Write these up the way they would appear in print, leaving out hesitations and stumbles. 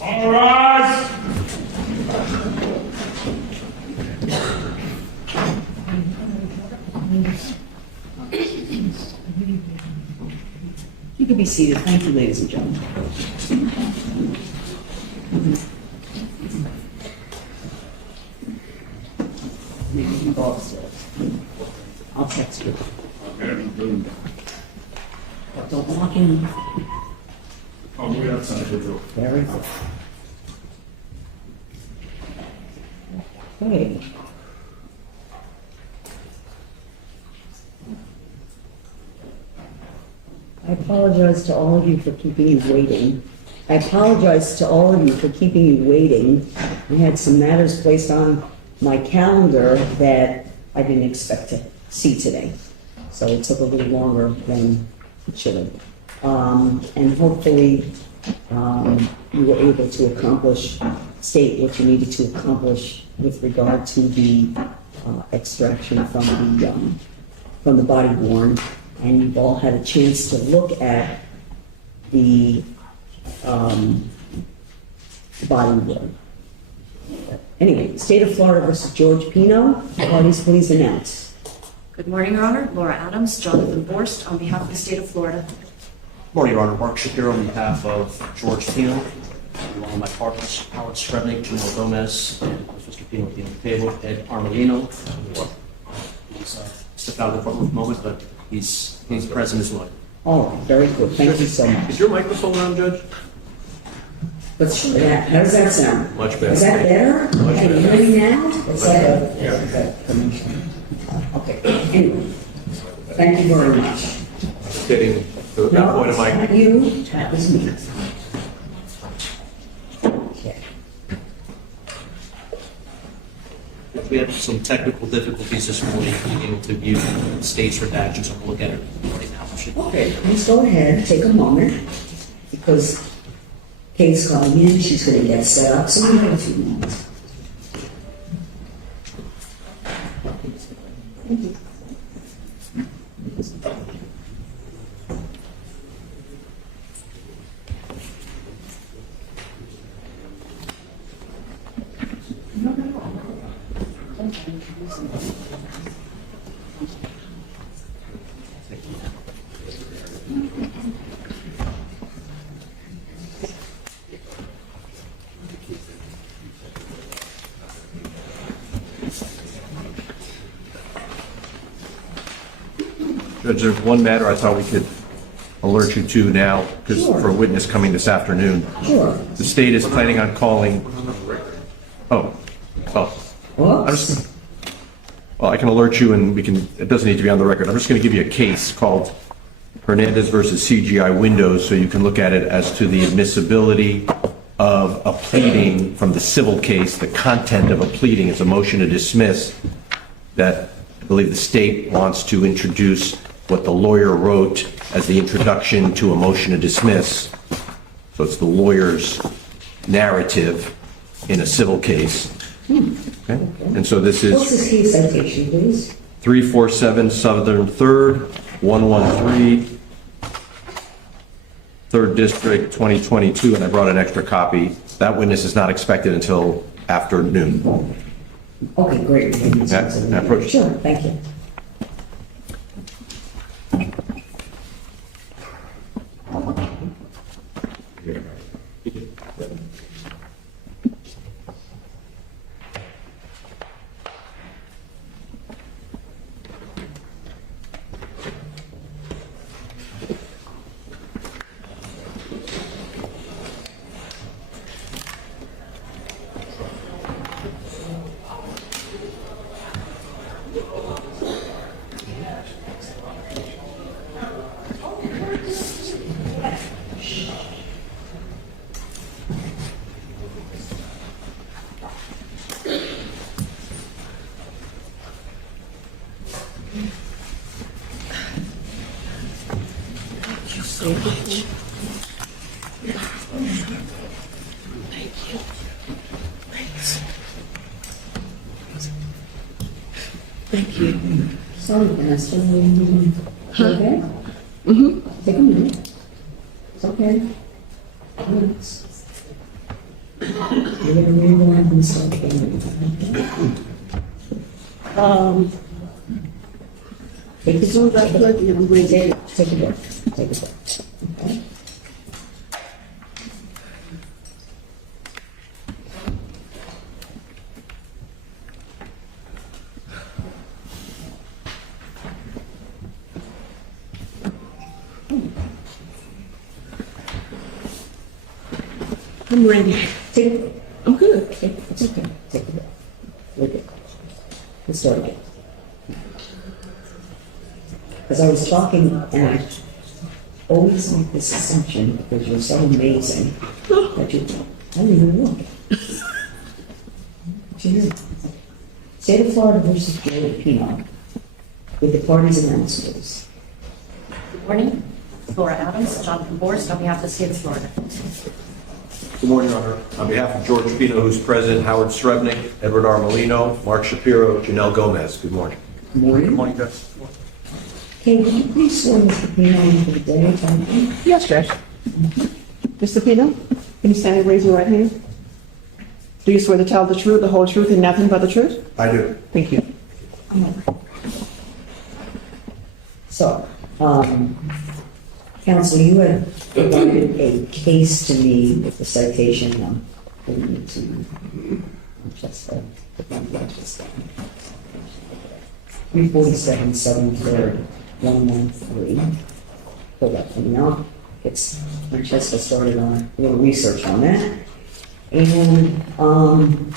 All rise! You can be seated. Thank you, ladies and gentlemen. Maybe you can go upstairs. I'll text you. But don't walk in. I'll wait outside the door. Very good. Okay. I apologize to all of you for keeping you waiting. I apologize to all of you for keeping you waiting. I had some matters placed on my calendar that I didn't expect to see today. So it took a little longer than it should have. And hopefully, you were able to state what you needed to accomplish with regard to the extraction from the body worn. And you've all had a chance to look at the body worn. Anyway, State of Florida versus George Pino. Parties, please announce. Good morning, Your Honor. Laura Adams, Jonathan Borst, on behalf of the State of Florida. Morning, Your Honor. Mark Shapiro on behalf of George Pino, along with my partners, Howard Strebnick, Junior Gomez, and Mr. Pino at the table, Ed Armelino. He's stepped out of the courtroom for a moment, but he's present as well. All right, very good. Thank you so much. Is your microphone on, Judge? Let's try that. How does that sound? Much better. Is that better? Much Can you better. hear me now? Is that okay. Anyway, thank you very much. Getting to that No, point it's of my... not you, that was me. Okay. We had some technical difficulties this morning being able to view the state's redactions. I'm going to look at it right now. Okay, please go ahead, take a moment, because Kate's calling in, she's gonna get set up, so we have a few moments. Judge, there's one matter I thought we could alert you to now, because Sure. for a witness coming this afternoon. Sure. The state is planning on calling... Oh. Whoops. I'm just, well, I can alert you, and we can, it doesn't need to be on the record. I'm just going to give you a case called Hernandez versus CGI Windows, so you can look at it as to the admissibility of a pleading from the civil case. The content of a pleading is a motion to dismiss that I believe the state wants to introduce what the lawyer wrote as the introduction to a motion to dismiss. So it's the lawyer's narrative in a civil case. Okay? And so this What's is this case citation, please? 347 Southern 3rd, 113, 3rd District, 2022, and I brought an extra copy. That witness is not expected until afternoon. Okay, great. That approach. Sure, thank you. Thank you. Sorry, Vanessa. Okay? Mm-hmm. Take a minute. It's okay. Minutes. You're gonna read the one from start to finish. Take this one, take a look. Take a look. Take a look. Okay. I'm ready. Take a look. I'm good. It's okay. Take a look. Look at. Let's start again. Because I was talking, and I always make this assumption, because you're so amazing, that you, I don't even look. State of Florida versus George Pino, with the parties announced, please. Good morning. Laura Adams, Jonathan Borst, on behalf of the state of Florida. Good morning, Your Honor. On behalf of George Pino, who's present, Howard Srebnick, Edward R. Molino, Mark Shapiro, Janelle Gomez. Good morning. Good morning. Good morning, Judge. Okay, would you please swear Mr. Pino in for the day? Thank you. Yes, Judge. Mr. Pino, can you stand and raise your right hand? Do you swear to tell the truth, the whole truth, and nothing but the truth? I do. Thank you. So, counsel, you had provided a case to me with the citation, putting it to, just, 347, 7, 113. Pull that for me out. It's, Francesca started on a little research on that. And,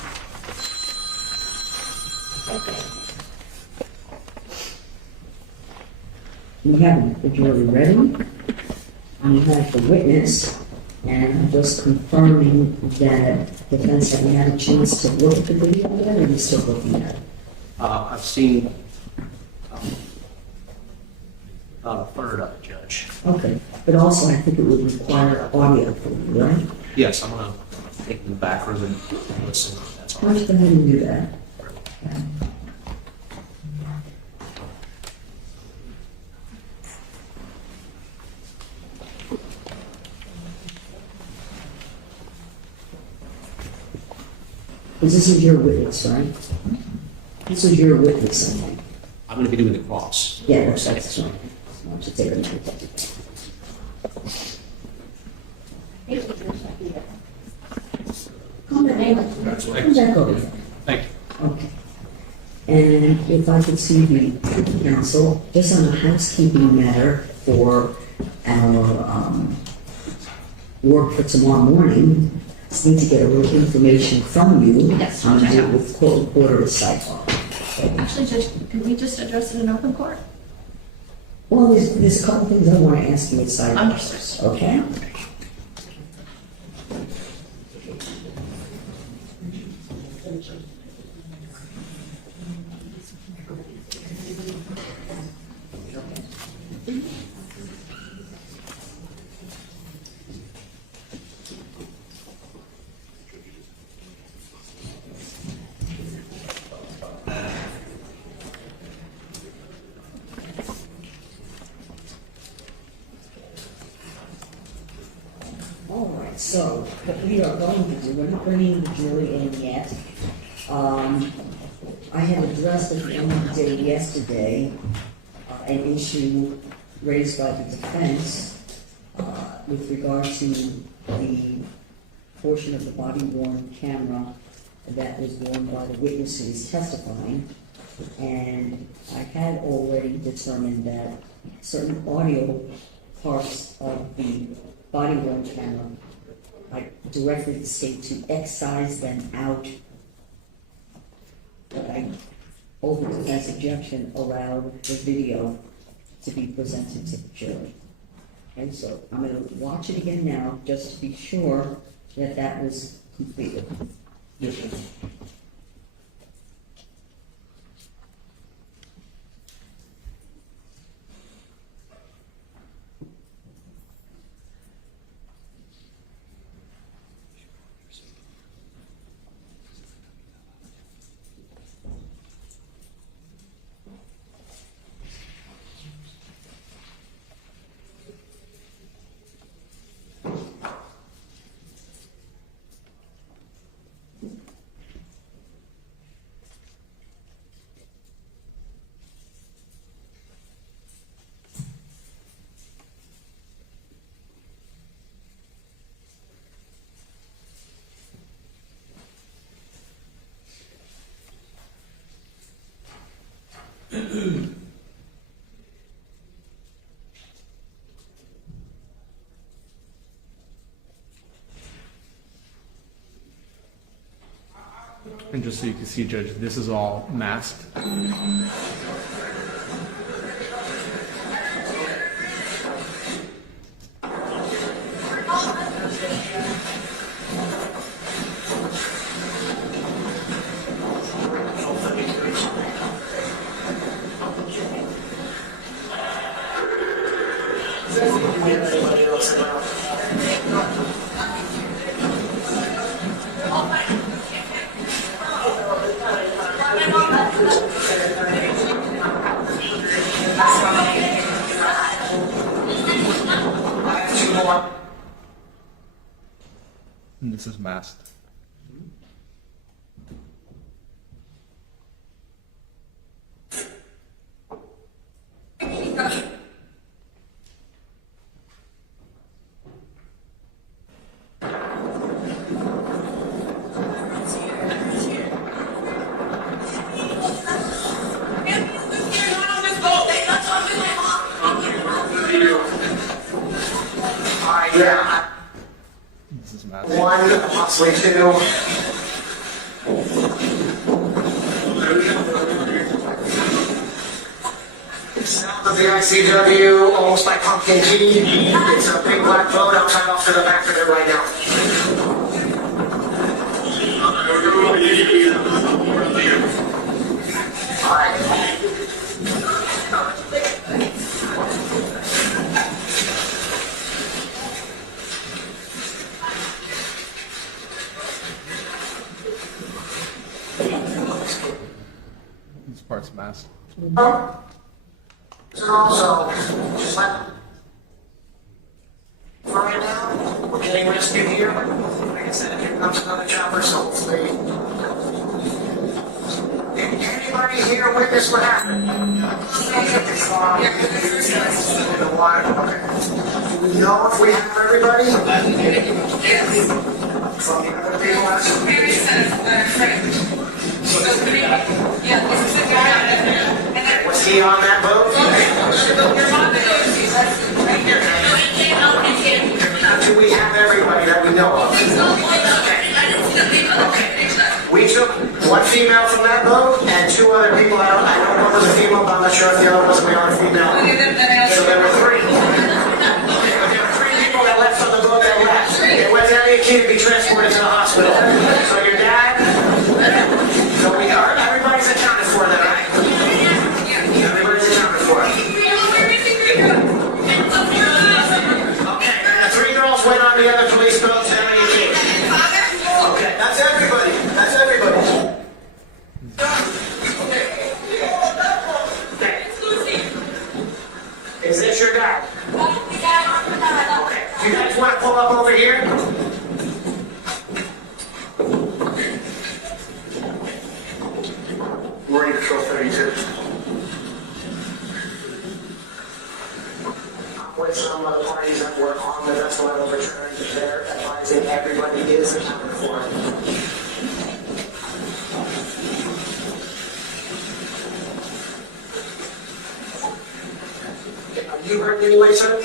we have the jury ready. We have the witness, and I'm just confirming that defense have had a chance to look at the video yet, or are you still looking at it? I've seen about a third of it, Judge. Okay, but also I think it would require audio from you, right? Yes, I'm going to take in the back room and listen. That's all. Let's go ahead and do that. Okay. This is your witness, right? This is your witness, I think. I'm going to be doing the cross. Yeah, that's right. Why don't you take a minute? Come back over here. Thank you. Okay. And if I could see the counsel, just on a housekeeping matter for our work for tomorrow morning, just need to get a little information from you. Yes, on Judge. the with court reporter sidewalk. Actually, Judge, could we just address it in open court? Well, there's a couple things I want to ask you at sidewalk. Understood. Okay? All right, so what we are going to do, we're not bringing the jury in yet. I had addressed at the end of the day yesterday an issue raised by the defense with regard to the portion of the body-worn camera that was worn by the witness who is testifying. And I had already determined that certain audio parts of the body-worn camera, I directed the state to excise them out. But I, over the defense objection, allowed the video to be presented to the jury. Okay, so I'm gonna watch it again now, just to be sure that that was completed. Yes, sir. And just so you can see, Judge, this is all masked. And this is masked. Yeah, This is masked. one, possibly two. South of the ICW, almost by Pumpkin Key. It's a big black boat outside off to the back of it right now. All right. This part's masked. So also, just let, for right now, we're getting rescued here. Like I said, here comes another chopper, so hopefully. Did anybody here witness what happened? In the water, okay. Do we know if we have everybody? From the other people last Mary said, right. So this is the guy. Was he on that boat? You're on the boat. Right here. Do we have everybody that we know of? We took one female from that boat and two other people. I don't know if it was a female, but I'm not sure if the other was a male or female. So there were three. There were three people that left on the boat that left. It was any key to be transported to the hospital. So your dad. So we are. Everybody's accounted for then, right? Everybody's accounted for. Okay. And the three girls went on the other police boats. How many came? Okay. That's everybody. That's everybody. Is this your dad? Okay. You guys want to pull up over here? We're in Patrol 32. With some of the parties that were on the vessel that overturned, they're advising everybody is accounted for. Have you heard anyway, sir?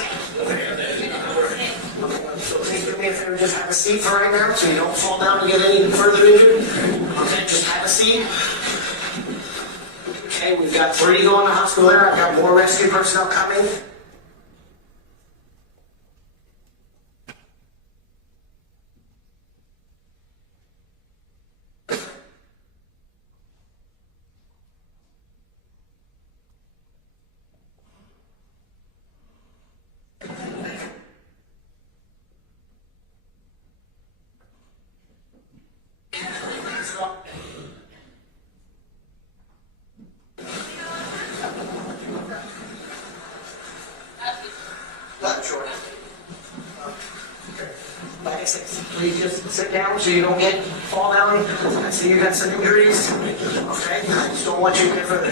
So please do me a favor, just have a seat for right now, so you don't fall down and get any further injured. Okay, just have a seat. Okay, we've got 3 going to hospital there. I've got more rescue personnel coming. Like I said, please just sit down so you don't fall down. I see you got some injuries. Okay? I just don't want you to get further.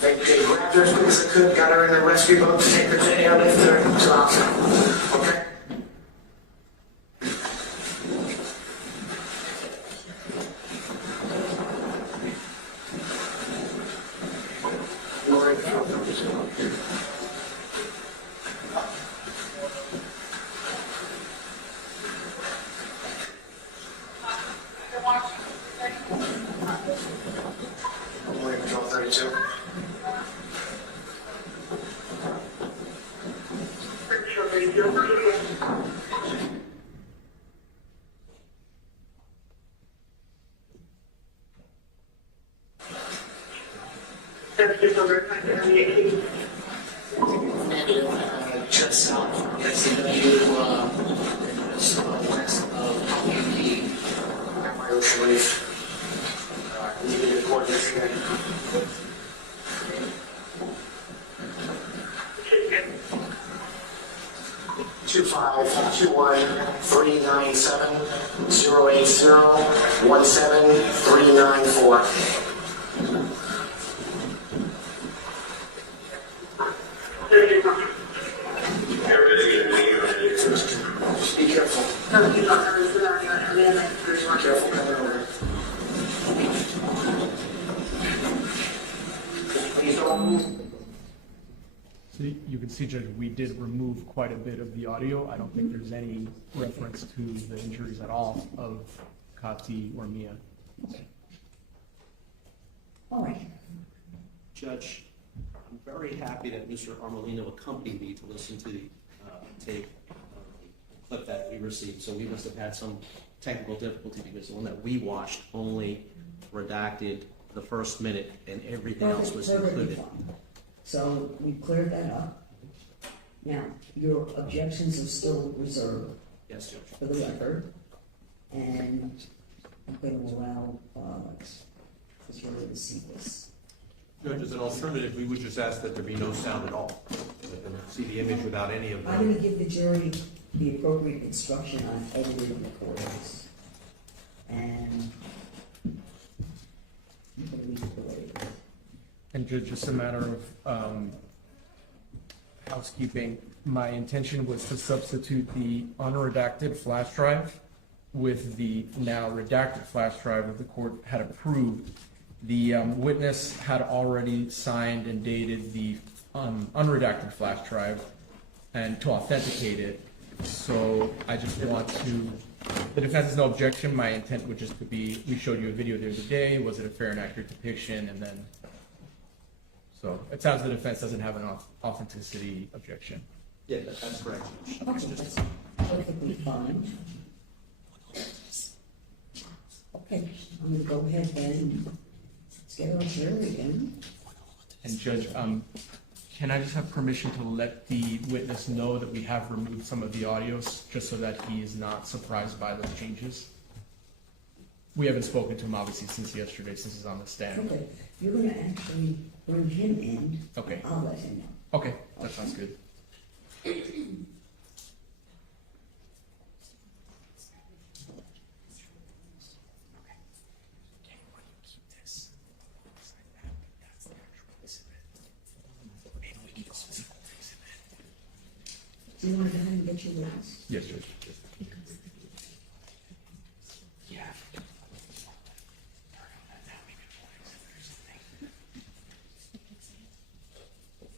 They grabbed her as quick as they could, got her in the rescue boat to take her to the airlift or to hospital. Okay? Negative, just south of SCW, west of Katy Puig, at my ocean reef. Can you give me the coordinates again? 2521-397-080-17394. Just be careful. Careful coming over. Please don't move. So you can see, Judge, we did remove quite a bit of the audio. I don't think there's any reference to the injuries at all of Katy or Mia. All right. Judge, I'm very happy that Mr. Armelino accompanied me to listen to the tape clip that we received. So we must have had some technical difficulty because the one that we watched only redacted the first minute and everything else was Perfectly included. fine. So we cleared that up. Now, your objections are still reserved Yes, Judge. for the record, and I'm going to allow Cecilia to see this. Judge, as an alternative, we would just ask that there be no sound at all. Let them see the image without any of I'm the... going to give the jury the appropriate instruction on editing recordings. And I'm going to leave it the way it is. And Judge, just a matter of housekeeping, my intention was to substitute the unredacted flash drive with the now redacted flash drive that the court had approved. The witness had already signed and dated the unredacted flash drive and to authenticate it. So I just want to, the defense has no objection. My intent would just to be, we showed you a video the other day. Was it a fair and accurate depiction? And then, so it sounds the defense doesn't have an authenticity objection. Yeah, that's correct, Judge. Okay, that's perfectly fine. Okay, I'm going to go ahead and let's get our jury again. And Judge, can I just have permission to let the witness know that we have removed some of the audios, just so that he is not surprised by those changes? We haven't spoken to him obviously since yesterday, since he's on the stand. Okay, you're going to actually bring him in. Okay. I'll let him know. Okay, that sounds good. Do you want to go ahead and get your witness? Yes, Judge.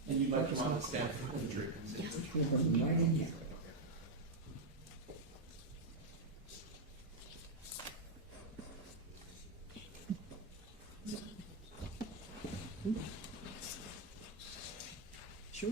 And you'd like him on the stand for the jury? Yeah, you'll bring him right in here. Sure.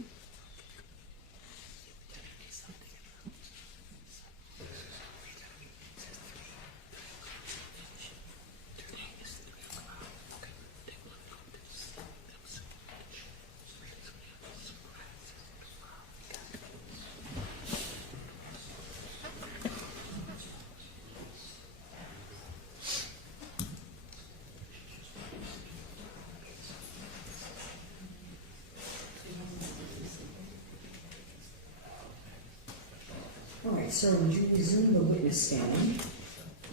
All right, sir, would you resume the witness stand?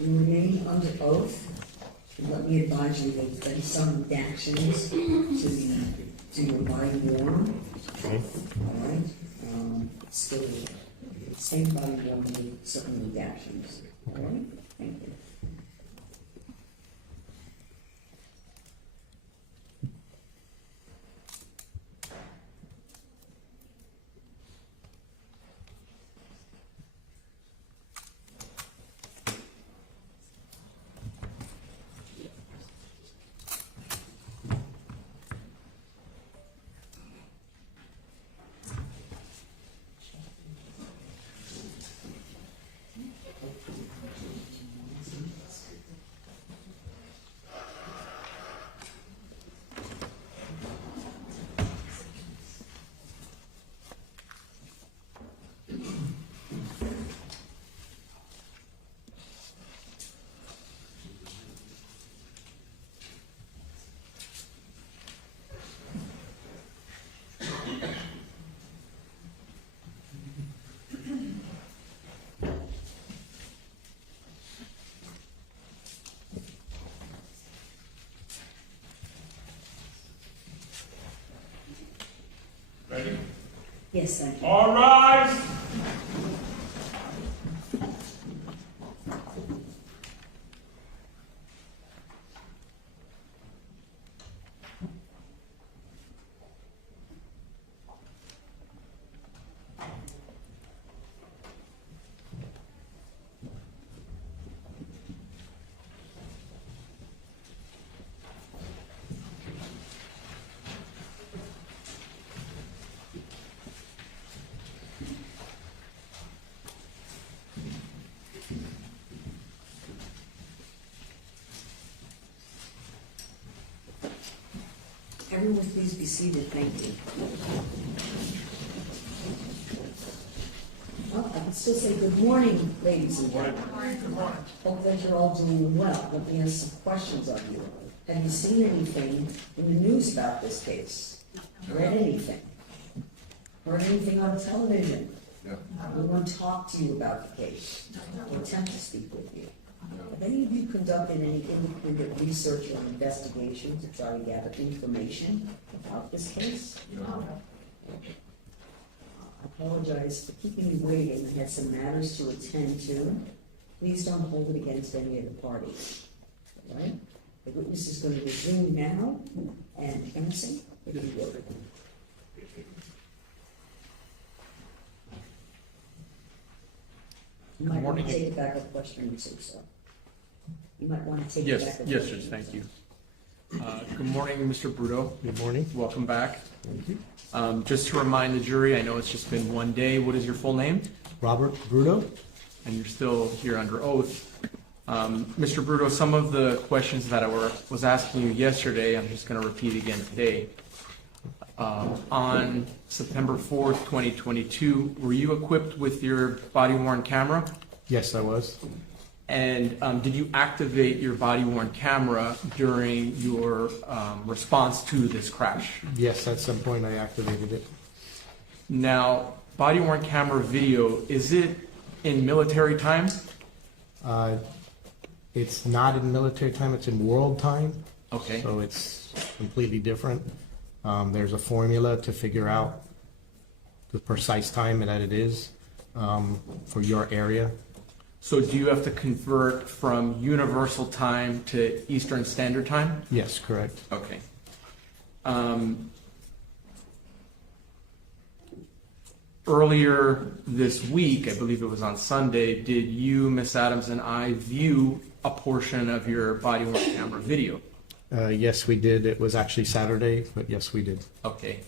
You remain under oath. And let me advise you that there's some redactions to your body worn. All right? Still, same body worn with certain redactions. All right? Thank you. Yes, thank you. All rise. Everyone, please be seated. Thank you. Well, I can still say good morning, ladies and gentlemen. Hope that you're all doing well. Let me ask some questions of you. Have you seen anything in the news about this case? Read anything? Heard anything on television? No. Anyone talk to you about the case? Or attempt to speak with you? Have any of you conducted any independent research or investigation to try to gather information about this case? No. I apologize for keeping you waiting. I had some matters to attend to. Please don't hold it against any of the parties. All right? The witness is going to resume now, and Emerson, if you will. You might want to take it back a question or two, sir. You might want to take it back a question. Yes, Judge, thank you. Good morning, Mr. Bruto. Good morning. Welcome back. Thank you. Just to remind the jury, I know it's just been one day. What is your full name? Robert Bruto. And you're still here under oath. Mr. Bruto, some of the questions that I was asking you yesterday, I'm just going to repeat again today. On September 4th, 2022, were you equipped with your body-worn camera? Yes, I was. And did you activate your body-worn camera during your response to this crash? Yes, at some point I activated it. Now, body-worn camera video, is it in military time? It's not in military time, it's in world time. Okay. So it's completely different. There's a formula to figure out the precise time that it is for your area. So do you have to convert from universal time to Eastern Standard Time? Yes, correct. Okay. Earlier this week, I believe it was on Sunday, did you, Miss Adams, and I view a portion of your body-worn camera video? Yes, we did. It was actually Saturday, but yes, we did. Okay.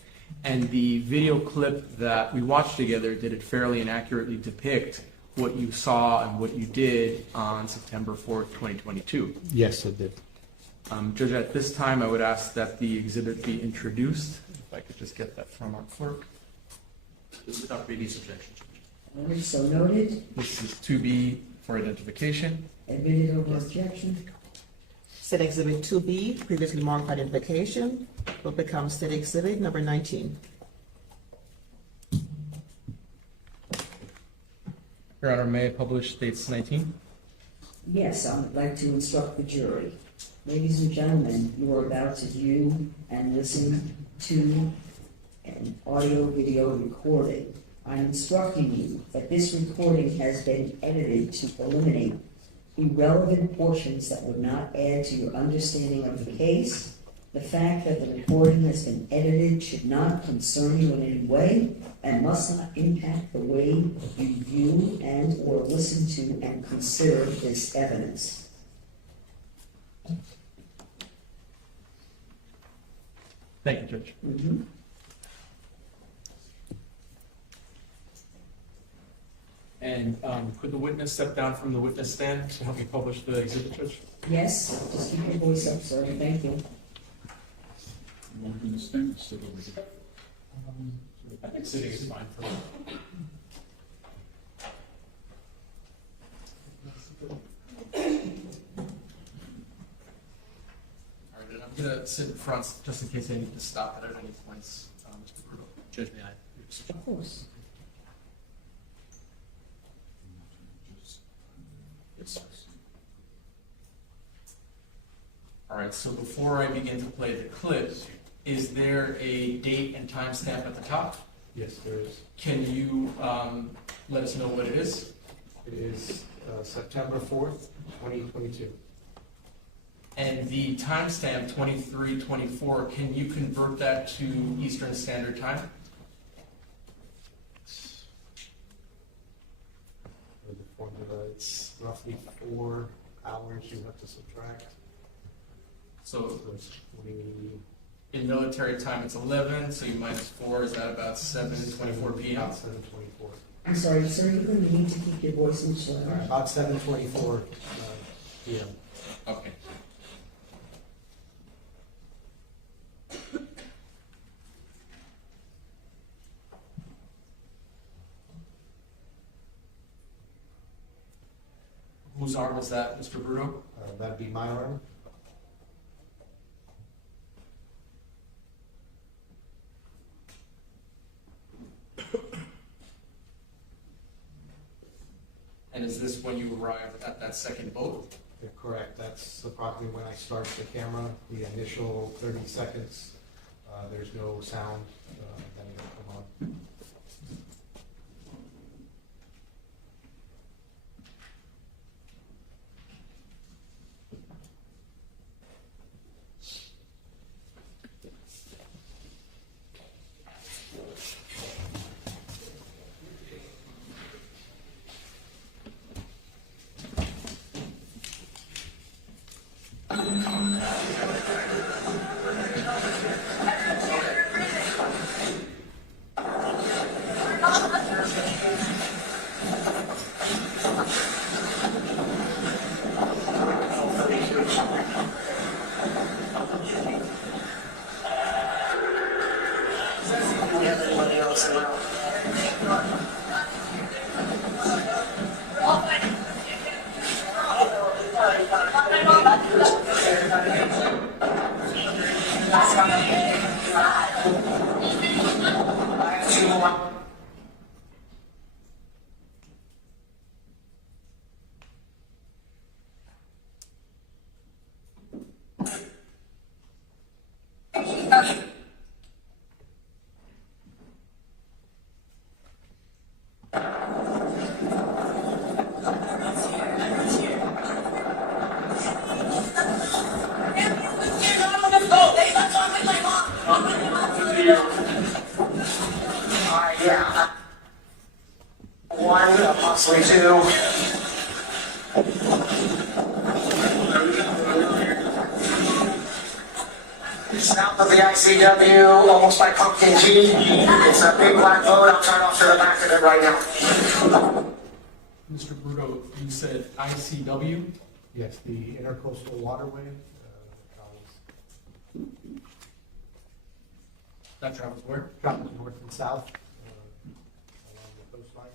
And the video clip that we watched together, did it fairly and accurately depict what you saw and what you did on September 4th, 2022? Yes, it did. Judge, at this time, I would ask that the exhibit be introduced. If I could just get that from our clerk. Without previous objection, Judge. All right, so noted. This is 2B for identification. Admitted over objection. State Exhibit 2B, previously marked for identification, will become State Exhibit number 19. Your Honor, may I publish dates 19? Yes, I would like to instruct the jury. Ladies and gentlemen, you are about to view and listen to an audio-video recording. I'm instructing you that this recording has been edited to eliminate irrelevant portions that would not add to your understanding of the case. The fact that the recording has been edited should not concern you in any way and must not impact the way you view and or listen to and consider this evidence. Thank you, Judge. Mm-hmm. And could the witness step down from the witness stand to help me publish the exhibit, Judge? Yes, just keep your voice up, sir. Thank you. I think sitting is fine for me. All right, and I'm gonna sit in front just in case I need to stop at any points, Mr. Bruto. Judge, may I? Of course. Yes. All right, so before I begin to play the clip, is there a date and time stamp at the top? Yes, there is. Can you let us know what it is? It is September 4th, 2022. And the timestamp 23:24, can you convert that to Eastern Standard Time? For the formula, it's roughly 4 hours you have to subtract. So So it's 20, in military time, it's 11, so you minus 4, is that about 7:24 p.m.? About 7:24. I'm sorry, sir, you're going to need to keep your voice much louder. About 7:24 p.m. Okay. Whose arm is that, Mr. Bruto? That'd be my arm. And is this when you arrived at that second boat? Yeah, correct. That's approximately when I start the camera. The initial 30 seconds, there's no sound that will come on. Everybody else around. I have 2 more. Alright, yeah. 1, possibly 2. South of the ICW, almost by Pumpkin G. It's a big black boat. I'll turn off to the back of it right now. Mr. Bruto, you said ICW? Yes, the Intercoastal Waterway. That travels where? Travels north and south along the coastline.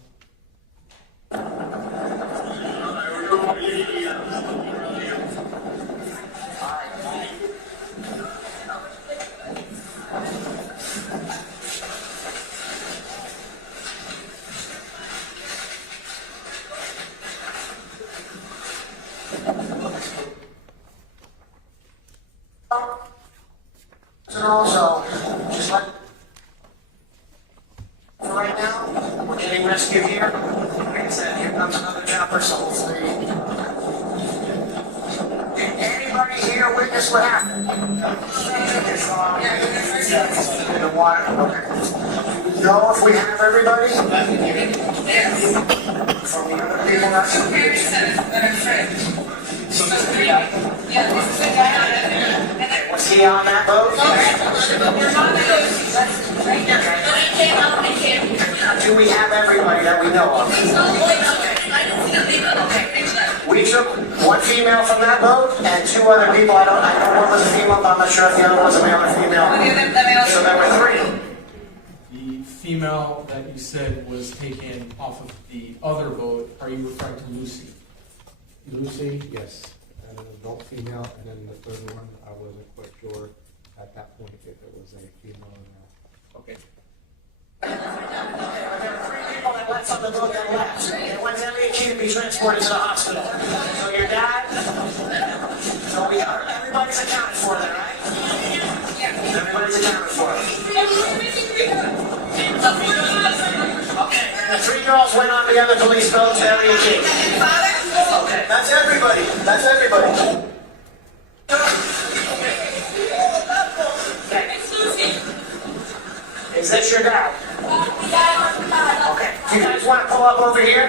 And also, just let right now, we're getting rescued here. Like I said, here comes another chopper, so hopefully. Did anybody here witness what happened? In the water, okay. Know if we have everybody? From the other people not. Was he on that boat? Do we have everybody that we know of? We took 1 female from that boat and 2 other people. I know one was a female, but I'm not sure if the other was a male or female. So there were 3. The female that you said was taken off of the other boat, are you referring to Lucy? Lucy, yes, and an adult female, and then the third one, I wasn't quite sure at that point if it was a female or not. Okay. There were 3 people that left on the boat that left. And when Ellie and Katy be transported to the hospital. So your dad, so we are, everybody's accounted for there, right? Everybody's accounted for. girls went on the other police boats, Harry and Kate. Okay, that's everybody. That's everybody. Is this your dad? Okay. You guys want to pull up over here?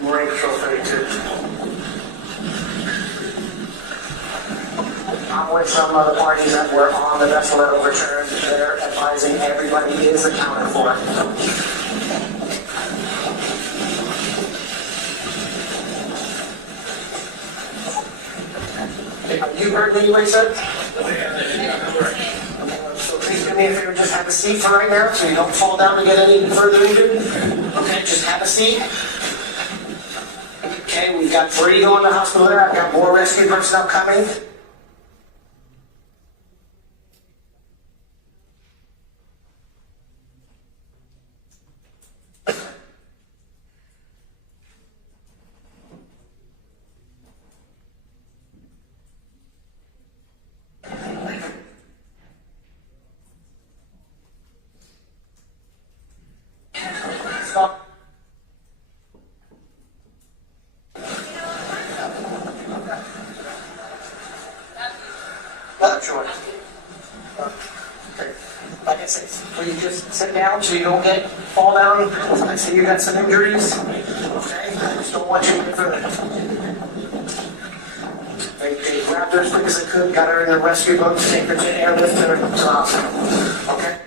Marine Patrol 32. I'm with some other parties that were on the Mescolotto return. They're advising everybody is accounted for. You heard me, Lisa? So please do me a favor, just have a seat for right now so you don't fall down and get any further injured. Okay, just have a seat. Okay, we've got 3 going to the hospital there. I've got more rescue personnel coming. Stop. Sure. Okay. Like I said, will you just sit down so you don't fall down? I see you got some injuries. Okay. I just don't want you to get further. They grabbed her as quick as they could, got her in the rescue boat to take her to airlift her to the hospital. Okay.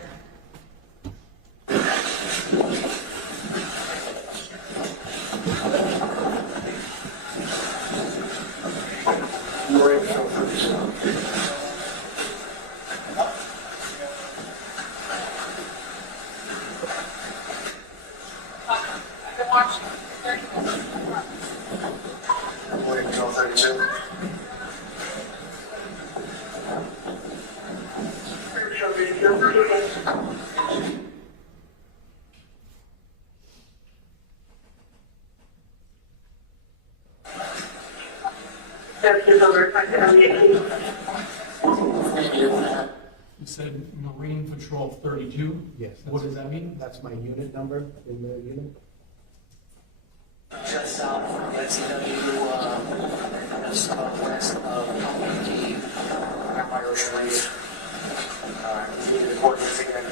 You said Marine Patrol 32? Yes. What does that mean? That's my unit number in the unit. Just south of SCW, southwest of Key, out by Ocean Reef. Need the coordinates again.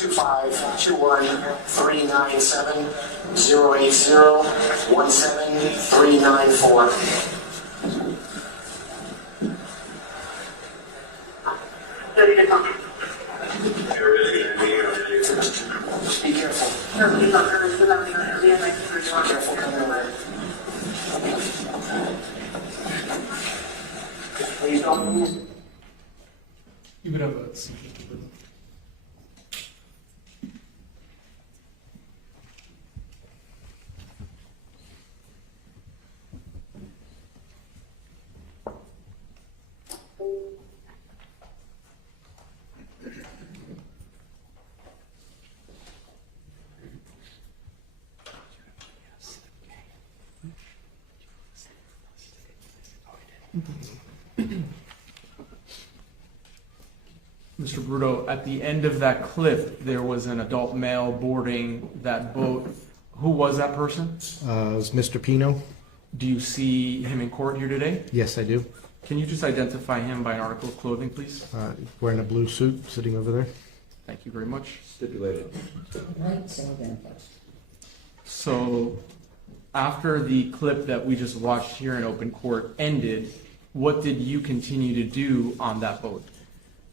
25-21397-080-17394. Be careful. Careful coming around. Please don't move. You would have a seizure. Mr. Bruto, at the end of that clip, there was an adult male boarding that boat. Who was that person? It's Mr. Pino. Do you see him in court here today? Yes, I do. Can you just identify him by an article of clothing, please? Wearing a blue suit, sitting over there. Thank you very much. Stipulated. Right, so then, So, after the clip that we just watched here in open court ended, what did you continue to do on that boat?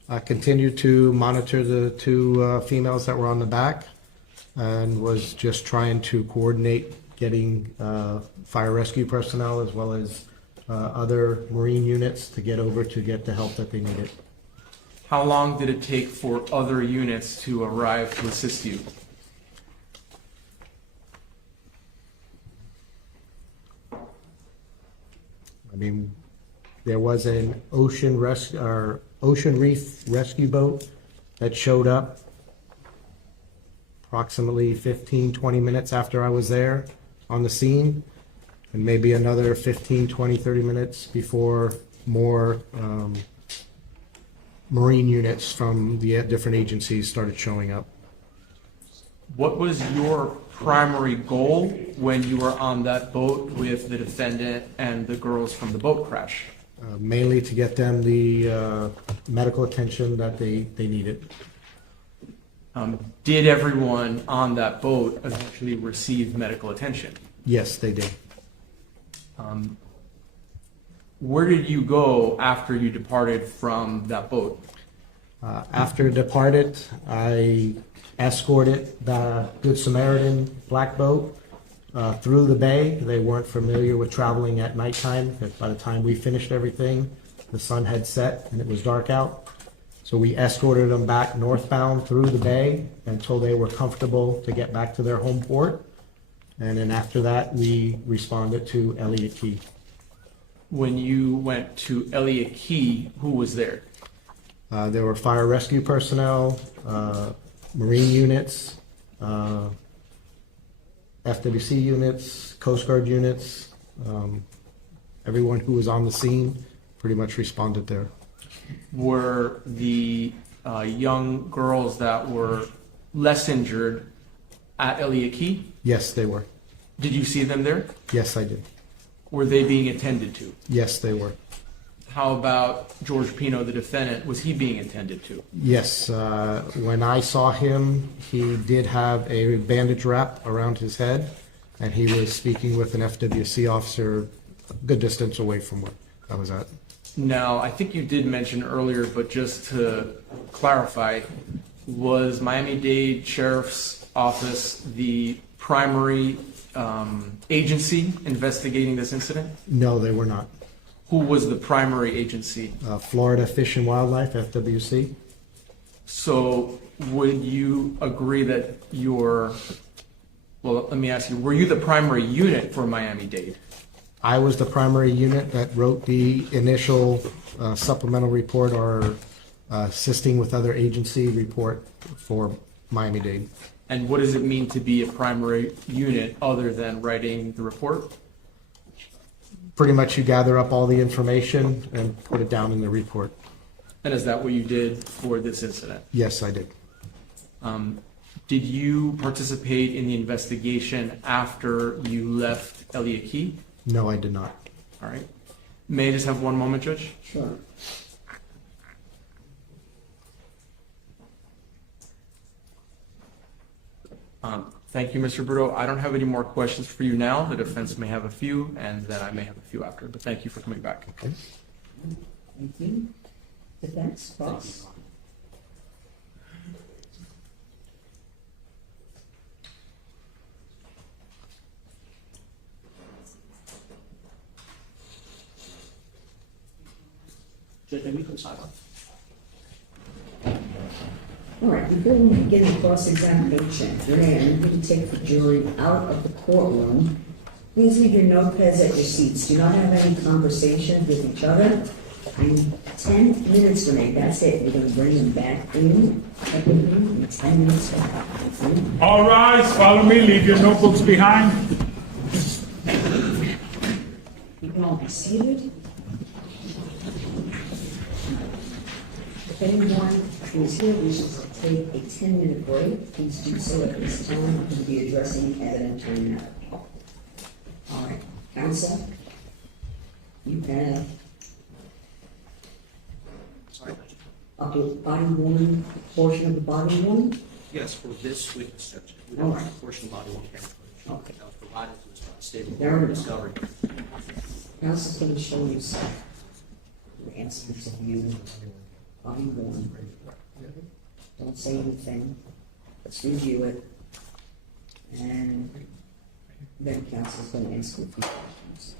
I continued to monitor the 2 females that were on the back and was just trying to coordinate getting fire rescue personnel as well as other Marine units to get over to get the help that they needed. How long did it take for other units to arrive to assist you? I mean, there was an ocean reef rescue boat that showed up approximately 15, 20 minutes after I was there on the scene. and maybe another 15, 20, 30 minutes before more Marine units from the different agencies started showing up. What was your primary goal when you were on that boat with the defendant and the girls from the boat crash? Mainly to get them the medical attention that they needed. Did everyone on that boat eventually receive medical attention? Yes, they did. Where did you go after you departed from that boat? After departed, I escorted the Good Samaritan black boat through the bay. They weren't familiar with traveling at nighttime. By the time we finished everything, the sun had set and it was dark out. So we escorted them back northbound through the bay until they were comfortable to get back to their home port. And then after that, we responded to Elliott Key. When you went to Elliott Key, who was there? There were fire rescue personnel, Marine units, FWC units, Coast Guard units. Everyone who was on the scene pretty much responded there. Were the young girls that were less injured at Elliott Key? Yes, they were. Did you see them there? Yes, I did. Were they being attended to? Yes, they were. How about George Pino, the defendant? Was he being attended to? Yes, when I saw him, he did have a bandage wrap around his head, and he was speaking with an FWC officer a good distance away from where I was at. Now, I think you did mention earlier, but just to clarify, was Miami-Dade Sheriff's Office the primary agency investigating this incident? No, they were not. Who was the primary agency? Florida Fish and Wildlife, FWC. So would you agree that well, let me ask you, were you the primary unit for Miami-Dade? I was the primary unit that wrote the initial supplemental report or assisting with other agency report for Miami-Dade. And what does it mean to be a primary unit other than writing the report? Pretty much you gather up all the information and put it down in the report. And is that what you did for this incident? Yes, I did. Did you participate in the investigation after you left Elliott Key? No, I did not. All right. May I just have one moment, Judge? Sure. Thank you, Mr. Brito. I don't have any more questions for you now. The defense may have a few, and then I may have a few after, but thank you for coming back. Okay. Thank you. Defense, cross. Judge, maybe you can silence. All right, before we begin the cross-examination, Renee, I'm going to take the jury out of the courtroom. Please leave your notepads at your seats. Do not have any conversations with each other. In 10 minutes, Renee, that's it. We're going to bring them back in 10 minutes. All rise, follow me, leave your notebooks behind. You can all be seated. If anyone who is here wishes to take a 10-minute break, please do so at this time. I'm going to be addressing evidentiary matter. All right, counsel, you have Sorry, Judge. up to body worn, portion of the body worn. Yes, for this witness, Judge. We All don't right. have a portion of body worn camera footage. Okay. That was provided to us by the state of There Florida we go. Discovery. Counsel's going to show you some answers of you, body worn. Don't say anything. Let's review it. And then counsel's going to ask you a few questions.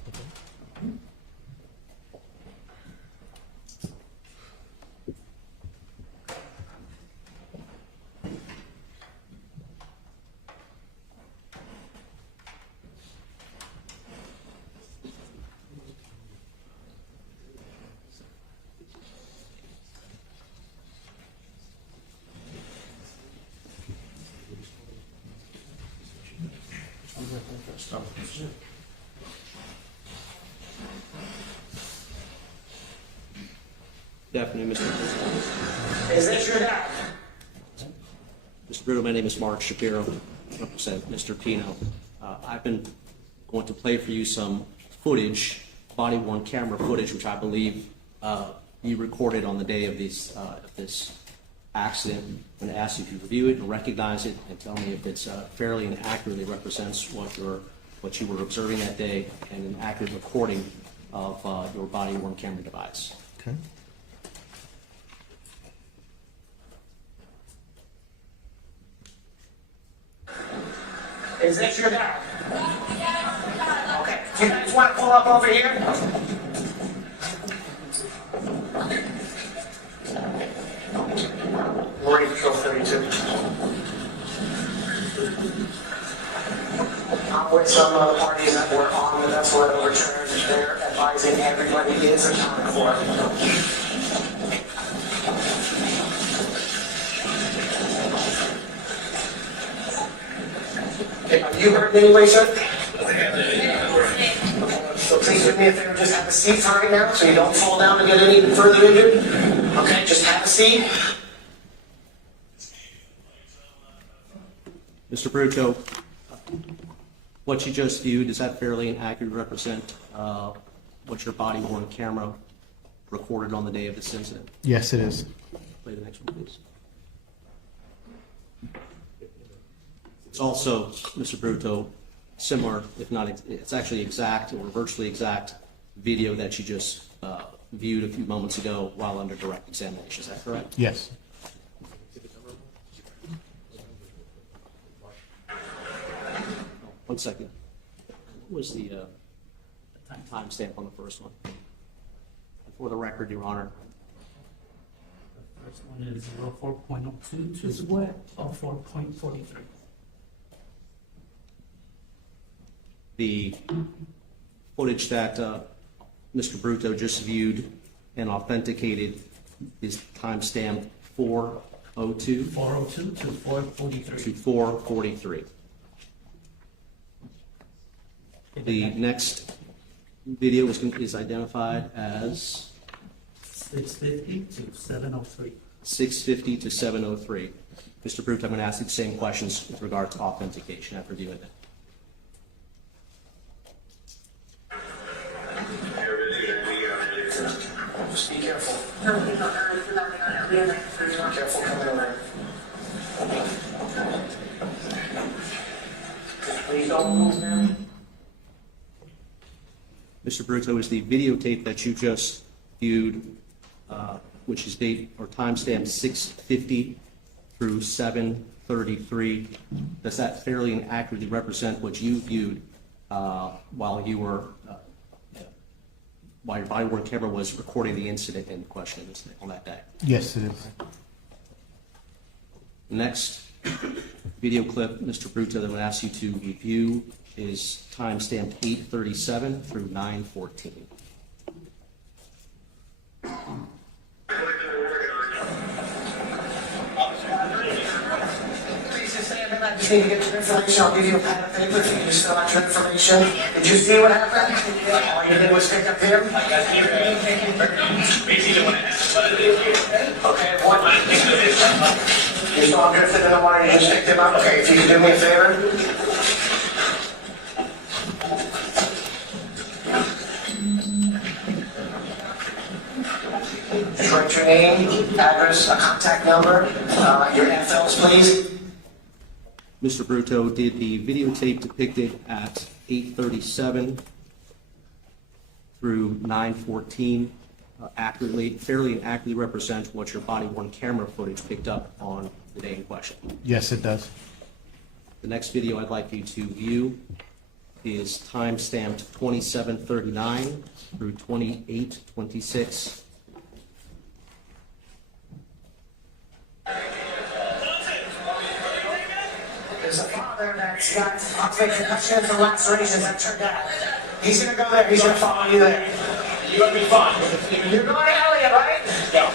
Good afternoon, Mr. President. Is this your dad? Mr. Bruto, my name is Mark Shapiro. I represent Mr. Pino. I've been going to play for you some footage, body-worn camera footage, which I believe you recorded on the day of this accident. I'm going to ask you if you review it and recognize it and tell me if it's fairly and accurately represents what you were observing that day and an accurate recording of your body-worn camera device. Okay. Is this your dad? Okay. Do you guys want to pull up over here? We're in Patrol 32. I'm with some of the parties that were on the vessel that overturned. They're advising everybody is accounted for. Okay, are you hurt in any way, sir? So please do me a favor, just have a seat for right now so you don't fall down and get any further injured. Okay, just have a seat. Mr. Bruto, what you just viewed, does that fairly and accurately represent what your body-worn camera recorded on the day of this incident? Yes, it is. Play the next one, please. It's also, Mr. Bruto, similar, if not, it's actually exact or virtually exact video that you just viewed a few moments ago while under direct examination. Is that correct? Yes. One second. What was the timestamp on the first one? For the record, Your Honor. The first one is 04.02 to 04.43. The footage that Mr. Bruto just viewed and authenticated is timestamped 4:02 4:02 to 4:43. to 4:43. The next video is identified as 6:50 to 7:03. 6:50 to 7:03. Mr. Bruto, I'm going to ask you the same questions with regard to authentication after viewing it. Just be careful. Careful coming around. Please don't move now. Mr. Bruto, is the videotape that you just viewed, which is date or timestamp 6:50 through 7:33, does that fairly and accurately represent what you viewed while your body-worn camera was recording the incident in question on that day? Yes, it is. Next video clip, Mr. Bruto, that I'm going to ask you to review is timestamped 8:37 through 9:14. Please just stay a minute. I just need to get your information. I'll give you a pad of paper if you just fill out your information. Did you see what happened? All you did was pick up him? Okay, what? You saw him drifting in the water, you just picked him up? Okay, if you could do me a favor? Just write your name, address, a contact number, your FLs, please. Mr. Bruto, did the videotape depicted at 8:37 through 9:14 fairly and accurately represent what your body-worn camera footage picked up on the day in question? Yes, it does. The next video I'd like you to view is timestamped 27:39 through 28:26. There's a father that's got ocular concussions and lacerations. That's your dad. He's gonna go there. He's gonna follow you there. You're gonna be fine. You're going to Elliot, right? Yeah.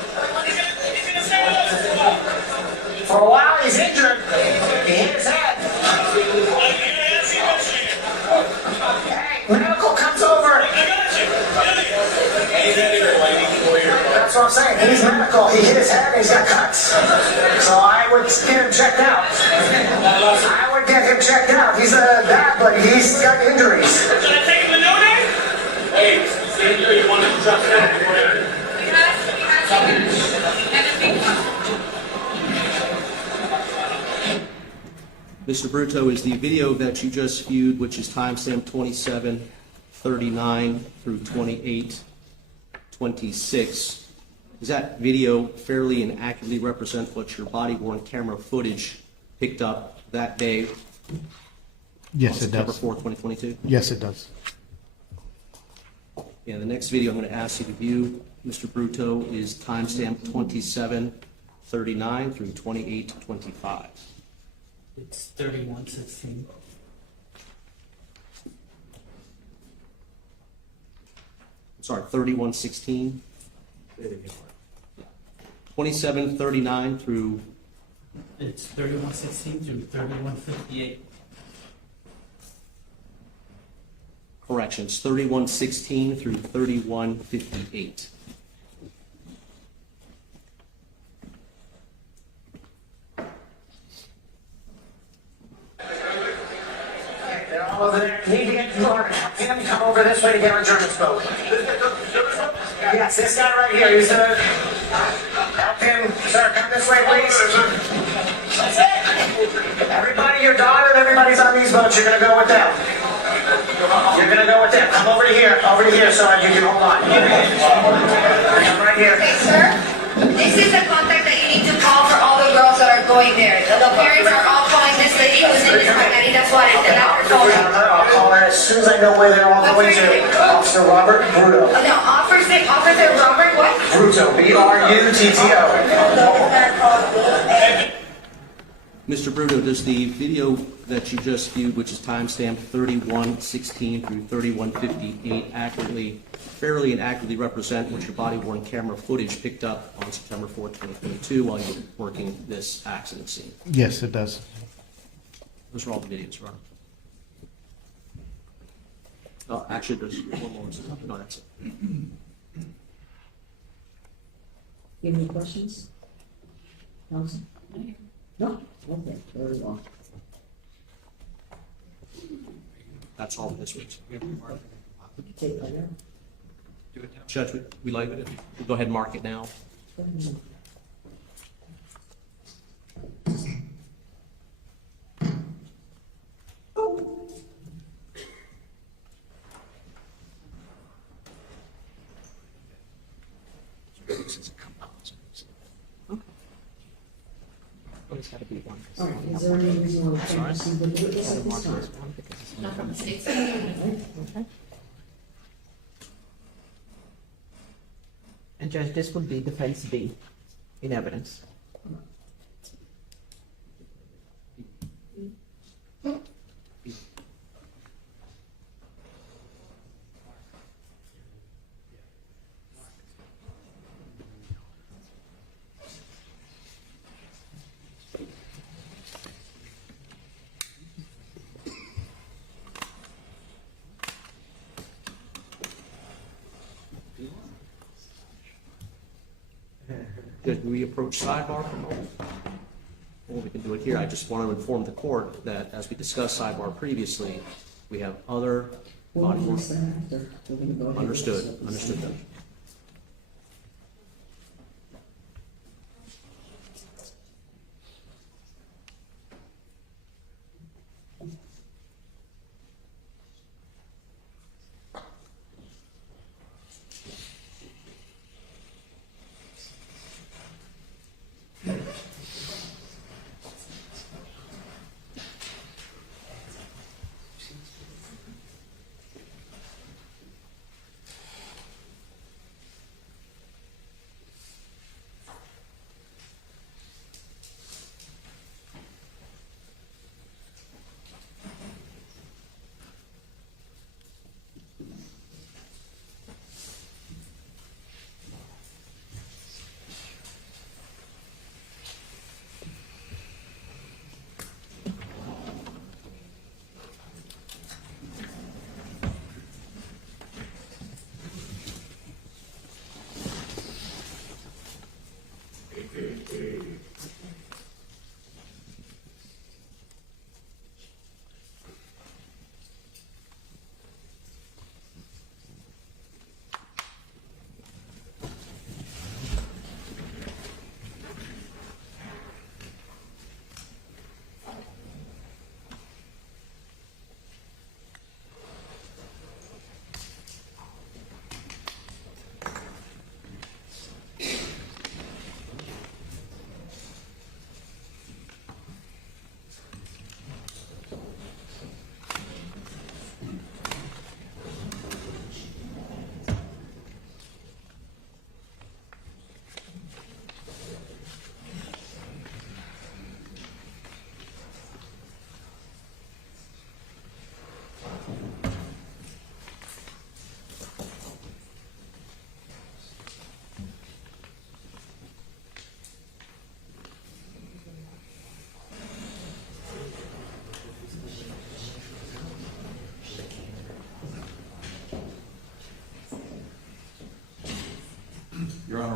For a while, he's injured. He hit his head. Hey, medical comes over. Hey, That's That's what I'm saying. He's medical. He hit his head and he's got cuts. So I would get him checked out. I would get him checked out. He's a bad, but he's got injuries. Should I take him to Millionaire? Hey, you want to trust that? Mr. Bruto, is the video that you just viewed, which is timestamp 27:39 through 28:26, does that video fairly and accurately represent what your body-worn camera footage picked up that day? Yes, on it September does. 4th, 2022? Yes, it does. And the next video I'm going to ask you to view, Mr. Bruto, is timestamp 27:39 through 28:25. It's 3116. Sorry, 31:16. 27:39 through, It's 3116 through 3158. corrections, 31:16 through 31:58. They're all over there. Need to get Florida. Him come over this way to get on German's boat. Yes, this guy right here. He's help him. Sir, come this way, please. Everybody, your daughter and everybody's on these boats. You're gonna go with them. You're gonna go with them. Come over to here, so you can hold on. Come right here. Okay, sir, this is the contact that you need to call for all the girls that are going there. The parents are all calling this lady who's in this pregnant. That's why I said our phone. I'll call her as soon as I know where they're all going to. Officer Robert Bruto. No, Officer Robert, what? Bruto, B-R-U-T-T-O. Mr. Bruto, does the video that you just viewed, which is timestamped 31:16 through 31:58, fairly and accurately represent what your body-worn camera footage picked up on September 4th, 2022 while you were working this accident scene? Yes, it does. Those are all the videos, right? Actually, there's one more. No, that's it. You have any questions? Counsel? No? Okay, very well. That's all this week. Take that. Judge, we like it. We'll go ahead and mark it now. All right, is there any reason why we can't proceed with the witness at this time? Not from the States. Okay. And Judge, this would be defense B in evidence. Did we approach sidebar for a moment? Or we can do it here. I just want to inform the court that as we discussed sidebar previously, we have other We'll body worn. use that after. We're gonna go ahead. Understood, understood. Judge.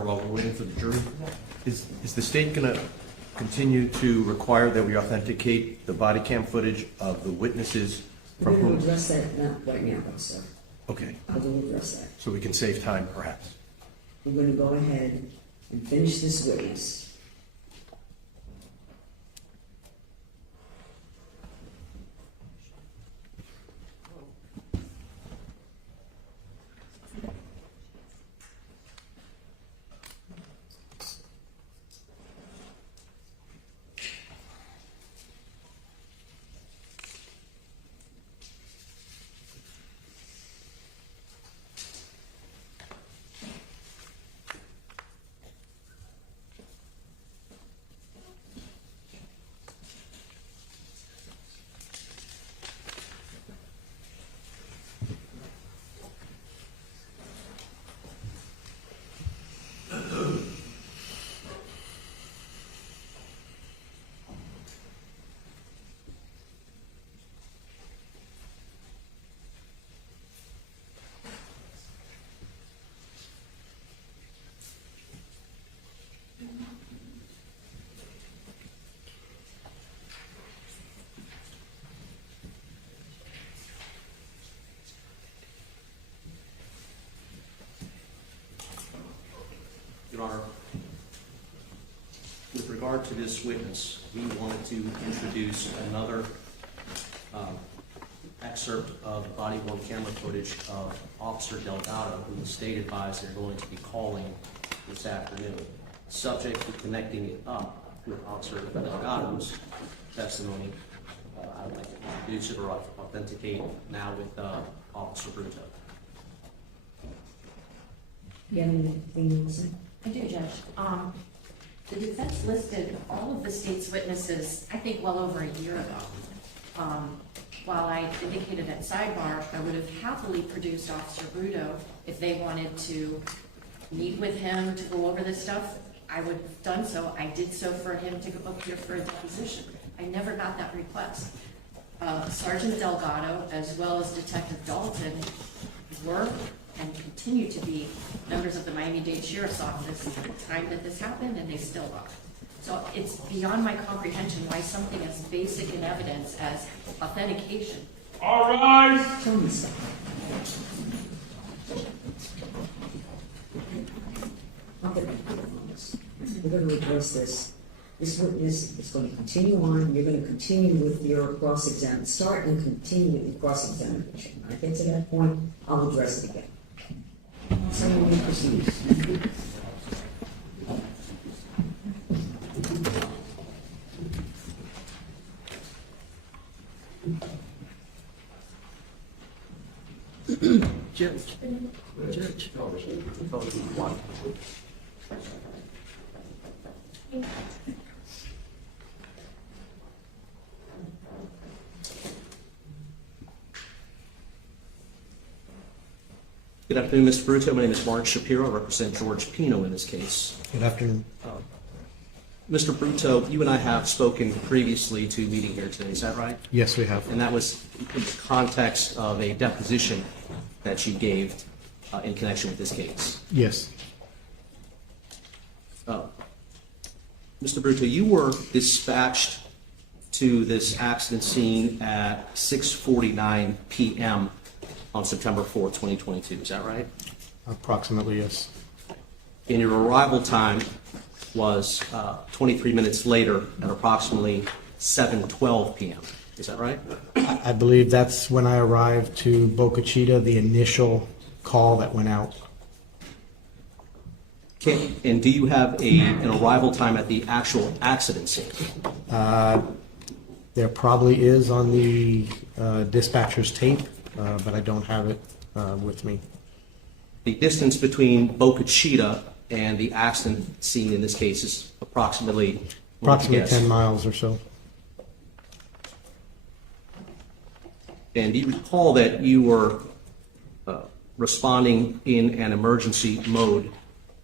while we're waiting for the jury. Is the state going to continue to require that we authenticate the body cam footage of the witnesses We're from going whom? to address that not right now, sir. Okay, I will address that. so we can save time perhaps. We're going to go ahead and finish this witness. Your Honor, with regard to this witness, we wanted to introduce another excerpt of body-worn camera footage of Officer Delgado, who the state advised they're going to be calling this afternoon. Subject to connecting it up with Officer Delgado's testimony, I would like to introduce it or authenticate now with Officer Bruto. You have anything to say? I do, Judge. The defense listed all of the state's witnesses, I think, well over a year ago. While I indicated at sidebar, I would have happily produced Officer Bruto if they wanted to meet with him to go over this stuff. I would have done so. I did so for him to go up here for a deposition. I never got that request. Sergeant Delgado, as well as Detective Dalton, were and continue to be members of the Miami-Dade Sheriff's Office at the time that this happened, and they still are. So it's beyond my comprehension why something as basic in evidence as authentication. All rise. Tell me something. We're going to address this. This witness is going to continue on. You're going to continue with your cross-examination. Start and continue with your cross-examination. When I get to that point, I'll address it again. Someone may proceed. Judge. Good afternoon, Mr. Bruto. My name is Mark Shapiro. I represent George Pino in this case. Good afternoon. Mr. Bruto, you and I have spoken previously to meeting here today, is that right? Yes, we have. And that was in the context of a deposition that you gave in connection with this case. Yes. Mr. Bruto, you were dispatched to this accident scene at 6:49 p.m. on September 4th, 2022, is that right? Approximately, yes. And your arrival time was 23 minutes later at approximately 7:12 p.m., is that right? I believe that's when I arrived to Boca Chita, the initial call that went out. Okay, and do you have an arrival time at the actual accident scene? There probably is on the dispatcher's tape, but I don't have it with me. The distance between Boca Chita and the accident scene in this case is approximately? Approximately 10 miles or so. And do you recall that you were responding in an emergency mode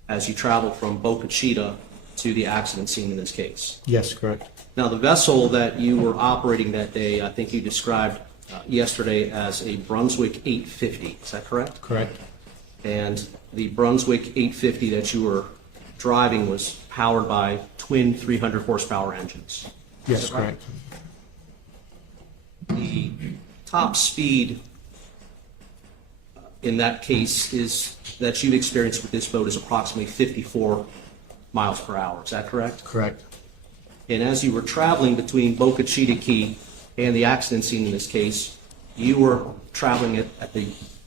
as you traveled from Boca Chita to the accident scene in this case? Yes, correct. Now, the vessel that you were operating that day, I think you described yesterday as a Brunswick 850, is that correct? Correct. And the Brunswick 850 that you were driving was powered by twin 300 horsepower engines. Yes, Is that right? correct. The top speed in that case is that you've experienced with this boat is approximately 54 miles per hour. Is that correct? Correct. And as you were traveling between Boca Chita Key and the accident scene in this case, you were traveling at the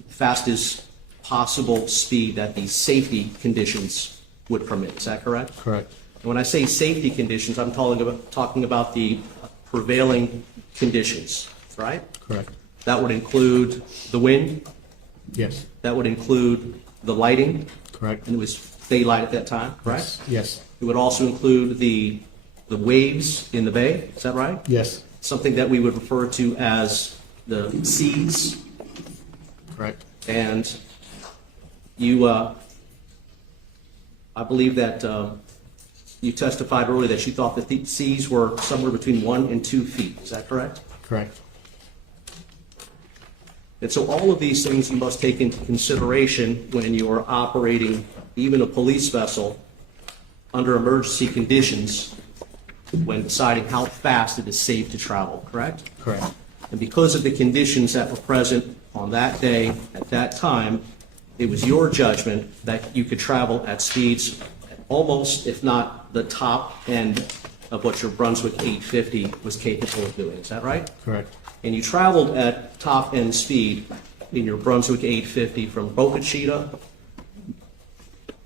fastest possible speed that the safety conditions would permit. Is that correct? Correct. And when I say safety conditions, I'm talking about the prevailing conditions, right? Correct. That would include the wind, Yes. that would include the lighting, Correct. and it was daylight at that time, correct? Yes. It would also include the waves in the bay, is that right? Yes. Something that we would refer to as the seas. Correct. And you, I believe that you testified earlier that you thought that the seas were somewhere between 1 and 2 feet, is that correct? Correct. And so all of these things you must take into consideration when you are operating even a police vessel under emergency conditions when deciding how fast it is safe to travel, correct? Correct. And because of the conditions that were present on that day, at that time, it was your judgment that you could travel at speeds almost, if not the top end of what your Brunswick 850 was capable of doing. Is that right? Correct. And you traveled at top end speed in your Brunswick 850 from Boca Chita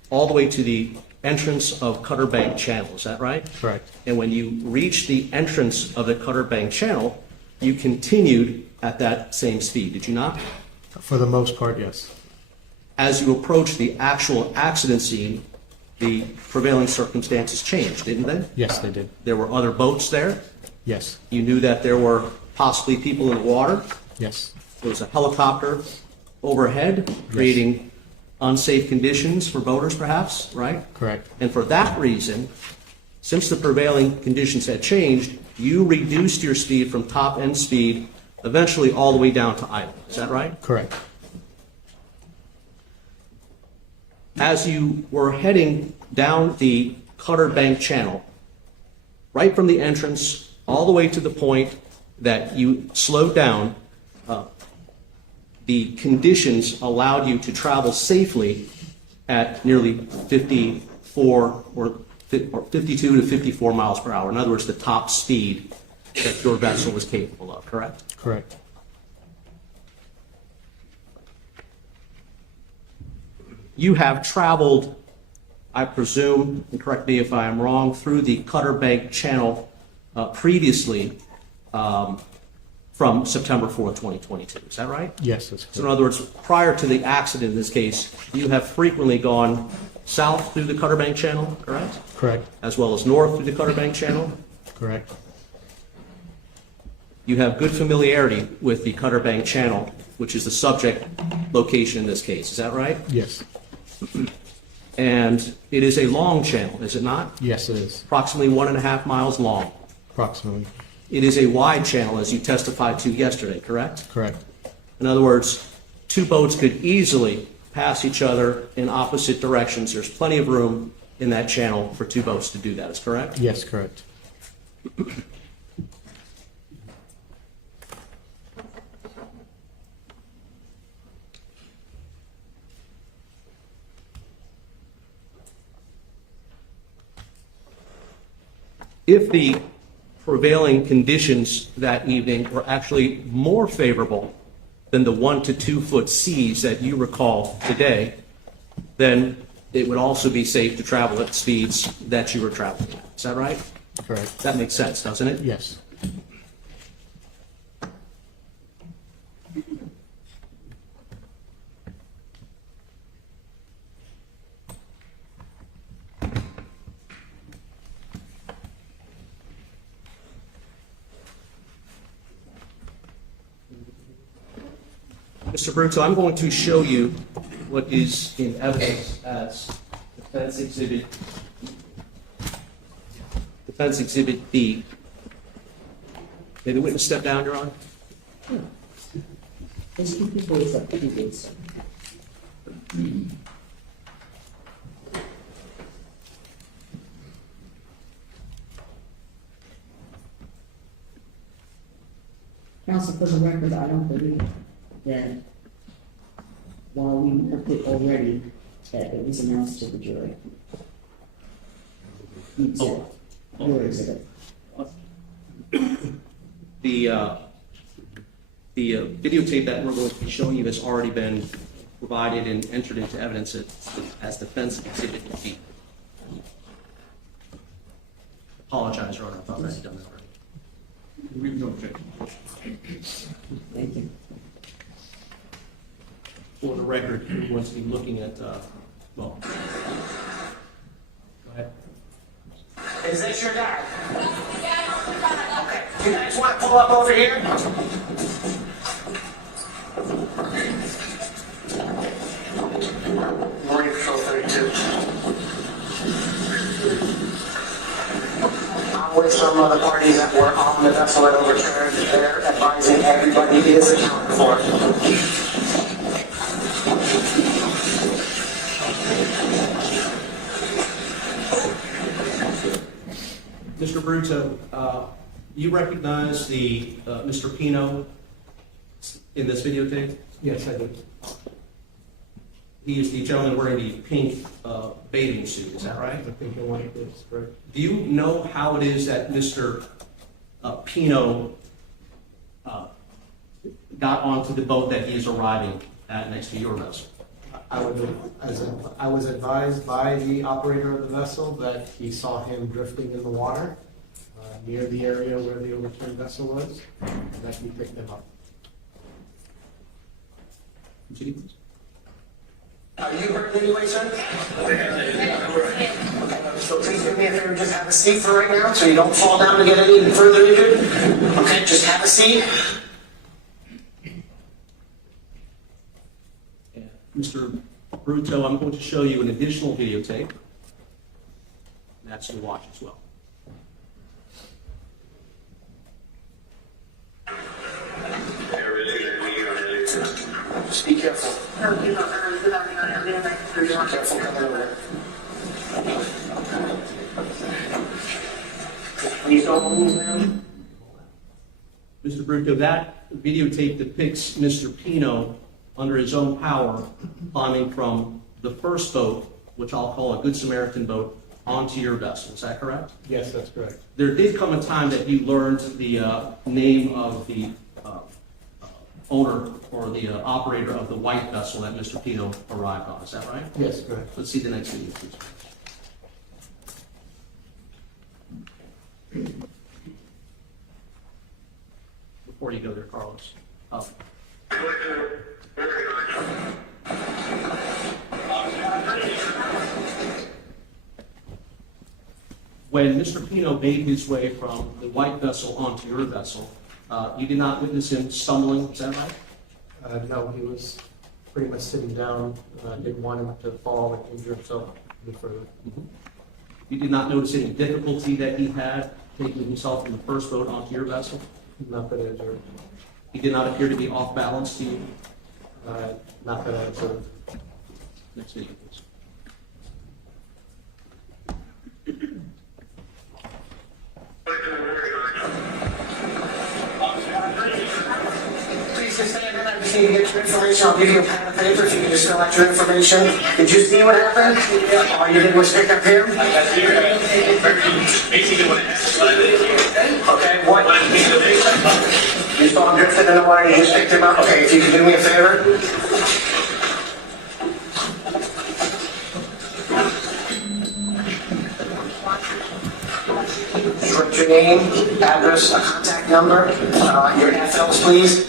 all the way to the entrance of Cutter Bank Channel. Is that right? Correct. And when you reached the entrance of the Cutter Bank Channel, you continued at that same speed, did you not? For the most part, yes. As you approached the actual accident scene, the prevailing circumstances changed, didn't they? Yes, they did. There were other boats there. Yes. You knew that there were possibly people in the water. Yes. There was a helicopter overhead, creating unsafe conditions for boaters, perhaps, right? Correct. And for that reason, since the prevailing conditions had changed, you reduced your speed from top end speed eventually all the way down to idle. Is that right? Correct. As you were heading down the Cutter Bank Channel, right from the entrance all the way to the point that you slowed down, the conditions allowed you to travel safely at nearly 54 or 52 to 54 miles per hour. In other words, the top speed that your vessel was capable of, correct? Correct. You have traveled, I presume, and correct me if I am wrong, through the Cutter Bank Channel previously from September 4th, 2022. Is that right? Yes, that's So in correct. other words, prior to the accident in this case, you have frequently gone south through the Cutter Bank Channel, correct? Correct. As well as north through the Cutter Bank Channel. Correct. You have good familiarity with the Cutter Bank Channel, which is the subject location in this case. Is that right? Yes. And it is a long channel, is it not? Yes, it is. Approximately 1.5 miles long. Approximately. It is a wide channel, as you testified to yesterday, correct? Correct. In other words, two boats could easily pass each other in opposite directions. There's plenty of room in that channel for two boats to do that, is correct? Yes, correct. If the prevailing conditions that evening were actually more favorable than the 1 to 2 foot seas that you recall today, then it would also be safe to travel at speeds that you were traveling at. Is that right? Correct. That makes sense, doesn't it? Yes. Mr. Bruto, I'm going to show you what is in evidence as Defense Exhibit B. May the witness step down, Your Honor? Just keep your voice up, keep your voice up. Counsel, for the record, I don't believe that while we marked it already, that it was announced to the jury. You said, where is it? The videotape that we're going to be showing you has already been provided and entered into evidence as defense exhibit B. Apologize, Your Honor, I thought I had done that already. We've no objection. Thank you. For the record, we're going to be looking at, well, go ahead. Is this your dad? Okay. You guys want to pull up over here? Morning Patrol 32. I'm with some of the parties that were on the vessel that overturned. They're advising everybody is accounted for. Mr. Bruto, you recognize the Mr. Pino in this videotape? Yes, I do. He is the gentleman wearing the pink bathing suit, is that right? I think the one is correct. Do you know how it is that Mr. Pino got onto the boat that he is arriving at next to your vessel? I was advised by the operator of the vessel that he saw him drifting in the water near the area where the overturned vessel was, and that he picked him up. Continue, please. Are you hurt in any way, sir? So please do me a favor, just have a seat for right now, so you don't fall down and get any further injured. Okay, just have a seat. Mr. Bruto, I'm going to show you an additional videotape. That's to watch as well. Just be careful. Be careful coming over there. Please don't move, ma'am. Mr. Bruto, that videotape depicts Mr. Pino under his own power climbing from the first boat, which I'll call a Good Samaritan boat, onto your vessel. Is that correct? Yes, that's correct. There did come a time that you learned the name of the owner or the operator of the white vessel that Mr. Pino arrived on. Is that right? Yes, correct. Let's see the next video, please. Before you go there, Carlos. When Mr. Pino made his way from the white vessel onto your vessel, you did not witness him stumbling, is that right? No, he was pretty much sitting down, didn't want him to fall and injure himself any further. You did not notice any difficulty that he had taking himself from the first boat onto your vessel? Not that I observed. He did not appear to be off balance to you? Not that I observed. Next video, please. Please just stand in. I just need to get your information. I'll give you a pad of paper if you can just fill out your information. Did you see what happened? All you did was pick up him? Basically what happened. Okay, what? You saw him drifting in the water, you just picked him up? Okay, if you could do me a favor. Just write your name, address, a contact number, your FLs, please.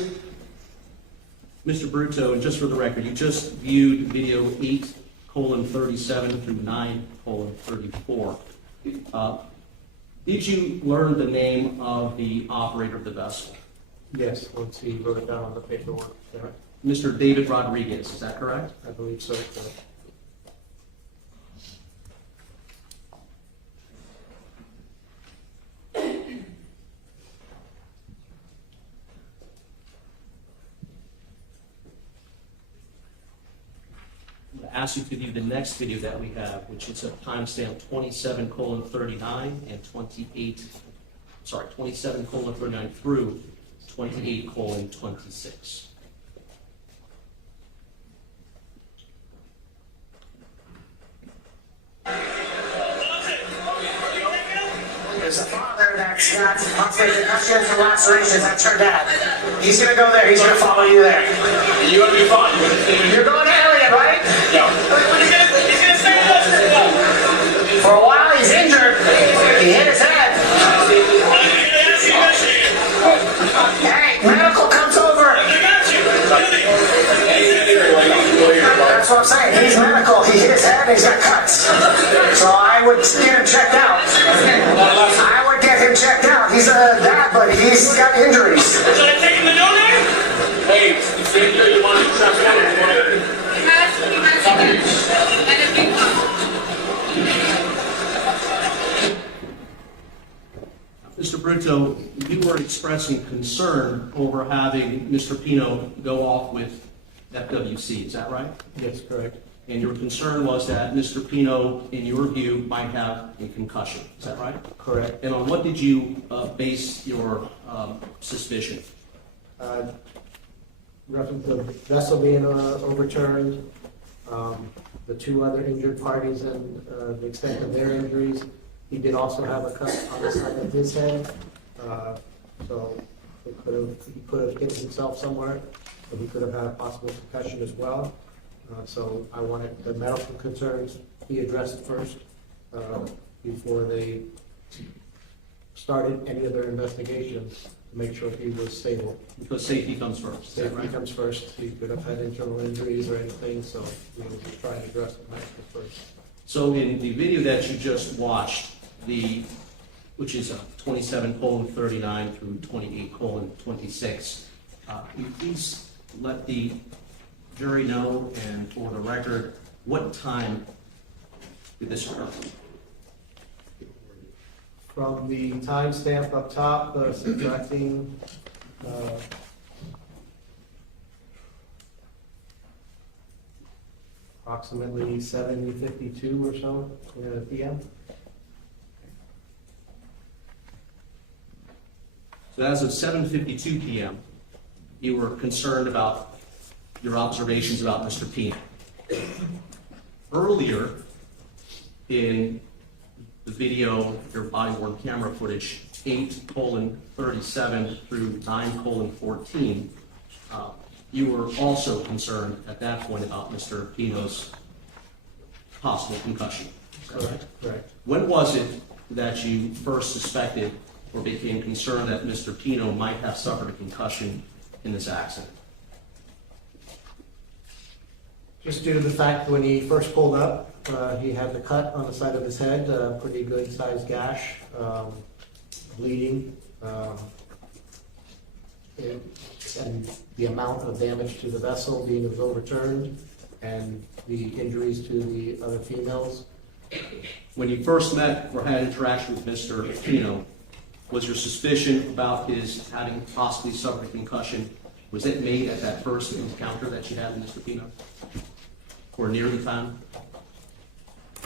Mr. Bruto, and just for the record, you just viewed video 8:37 through 9:34. Did you learn the name of the operator of the vessel? Yes, once he wrote it down on the paperwork. Yeah, Mr. David Rodriguez, is that correct? I believe so. I'm going to ask you to view the next video that we have, which is a timestamp 27:39 and 27:39 through 28:26. There's a father that's got possibly concussions and lacerations. That's her dad. He's gonna go there. He's gonna follow you there. You're gonna be fine. You're going to Elliot, right? Yeah. He's gonna stay with us. For a while, he's injured. He hit his head. Hey, medical comes over. That's what I'm saying. He's medical. He hit his head and he's got cuts. So I would get him checked out. I would get him checked out. He's a dad, but he's got injuries. Should I take him to know there? Hey, you want to transport him? Mr. Brutto, you were expressing concern over having Mr. Pino go off with FWC, is that right? Yes, correct. And your concern was that Mr. Pino, in your view, might have a concussion, is that right? Correct. And on what did you base your suspicion? Reference the vessel being overturned, the two other injured parties and the extent of their injuries. He did also have a cut on the side of his head, so he could have hit himself somewhere, but he could have had a possible concussion as well. So I wanted the medical concerns be addressed first before they started any of their investigations to make sure he was stable. Because safety comes first, is that Safety right? comes first. He could have had internal injuries or anything, so we will just try to address the medical first. So in the video that you just watched, which is 27:39 through 28:26, you please let the jury know, and for the record, what time did this occur? From the timestamp up top, subtracting approximately 7:52 or so p.m. So as of 7:52 p.m., you were concerned about your observations about Mr. Pino. Earlier in the video, your body-worn camera footage, 8:37 through 9:14, you were also concerned at that point about Mr. Pino's possible concussion. Is that right? Correct. When was it that you first suspected or became concerned that Mr. Pino might have suffered a concussion in this accident? Just due to the fact when he first pulled up, he had the cut on the side of his head, a pretty good sized gash, bleeding, and the amount of damage to the vessel being overturned, and the injuries to the other females. When you first met or had interaction with Mr. Pino, was your suspicion about his having possibly suffered a concussion, was it made at that first encounter that you had with Mr. Pino? Or near the time?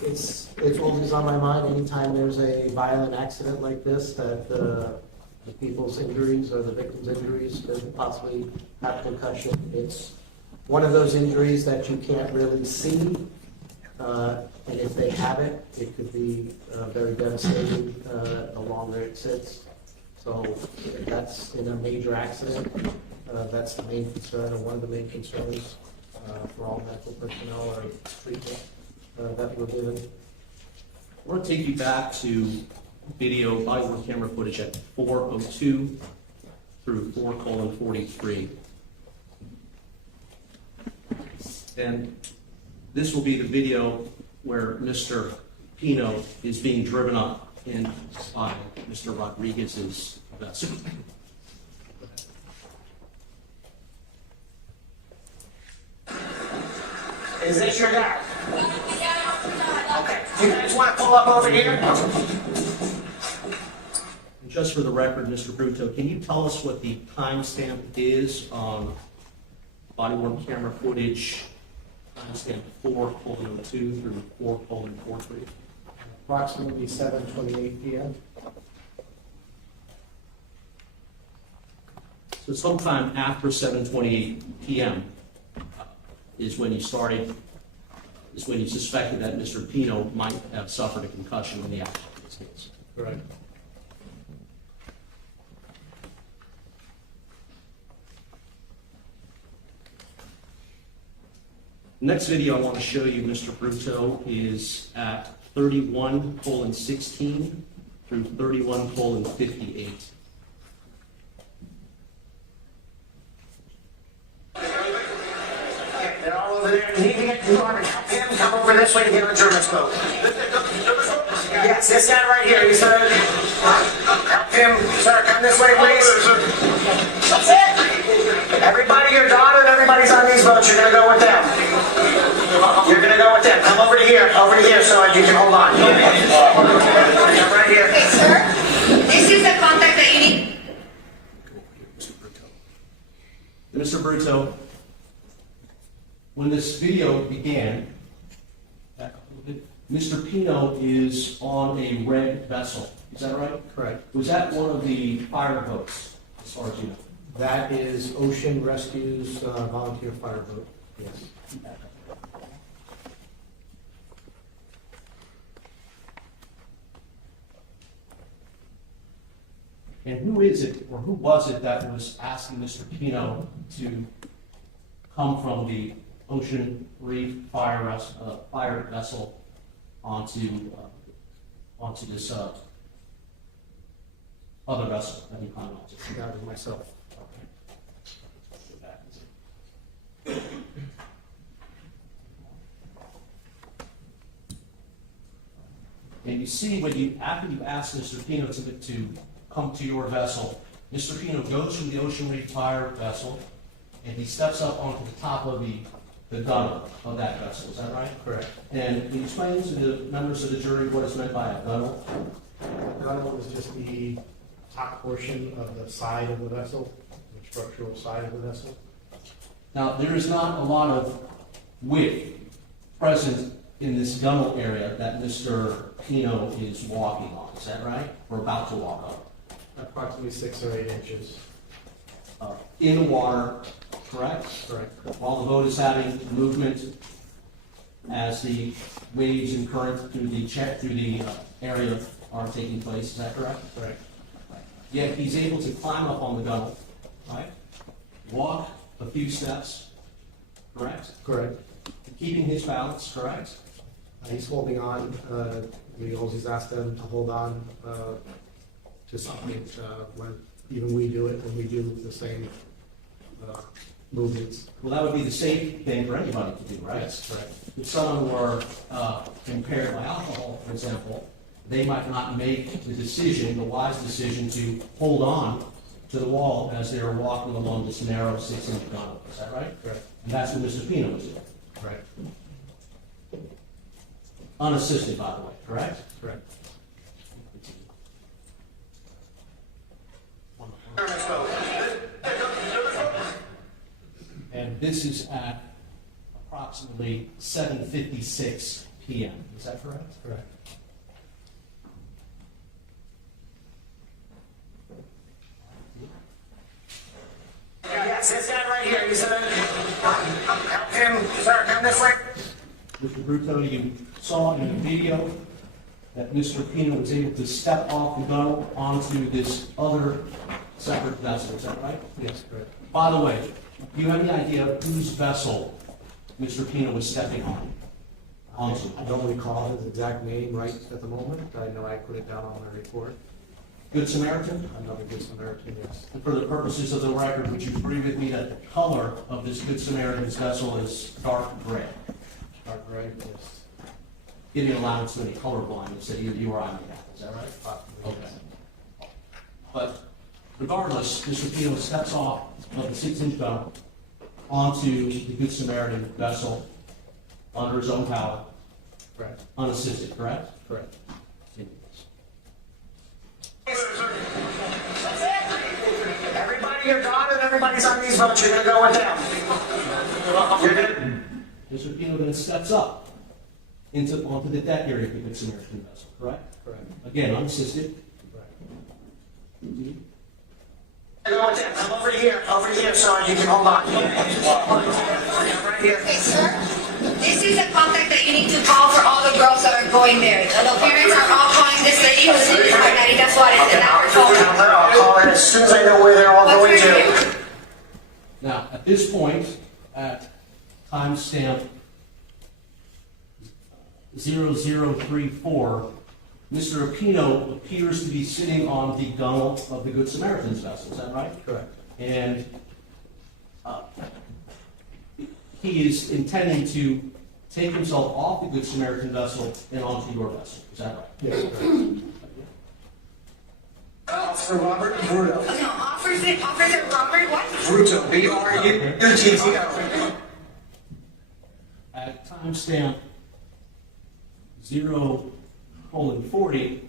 It's always on my mind anytime there's a violent accident like this, that the people's injuries or the victim's injuries could possibly have concussion. It's one of those injuries that you can't really see, and if they have it, it could be very devastating the longer it sits. So if that's in a major accident, that's the main concern, or one of the main concerns for all medical personnel or treatment that we're doing. I want to take you back to video body-worn camera footage at 4:02 through 4:43. And this will be the video where Mr. Pino is being driven up in by Mr. Rodriguez's vessel. Is this your dad? Okay. Do you guys want to pull up over here? And just for the record, Mr. Brutto, can you tell us what the timestamp is on body-worn camera footage, timestamp 4:02 through 4:43? Approximately 7:28 p.m. So sometime after 7:28 PM is when you started, is when you suspected that Mr. Pino might have suffered a concussion in the action of this case. Correct. Next video I want to show you, Mr. Bruto, is at 31:16 through 31:58. They're all over there. Need to get to him. Come over this way to get on the German's boat. Yes, this guy right here. He's help him. Sir, come this way, please. That's it. Everybody, you're dotted. Everybody's on these boats. You're gonna go with them. You're gonna go with them. Come over to here, so you can hold on. Come right here. Okay, sir, this is the contact that you need. Mr. Bruto, when this video began, Mr. Pino is on a red vessel. Is that right? Correct. Was that one of the fire boats, as far as you know? That is Ocean Rescue's volunteer fireboat, yes. And who is it, or who was it that was asking Mr. Pino to come from the Ocean Reef fire vessel onto this other vessel that he climbed onto? That was myself. And you see when you, after you ask Mr. Pino to come to your vessel, Mr. Pino goes from the Ocean Reef fire vessel and he steps up onto the top of the gunnel of that vessel. Is that right? Correct. And can you explain to the members of the jury what is meant by a gunnel? Gunnel is just the top portion of the side of the vessel, the structural side of the vessel. Now, there is not a lot of width present in this gunnel area that Mr. Pino is walking on. Is that right? Or about to walk on? Approximately 6 or 8 inches. In the water, correct? Correct. While the boat is having movement as the waves and current through the area are taking place. Is that correct? Correct. Yet he's able to climb up on the gunnel, right? Walk a few steps, correct? Correct. Keeping his balance, correct? He's holding on. We always ask them to hold on to something when even we do it, when we do the same movements. Well, that would be the safe thing for anybody to do, right? Yes, correct. If someone were impaired by alcohol, for example, they might not make the decision, the wise decision, to hold on to the wall as they are walking along this narrow 6-inch gunnel. Is that right? Correct. And that's what Mr. Pino was doing. Correct. Unassisted, by the way, correct? Correct. And this is at approximately 7:56 p.m. Is that correct? Correct. Yes, this guy right here. He's help him. Sir, come this way. Mr. Bruto, you saw in the video that Mr. Pino was able to step off the gunnel onto this other separate vessel. Is that right? Yes, correct. By the way, do you have any idea whose vessel Mr. Pino was stepping on? Onto? I don't recall his exact name right at the moment. I know I put it down on my report. Good Samaritan? Another Good Samaritan, yes. And for the purposes of the record, would you agree with me that the color of this Good Samaritan's vessel is dark gray? Dark gray, yes. Give me an allowance to any color blindness that either you or I may have. Is that right? Okay. But regardless, Mr. Pino steps off of the 6-inch gunnel onto the Good Samaritan vessel under his own power, Correct. unassisted, correct? Correct. Everybody, you're dotted. Everybody's on these boats. You're gonna go with them. You're gonna. Mr. Pino then steps up onto the deck area of the Good Samaritan vessel, correct? Correct. Again, unassisted. Correct. No, it's I'm over here, so you can hold on. Right here. Okay, sir, this is a contact that you need to call for all the girls that are going there. The parents are all calling this lady who's in Margarita Suarez, and now we're calling. I'll call her as soon as I know where they're all going What's her to. name? Now, at this point, at timestamp 0034, Mr. Pino appears to be sitting on the gunwale of the Good Samaritan's vessel, is that right? Correct. And he is intending to take himself off the Good Samaritan vessel and onto your vessel, is that right? Yes, correct. Officer Robert Bruto. No, Officer Robert what? Bruto, B-R-U-T-O. At timestamp 0:40,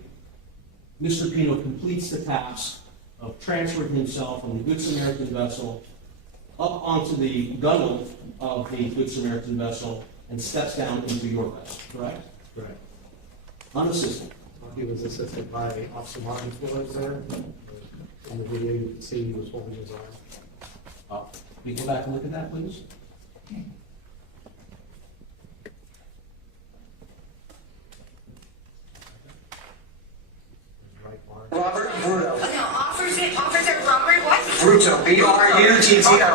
Mr. Pino completes the task of transferring himself from the Good Samaritan vessel up onto the gunwale of the Good Samaritan vessel and steps down into your vessel, correct? Correct. Unassisted. He was assisted by Officer Martin Flores there. In the video, you can see he was holding his arm. Can you go back and look at that, please? Robert Bruto. No, Officer Robert what? Bruto, B-R-U-T-T-O.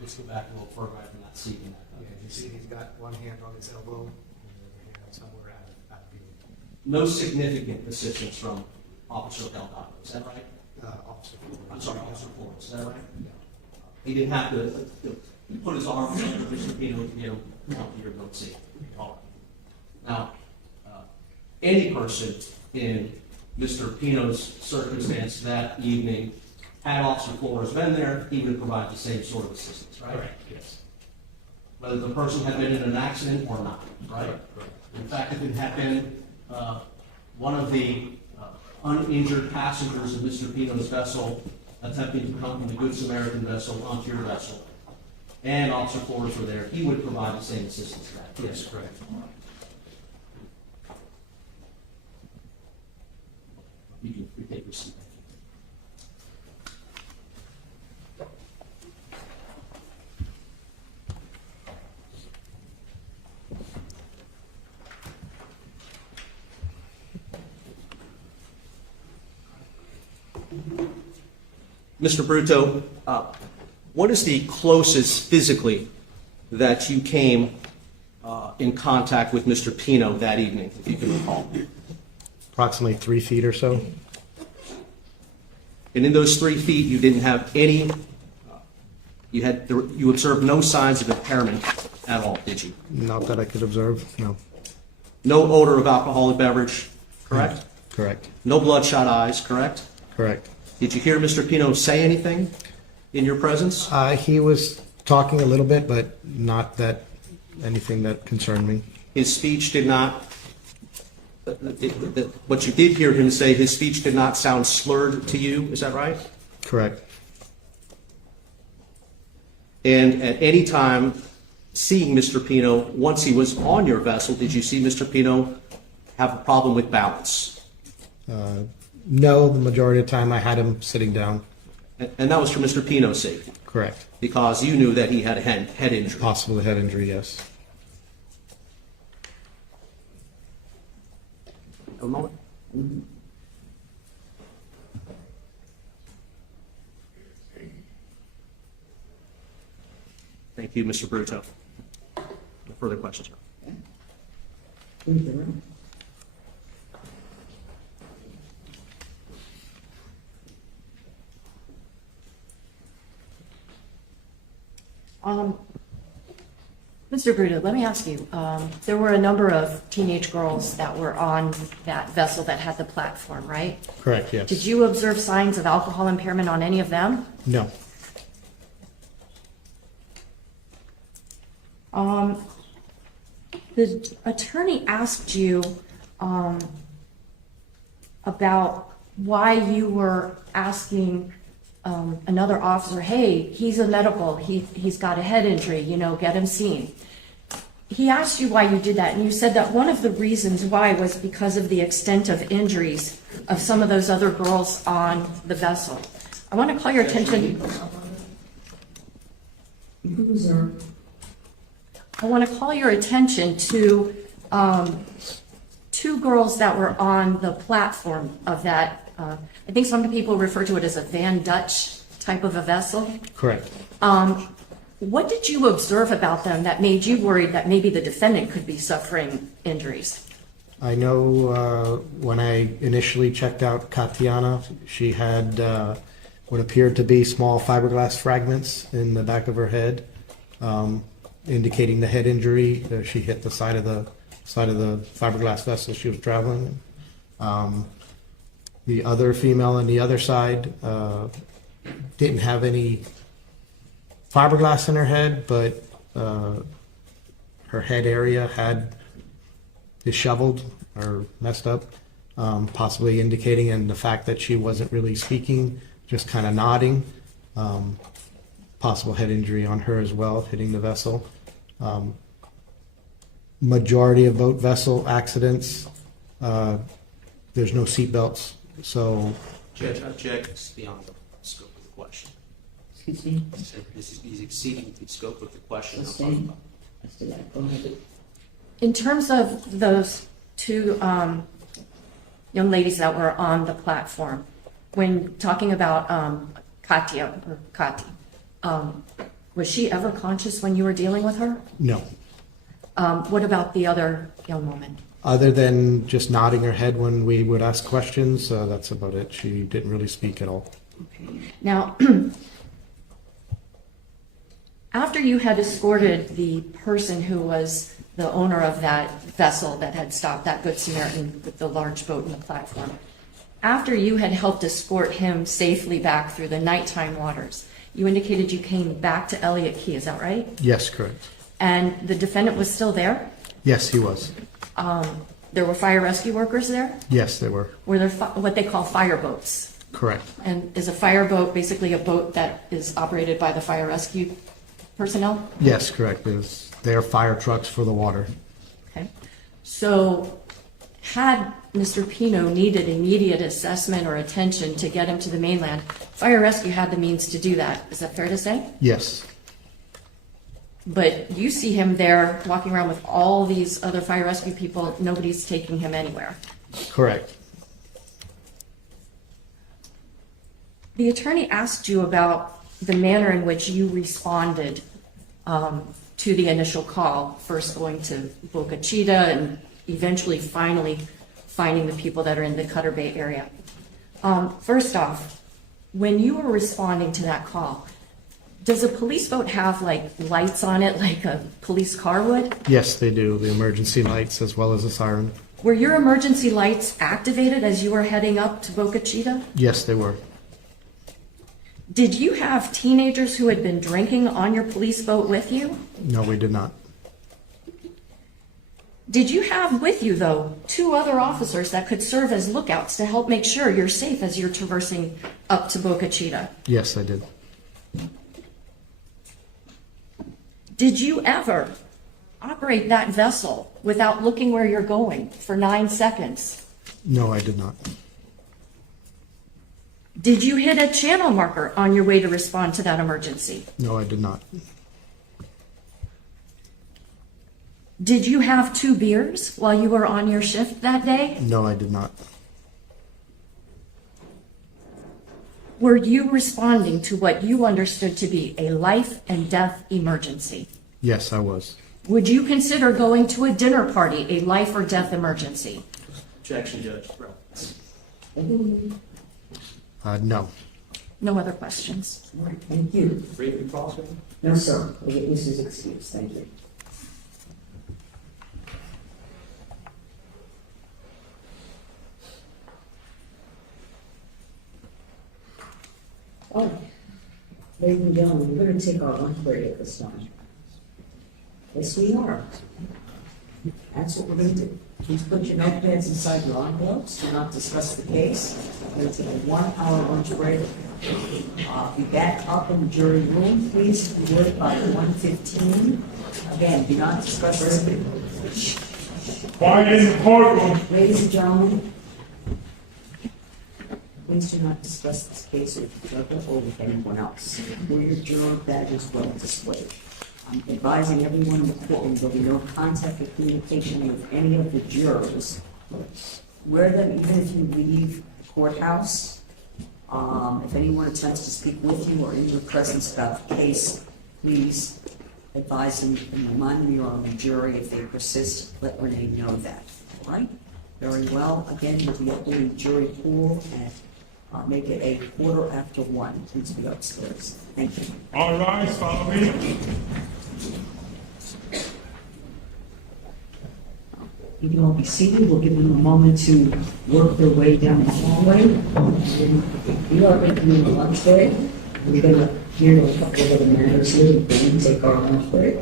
Let's go back a little further from that seat. Okay, you see he's got one hand on his elbow and the other hand somewhere out of view. No significant assistance from Officer Delgado, is that right? Officer I'm sorry, Officer Flores, is that right? He didn't have to put his arm around Mr. Pino to get him out to your boat safe. Now, any person in Mr. Pino's circumstance that evening, had Officer Flores been there, he would provide the same sort of assistance, right? Correct, yes. Whether the person had been in an accident or not, right? Correct. In fact, if it had been one of the uninjured passengers of Mr. Pino's vessel attempting to come from the Good Samaritan vessel onto your vessel, and Officer Flores were there, he would provide the same assistance to that. Yes, correct. You can retake your seat. Mr. Bruto, what is the closest physically that you came in contact with Mr. Pino that evening, if you can recall? Approximately 3 feet or so. And in those 3 feet, you didn't have any, you observed no signs of impairment at all, did you? Not that I could observe, no. No odor of alcoholic beverage, correct? Correct. No bloodshot eyes, correct? Correct. Did you hear Mr. Pino say anything in your presence? He was talking a little bit, but not that anything that concerned me. His speech did not, what you did hear him say, his speech did not sound slurred to you, is that right? Correct. And at any time, seeing Mr. Pino, once he was on your vessel, did you see Mr. Pino have a problem with balance? No, the majority of the time I had him sitting down. And that was for Mr. Pino's safety? Correct. Because you knew that he had a head injury? Possible head injury, yes. A moment. Thank you, Mr. Bruto. No further questions? Leave the room. Mr. Bruto, let me ask you, there were a number of teenage girls that were on that vessel that had the platform, right? Correct, yes. Did you observe signs of alcohol impairment on any of them? No. The attorney asked you about why you were asking another officer, hey, he's a medical, he's got a head injury, get him seen. he asked you why you did that, and you said that one of the reasons why was because of the extent of injuries of some of those other girls on the vessel. I want to call your attention. I want to call your attention to two girls that were on the platform of that. I think some people refer to it as a Van Dutch type of a vessel. Correct. What did you observe about them that made you worried that maybe the defendant could be suffering injuries? I know when I initially checked out Katiana, she had what appeared to be small fiberglass fragments in the back of her head, indicating the head injury. She hit the side of the fiberglass vessel she was traveling in. The other female on the other side didn't have any fiberglass in her head, but her head area had disheveled or messed up, possibly indicating in the fact that she wasn't really speaking, just kind of nodding. Possible head injury on her as well, hitting the vessel. Majority of boat vessel accidents, there's no seat belts, so. Judge, objects beyond the scope of the question. Excuse me? I said he's exceeding the scope of the question. Sustained. Let's do that. Go ahead. In terms of those two young ladies that were on the platform, when talking about Katia, or Kati, was she ever conscious when you were dealing with her? No. What about the other young woman? Other than just nodding her head when we would ask questions, that's about it. She didn't really speak at all. Okay. Now, after you had escorted the person who was the owner of that vessel that had stopped, that Good Samaritan with the large boat and the platform, after you had helped escort him safely back through the nighttime waters, you indicated you came back to Elliott Key, is that right? Yes, correct. And the defendant was still there? Yes, he was. There were fire rescue workers there? Yes, they were. Were there what they call fire boats? Correct. And is a fire boat basically a boat that is operated by the fire rescue personnel? Yes, correct. They're fire trucks for the water. Okay. So had Mr. Pino needed immediate assessment or attention to get him to the mainland, fire rescue had the means to do that. Is that fair to say? Yes. But you see him there walking around with all these other fire rescue people. Nobody's taking him anywhere. Correct. The attorney asked you about the manner in which you responded to the initial call, first going to Boca Chita and eventually finally finding the people that are in the Cutter Bay area. First off, when you were responding to that call, does a police boat have like lights on it like a police car would? Yes, they do. The emergency lights as well as the siren. Were your emergency lights activated as you were heading up to Boca Chita? Yes, they were. Did you have teenagers who had been drinking on your police boat with you? No, we did not. Did you have with you, though, two other officers that could serve as lookouts to help make sure you're safe as you're traversing up to Boca Chita? Yes, I did. Did you ever operate that vessel without looking where you're going for 9 seconds? No, I did not. Did you hit a channel marker on your way to respond to that emergency? No, I did not. Did you have 2 beers while you were on your shift that day? No, I did not. Were you responding to what you understood to be a life and death emergency? Yes, I was. Would you consider going to a dinner party a life or death emergency? Objection, Judge. No. No other questions? All right, thank you. Free from cross? No, sir. The witness is excused. Thank you. All right. Ladies and gentlemen, we're going to take our lunch break at this time. Yes, we are. That's what we're going to do. Please put your notepads inside your envelopes. Do not discuss the case. We're going to take a 1-hour lunch break. Be back up in the jury room, please, if you would, by 1:15. Again, do not discuss this. Quiet in the courtroom. Ladies and gentlemen, please do not discuss this case with each other or with anyone else. For your juror, that is well displayed. I'm advising everyone in the courtroom there'll be no contact or communication with any of the jurors. Wear them even if you leave the courthouse. If anyone attempts to speak with you or in your presence about the case, please advise them and remind me on the jury. If they persist, let Renee know that. All right? Very well. Again, we'll be opening the jury pool and make it 1:15. Please be upstairs. Thank you. All rise, follow me. You can all be seated. We'll give them a moment to work their way down the hallway. We are making a lunch break. We're going to handle a couple of other matters here and then take our lunch break.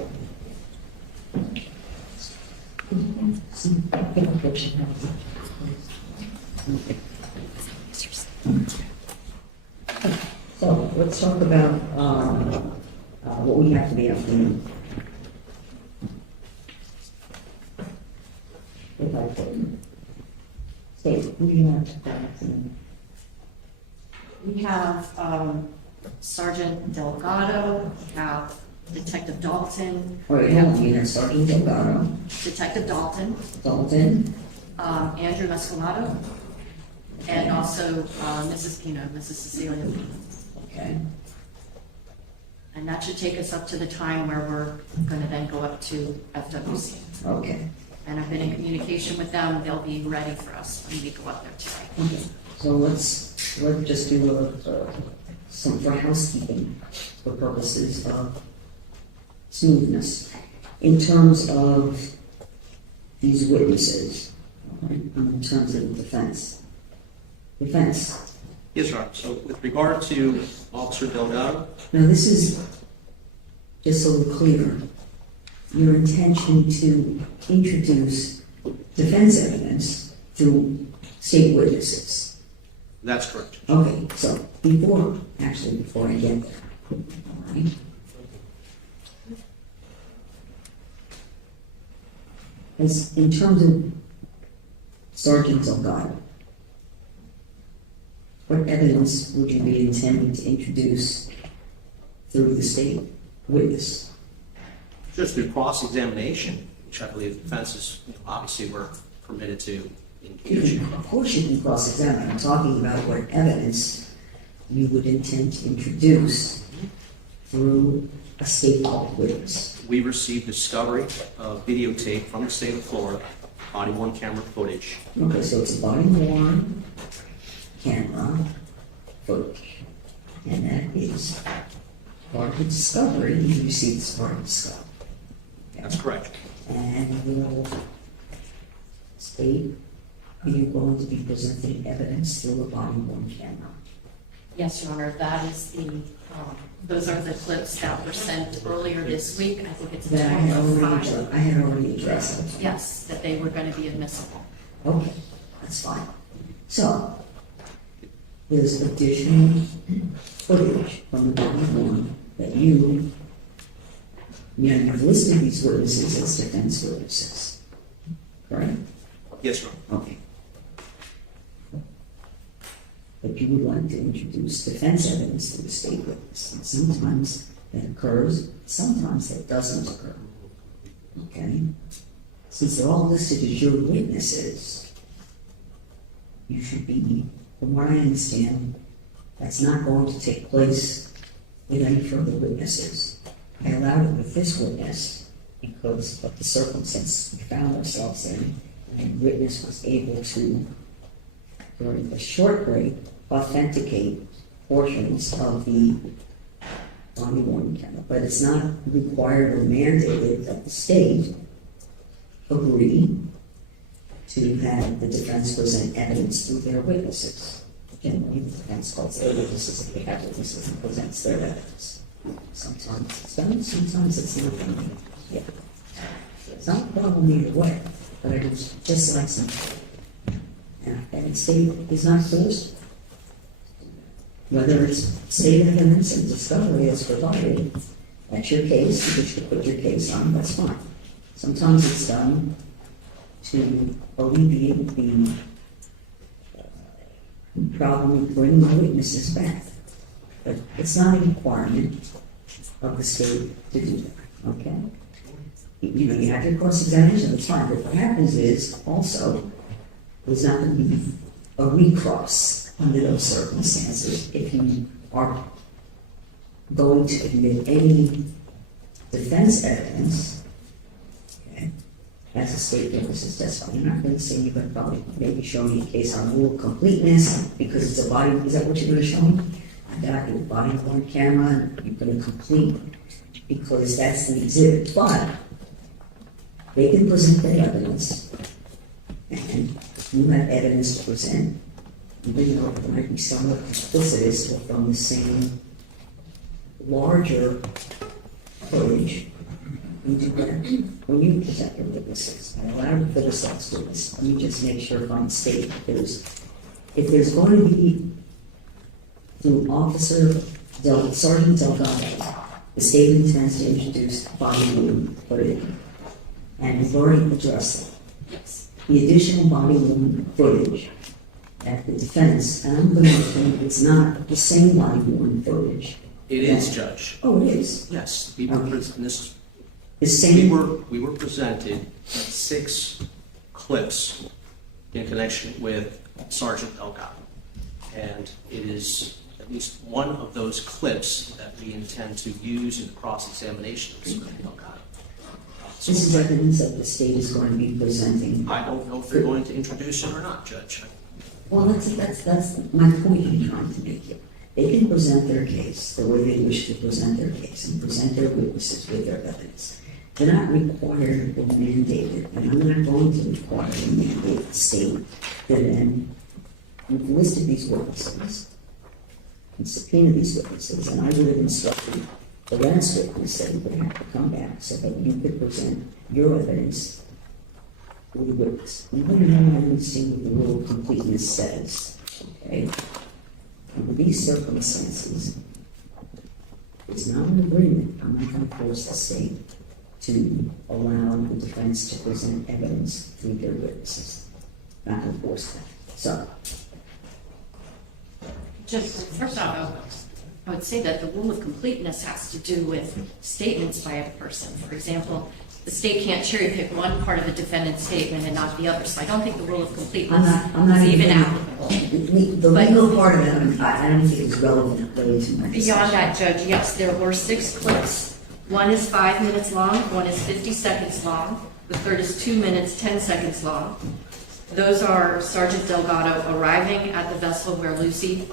So let's talk about what we have for the afternoon. If I could. State, who do you have? We have Sergeant Delgado, we have Detective Dalton. Wait, hold on, you have Sergeant Delgado, Detective Dalton, Dalton, Andrew Mescolotto, and also Mrs. Pino, Mrs. Cecilia Pino. okay. And that should take us up to the time where we're going to then go up to FWC. Okay. And I've been in communication with them. They'll be ready for us when we go up there today. Okay. So let's just do some for housekeeping for purposes of smoothness. In terms of these witnesses, right, in terms of the defense. Defense. Yes, Your Honor. So with regard to Officer Delgado, Now this is, just so we're clear, your intention to introduce defense evidence through state witnesses. that's correct. Okay, so before I get there, all right? As in terms of Sergeant Delgado, what evidence would you be intending to introduce through the state witness? Just through cross-examination, which I believe the defenses obviously were permitted to engage in. Of course you can cross-examine. I'm talking about what evidence you would intend to introduce through a state public witness. We received discovery of videotape from the state of Florida, body-worn camera footage. Okay, so it's a body-worn camera footage, and that is part of the discovery. You received as part of the discovery. That's correct. And will state, are you going to be presenting evidence through a body-worn camera? Yes, Your Honor, that is those are the clips that were sent earlier this week. I think it's That I five. had already addressed it. Yes, that they were going to be admissible. Okay, that's fine. So, there's additional footage from the body-worn that you've listed these witnesses as defense witnesses, correct? Yes, Your Honor. Okay. But you would like to introduce defense evidence to the state witness. And sometimes that occurs, sometimes that doesn't occur. Okay? Since they're all listed as your witnesses, you should be, from what I understand, that's not going to take place with any further witnesses. I allowed it with this witness because of the circumstances we found ourselves in, and the witness was able to, during the short break, authenticate portions of the body-worn camera. But it's not required or mandated that the state agree to have the defense present evidence through their witnesses. Generally, the defense calls their witnesses if they have witnesses and presents their evidence. Sometimes it's done, sometimes it's not done. Yeah. It's not a problem either way, but I would just like some. And the state is not forced. whether it's state evidence and discovery is provided, that's your case, you should put your case on, that's fine. Sometimes it's done to alleviate the problem of bringing the witnesses back. But it's not a requirement of the state to do that, okay? You know, you have your cross-examination, it's fine, but what happens is, also, there's not going to be a recross under those circumstances if you are going to admit any defense evidence, okay, as a state witness testimony. You're not going to say you're going to probably maybe show me a case on rule of completeness because it's a body, is that what you're going to show me? I got your body worn camera and you're going to complete because that's the exhibit. But they can present their evidence, and if you have evidence to present, even though it might be somewhat duplicitous or from the same larger footage, you do that when you present your witnesses. I allow you for the sex witness. Let me just make sure if I'm stating if there's going to be through Sergeant Delgado, the state intends to introduce body worn footage. And we've already addressed it. Yes. The additional body worn footage at the defense, and I'm going to think it's not the same body worn footage. It is, Judge. Oh, it is? Yes. We were, this, The same? we were presented 6 clips in connection with Sergeant Delgado. And it is at least one of those clips that we intend to use in the cross-examination of Sergeant Delgado. This is evidence that the state is going to be presenting. I don't know if they're going to introduce it or not, Judge. Well, that's my point I'm trying to make here. They can present their case the way they wish to present their case and present their witnesses with their evidence. They're not required or mandated, and I'm not going to require or mandate the state to then, you've listed these witnesses and subpoena these witnesses, and I would have instructed the last witness that you would have to come back so that you could present your evidence with the witness. You want to know how you see what the rule of completeness says, okay? Under these circumstances, it's not an agreement. I'm not going to force the state to allow the defense to present evidence through their witnesses. Not going to force that. So, Just first off, I would say that the rule of completeness has to do with statements by a person. For example, the state can't cherry pick one part of the defendant's statement and not the other. So I don't think the rule of completeness I'm not is even even applicable. the legal part of it, I don't think is relevant really to my discussion. Beyond that, Judge, yes, there were 6 clips. One is 5 minutes long, one is 50 seconds long, the third is 2 minutes, 10 seconds long. Those are Sergeant Delgado arriving at the vessel where Lucy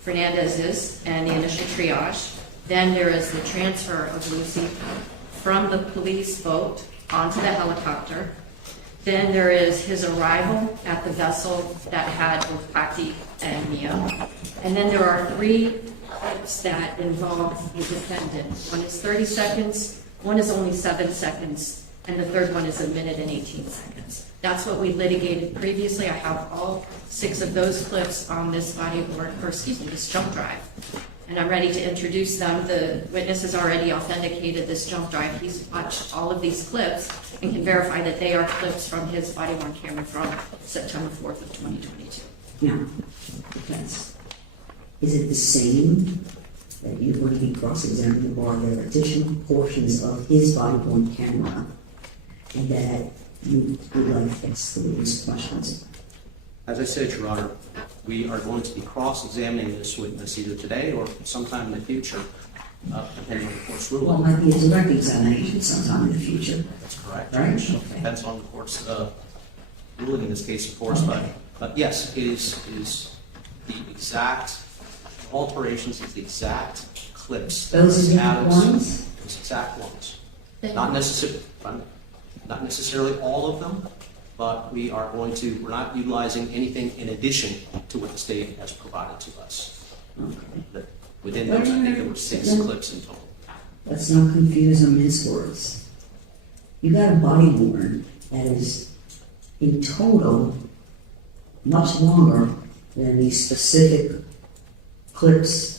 Fernandez is and the initial triage. Then there is the transfer of Lucy from the police boat onto the helicopter. Then there is his arrival at the vessel that had both Katy and Mia. And then there are 3 clips that involve the defendant. One is 30 seconds, one is only 7 seconds, and the third one is 1 minute and 18 seconds. That's what we litigated previously. I have all 6 of those clips on this body of work, or excuse me, this jump drive. And I'm ready to introduce them. The witness has already authenticated this jump drive. He's watched all of these clips and can verify that they are clips from his body-worn camera from September 4th of 2022. Now, defense, is it the same that you're going to be cross-examining or are there additional portions of his body-worn camera and that you would like to ask these questions? As I said, Your Honor, we are going to be cross-examining this witness either today or sometime in the future, depending on the court's ruling. Well, it might be a direct examination sometime in the future. That's correct. Right? Judge. Okay. Depends on the court's ruling in this case, of course, but yes, it is the exact alterations, it's the exact clips. Those are the out of- ones? Those exact ones. Not necessarily all of them, but we're not utilizing anything in addition to what the state has provided to us. Within those, I think there were 6 clips in total. Let's not confuse or mince words. You got a body worn that is in total much longer than the specific clips,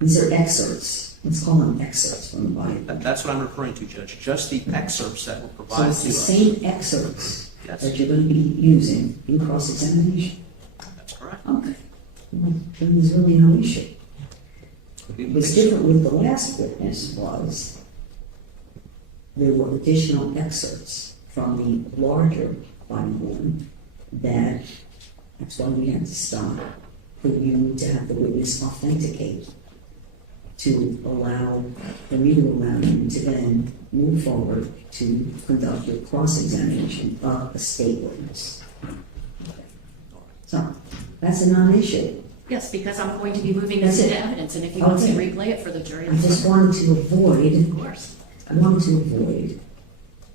these are excerpts, let's call them excerpts from the body. That's what I'm referring to, Judge, just the excerpts that were So provided it's to the us. same excerpts Yes. that you're going to be using in cross-examination? That's correct. Okay. Well, then there's really no issue. What's different with the last witness was there were additional excerpts from the larger body worn that's why we had to stop, for you to have the witness authenticate, to allow, for me to allow you to then move forward to conduct your cross-examination of a state witness. So, that's a non-issue. Yes, because I'm going to be moving this That's it. into evidence, and if you want to Okay. replay it for the jury, I just wanted to avoid, of course.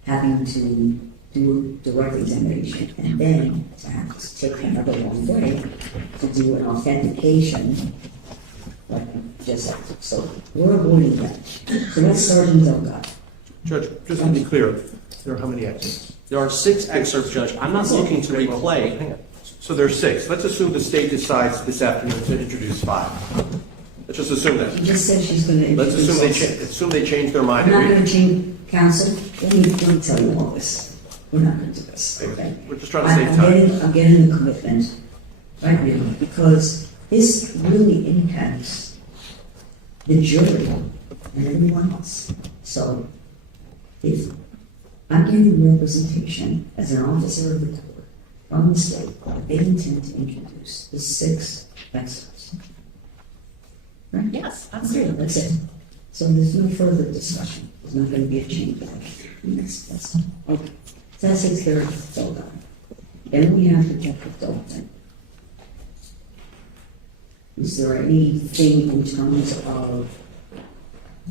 having to do a direct examination and then to have to take another long way to do an authentication like you just said. So we're avoiding that. So that's Sergeant Delgado. Judge, just to be clear, there are how many excerpts? There are 6 excerpts, Judge. I'm not looking to replay. Hang on. So there's 6. Let's assume the state decides this afternoon to introduce 5. Let's just assume She that. just said she's going to Let's introduce. assume they change their mind. I'm not going to change counsel. Let me tell you all this. We're not going to do this, okay? We're just trying to save time. I'm getting the commitment right now because this really impacts the jury and everyone else. So if I'm giving representation as an officer of the court from the state that they intend to introduce the 6 excerpts. Right? Yes, Okay, absolutely. that's it. So there's no further discussion. There's not going to be a change. That's okay. So that takes care of Delgado. Then we have Detective Dalton. Is there anything in terms of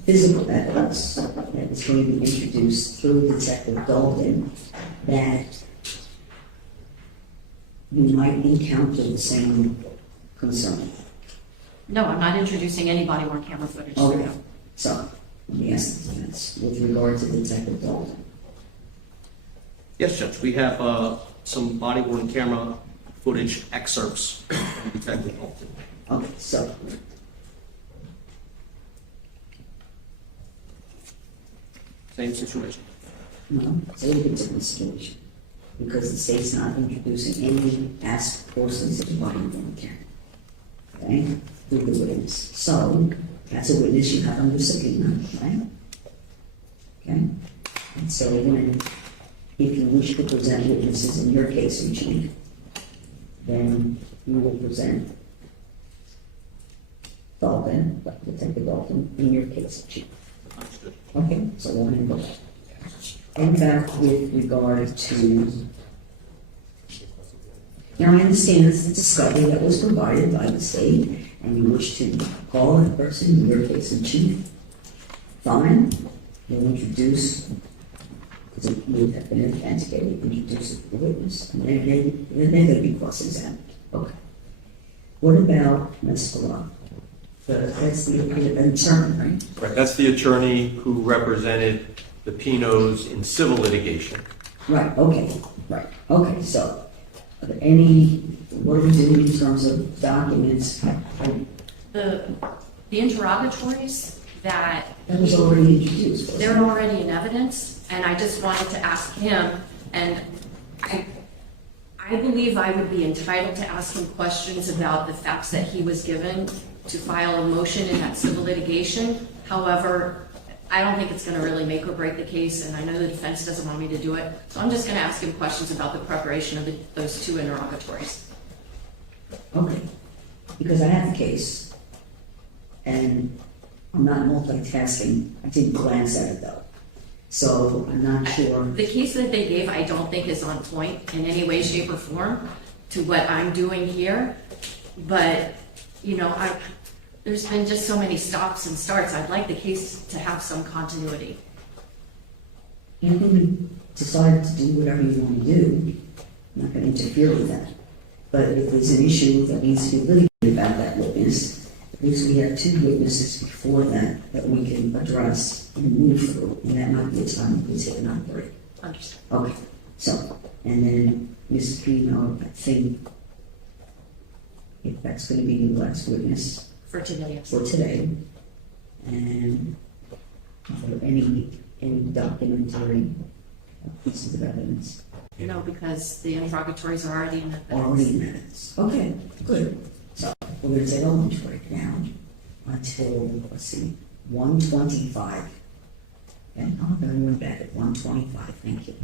physical evidence that is going to be introduced through Detective Dalton that you might encounter the same concern? No, I'm not introducing any body worn camera footage. Okay, so, let me ask the defense with regard to Detective Dalton. Yes, Judge, we have some body-worn camera footage excerpts from Detective Dalton. Okay, so, Same situation. no, it's a little bit different situation, because the state's not introducing any portions of the body worn camera. Okay, through the witness. So, that's a witness you have under subpoena, right? Okay, and so when, if you wish to present witnesses in your case in chief, then you will present Dalton, Detective Dalton, in your case in chief. Understood. Okay, so we're going to go back. And back with regard to, now I understand it's the discovery that was provided by the state, and you wish to call that person in your case in chief. Fine, you'll introduce, because it would have been authenticated, introduce the witness, and then they're going to be cross-examined. Okay. What about Mescolotto? That's the attorney, right? Right, that's the attorney who represented the Pinos in civil litigation. Right, okay, so, are there any, what are we doing in terms of documents? The interrogatories that That was already introduced. wasn't they're it? already in evidence, and I just wanted to ask him, and I believe I would be entitled to ask him questions about the facts that he was given to file a motion in that civil litigation. However, I don't think it's going to really make or break the case, and I know the defense doesn't want me to do it, so I'm just going to ask him questions about the preparation of those 2 interrogatories. Okay, because I have the case, and I'm not multitasking, I didn't glance at it though, so I'm not sure. The case that they gave, I don't think is on point in any way, shape, or form to what I'm doing here, but, you know, there's been just so many stops and starts. I'd like the case to have some continuity. You can decide to do whatever you want to do, I'm not going to interfere with that. But if there's an issue that needs to be litigated about that witness, at least we have 2 witnesses before that we can address and move through, and that might be a time we take another break. Understood. Okay, so, and then Mrs. Pino, I think, if that's going to be the last witness For today, yes. for today. And for any documentary pieces of evidence. No, because the interrogatories are already in the. Already minutes. Okay, good. So we're gonna take a lunch break now until, let's see, 1:25. And I'm gonna move back at 1:25, thank you.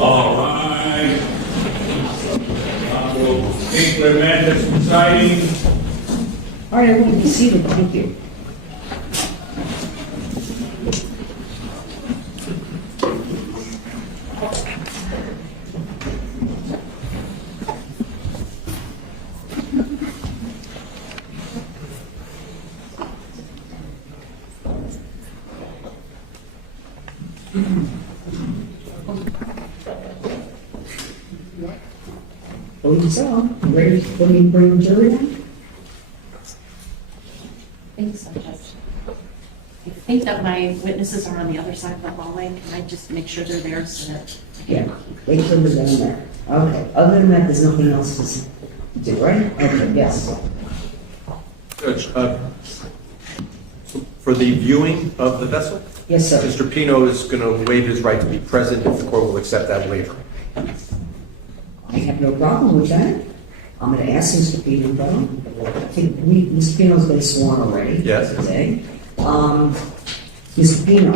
All right. I will take Fernandez presiding. All right, everyone be seated, thank you. So, ready for me to bring the jury in? Thanks, Judge. I think that my witnesses are on the other side of the hallway. Can I just make sure they're there so that? Yeah, wait till we're done there. Okay, other than that, there's nothing else to do, right? Okay, yes. Judge, for the viewing of the vessel, Yes, sir. Mr. Pino is going to waive his right to be present if the court will accept that waiver. I have no problem with that. I'm going to ask Mr. Pino, though. I think Mr. Pino's been sworn already. Yes. Today. Mr. Pino,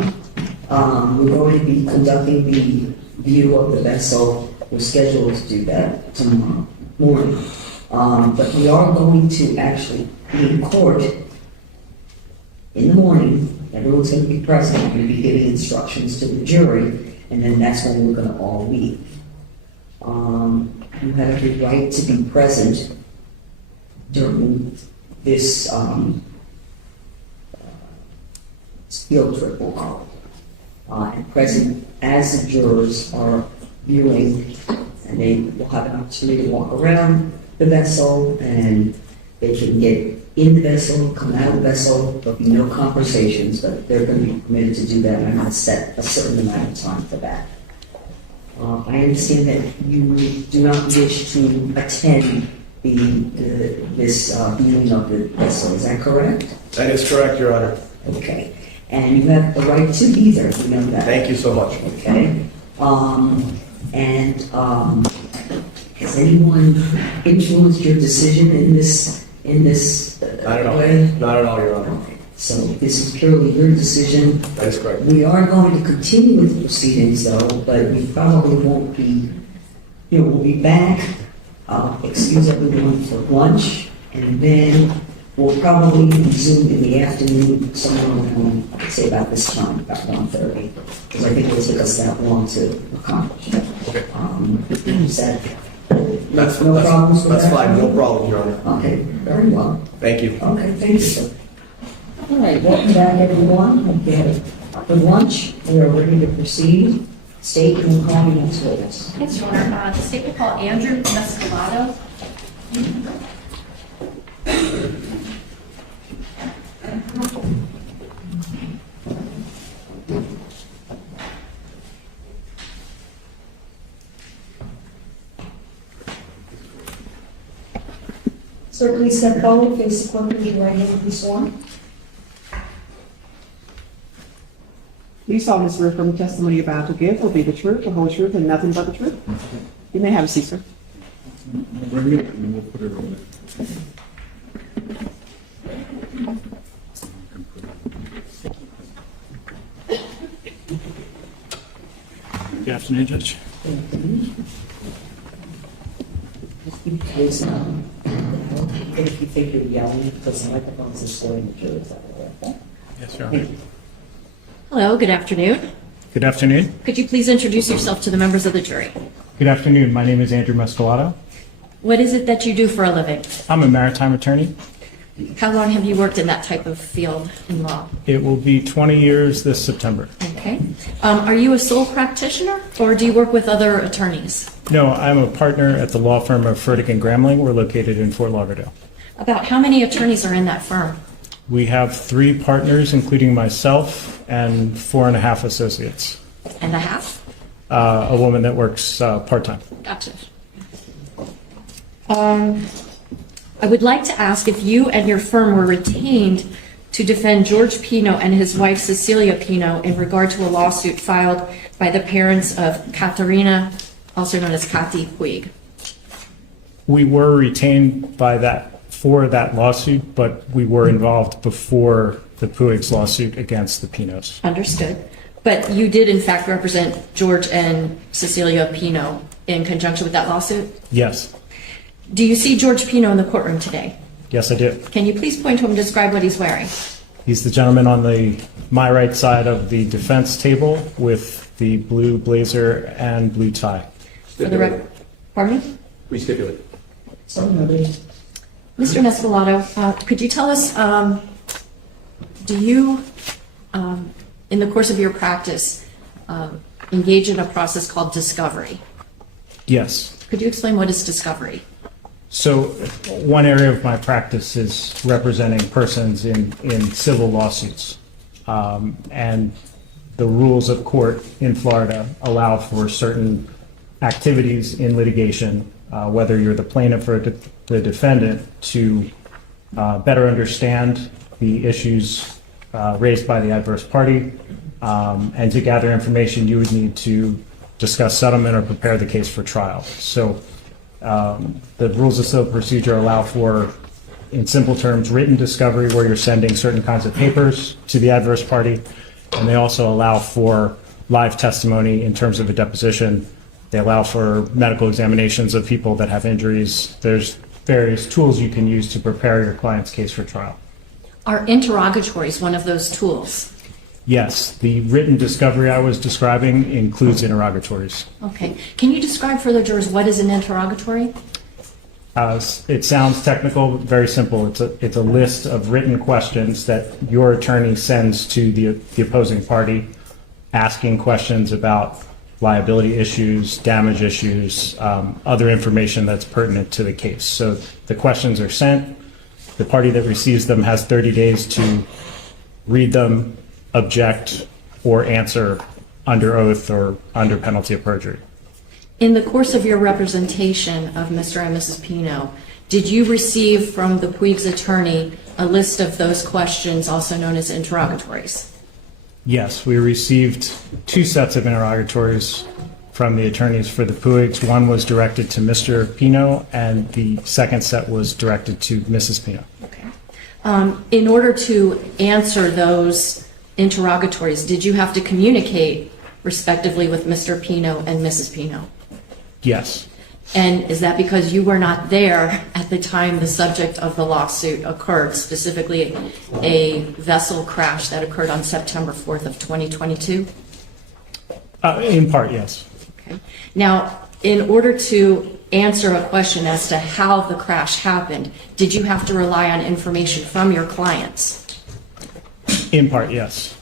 we're going to be conducting the view of the vessel. We're scheduled to do that tomorrow morning. But we are going to actually be in court in the morning. Everyone's going to be present. We're going to be giving instructions to the jury, and then that's when we're going to all leave. You have the right to be present during this field trip, we'll call it. And present as the jurors are viewing, and they will have an opportunity to walk around the vessel, and they can get in the vessel, come out of the vessel. There'll be no conversations, but they're going to be permitted to do that, and I'm going to set a certain amount of time for that. I understand that you do not wish to attend this viewing of the vessel. Is that correct? That is correct, Your Honor. Okay. And you have the right to be there. You know that. Thank you so much. Okay. Has anyone influenced your decision in this? Not at all. way? Not at all, Your Honor. Okay. So this is purely your decision. That is correct. We are going to continue with the proceedings, though, but we probably won't be, we'll be back. Excuse everyone for lunch, and then we'll probably resume in the afternoon, somewhere around, say about this time, about 1:30, because I think it will take us that long to accomplish. Okay. Is that, no problems with that? That's fine, no problem, Your Honor. Okay, very well. Thank you. Okay, thank you, sir. All right, welcome back, everyone. Hope you had a good lunch. We are ready to proceed. State and call me next witness. Yes, Your Honor. The state will call Andrew Mescolotto. Sir, please step forward, face the clerk, and your right hand, be sworn. Do you solemnly swear from the testimony you're about to give will be the truth, the whole truth, and nothing but the truth? You may have a seat, sir. Good afternoon, Judge. Just keep your voice down. If you think you're yelling, because the microphones are scoring the jurors out of there. Yes, Your Honor. Hello, good afternoon. Good afternoon. Could you please introduce yourself to the members of the jury? Good afternoon. My name is Andrew Mescolotto. What is it that you do for a living? I'm a maritime attorney. How long have you worked in that type of field in law? It will be 20 years this September. Okay. Are you a sole practitioner, or do you work with other attorneys? No, I'm a partner at the law firm of Furtick & Gramling. We're located in Fort Lauderdale. About how many attorneys are in that firm? We have 3 partners, including myself, and 4.5 associates. And a half? a woman that works part-time. Gotcha. I would like to ask if you and your firm were retained to defend George Pino and his wife Cecilia Pino in regard to a lawsuit filed by the parents of Katarina, also known as Katy Puig. We were retained for that lawsuit, but we were involved before the Puig's lawsuit against the Pinos. Understood. But you did in fact represent George and Cecilia Pino in conjunction with that lawsuit? Yes. Do you see George Pino in the courtroom today? Yes, I do. Can you please point to him and describe what he's wearing? He's the gentleman on my right side of the defense table with the blue blazer and blue tie. For the record, pardon me? We stipulate. So noted. Mr. Mescolotto, could you tell us, do you, in the course of your practice, engage in a process called discovery? Yes. Could you explain what is discovery? So one area of my practice is representing persons in civil lawsuits. And the rules of court in Florida allow for certain activities in litigation, whether you're the plaintiff or the defendant, to better understand the issues raised by the adverse party, and to gather information you would need to discuss settlement or prepare the case for trial. So the rules of civil procedure allow for, in simple terms, written discovery where you're sending certain kinds of papers to the adverse party, and they also allow for live testimony in terms of a deposition. They allow for medical examinations of people that have injuries. There's various tools you can use to prepare your client's case for trial. Are interrogatories one of those tools? Yes, the written discovery I was describing includes interrogatories. Okay. Can you describe for the jurors what is an interrogatory? It sounds technical, but very simple. It's a list of written questions that your attorney sends to the opposing party, asking questions about liability issues, damage issues, other information that's pertinent to the case. So the questions are sent. The party that receives them has 30 days to read them, object, or answer under oath or under penalty of perjury. In the course of your representation of Mr. and Mrs. Pino, did you receive from the Puig's attorney a list of those questions, also known as interrogatories? Yes, we received 2 sets of interrogatories from the attorneys for the Puigs. One was directed to Mr. Pino, and the second set was directed to Mrs. Pino. Okay. In order to answer those interrogatories, did you have to communicate respectively with Mr. Pino and Mrs. Pino? Yes. And is that because you were not there at the time the subject of the lawsuit occurred, specifically a vessel crash that occurred on September 4th of 2022? In part, yes. Okay. Now, in order to answer a question as to how the crash happened, did you have to rely on information from your clients? In part, yes.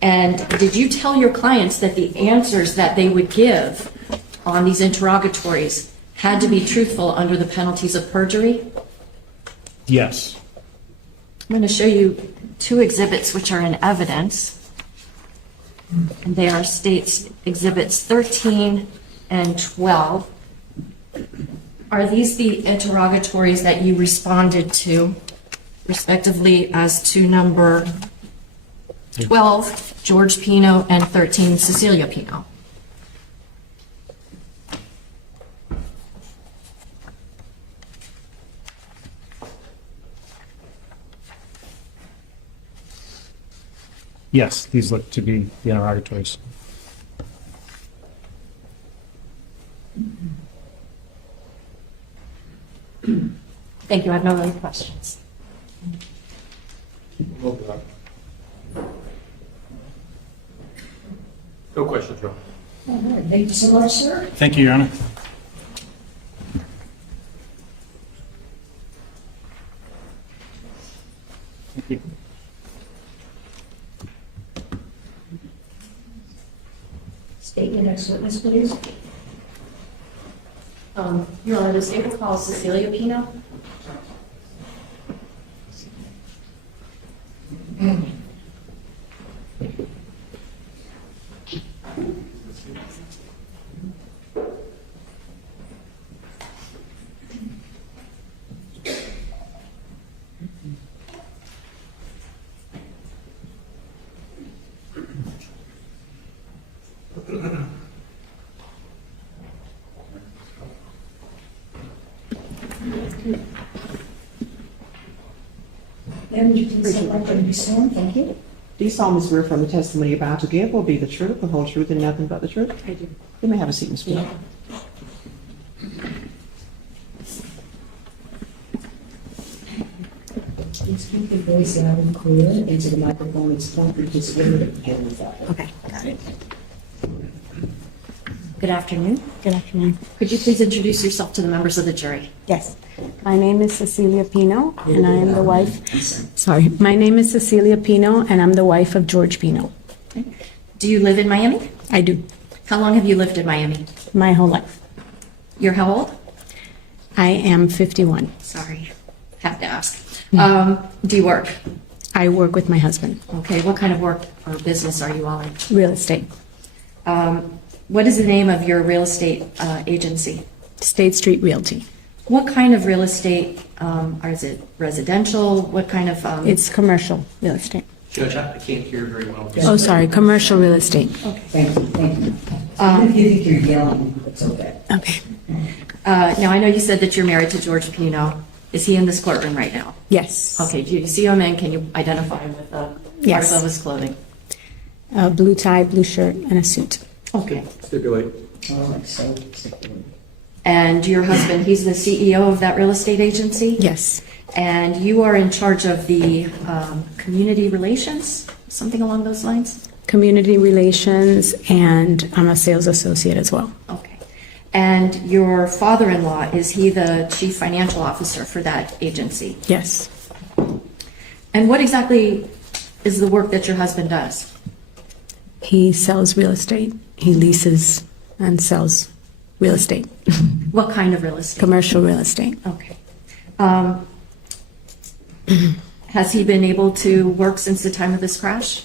And did you tell your clients that the answers that they would give on these interrogatories had to be truthful under the penalties of perjury? Yes. I'm going to show you 2 exhibits which are in evidence. And they are States Exhibits 13 and 12. Are these the interrogatories that you responded to, respectively, as to number 12, George Pino, and 13, Cecilia Pino? Yes, these look to be the interrogatories. Thank you. I have no other questions. No questions, Joe. All right, thank you so much, sir. Thank you, Your Honor. Thank you. State your next witness, please. Your Honor, the state will call Cecilia Pino. And you can say like to be sworn, thank you. Do you solemnly swear from the testimony you're about to give will be the truth, the whole truth, and nothing but the truth? I do. You may have a seat, Ms. Pino. Please keep your voice loud and clear into the microphone. It's pointed this way to the camera. Okay, got it. Good afternoon. Good afternoon. Could you please introduce yourself to the members of the jury? Yes. My name is Cecilia Pino, and I am the wife. Sorry. My name is Cecilia Pino, and I'm the wife of George Pino. Do you live in Miami? I do. How long have you lived in Miami? My whole life. You're how old? I am 51. Sorry, have to ask. Do you work? I work with my husband. Okay, what kind of work or business are you all in? Real estate. What is the name of your real estate agency? State Street Realty. What kind of real estate, or is it residential? What kind of? It's commercial real estate. Judge, I can't hear very well. Oh, sorry, commercial real estate. Thank you, thank you. Even if you think you're yelling, it's okay. Okay. Now, I know you said that you're married to George Pino. Is he in this courtroom right now? Yes. Okay, do you see him and can you identify him with Yes. parts of his clothing? A blue tie, blue shirt, and a suit. Okay. Stipulate. Oh, it's so sick. And your husband, he's the CEO of that real estate agency? Yes. And you are in charge of the community relations, something along those lines? Community relations, and I'm a sales associate as well. Okay. And your father-in-law, is he the chief financial officer for that agency? Yes. And what exactly is the work that your husband does? He sells real estate. He leases and sells real estate. What kind of real estate? Commercial real estate. Okay. Has he been able to work since the time of this crash?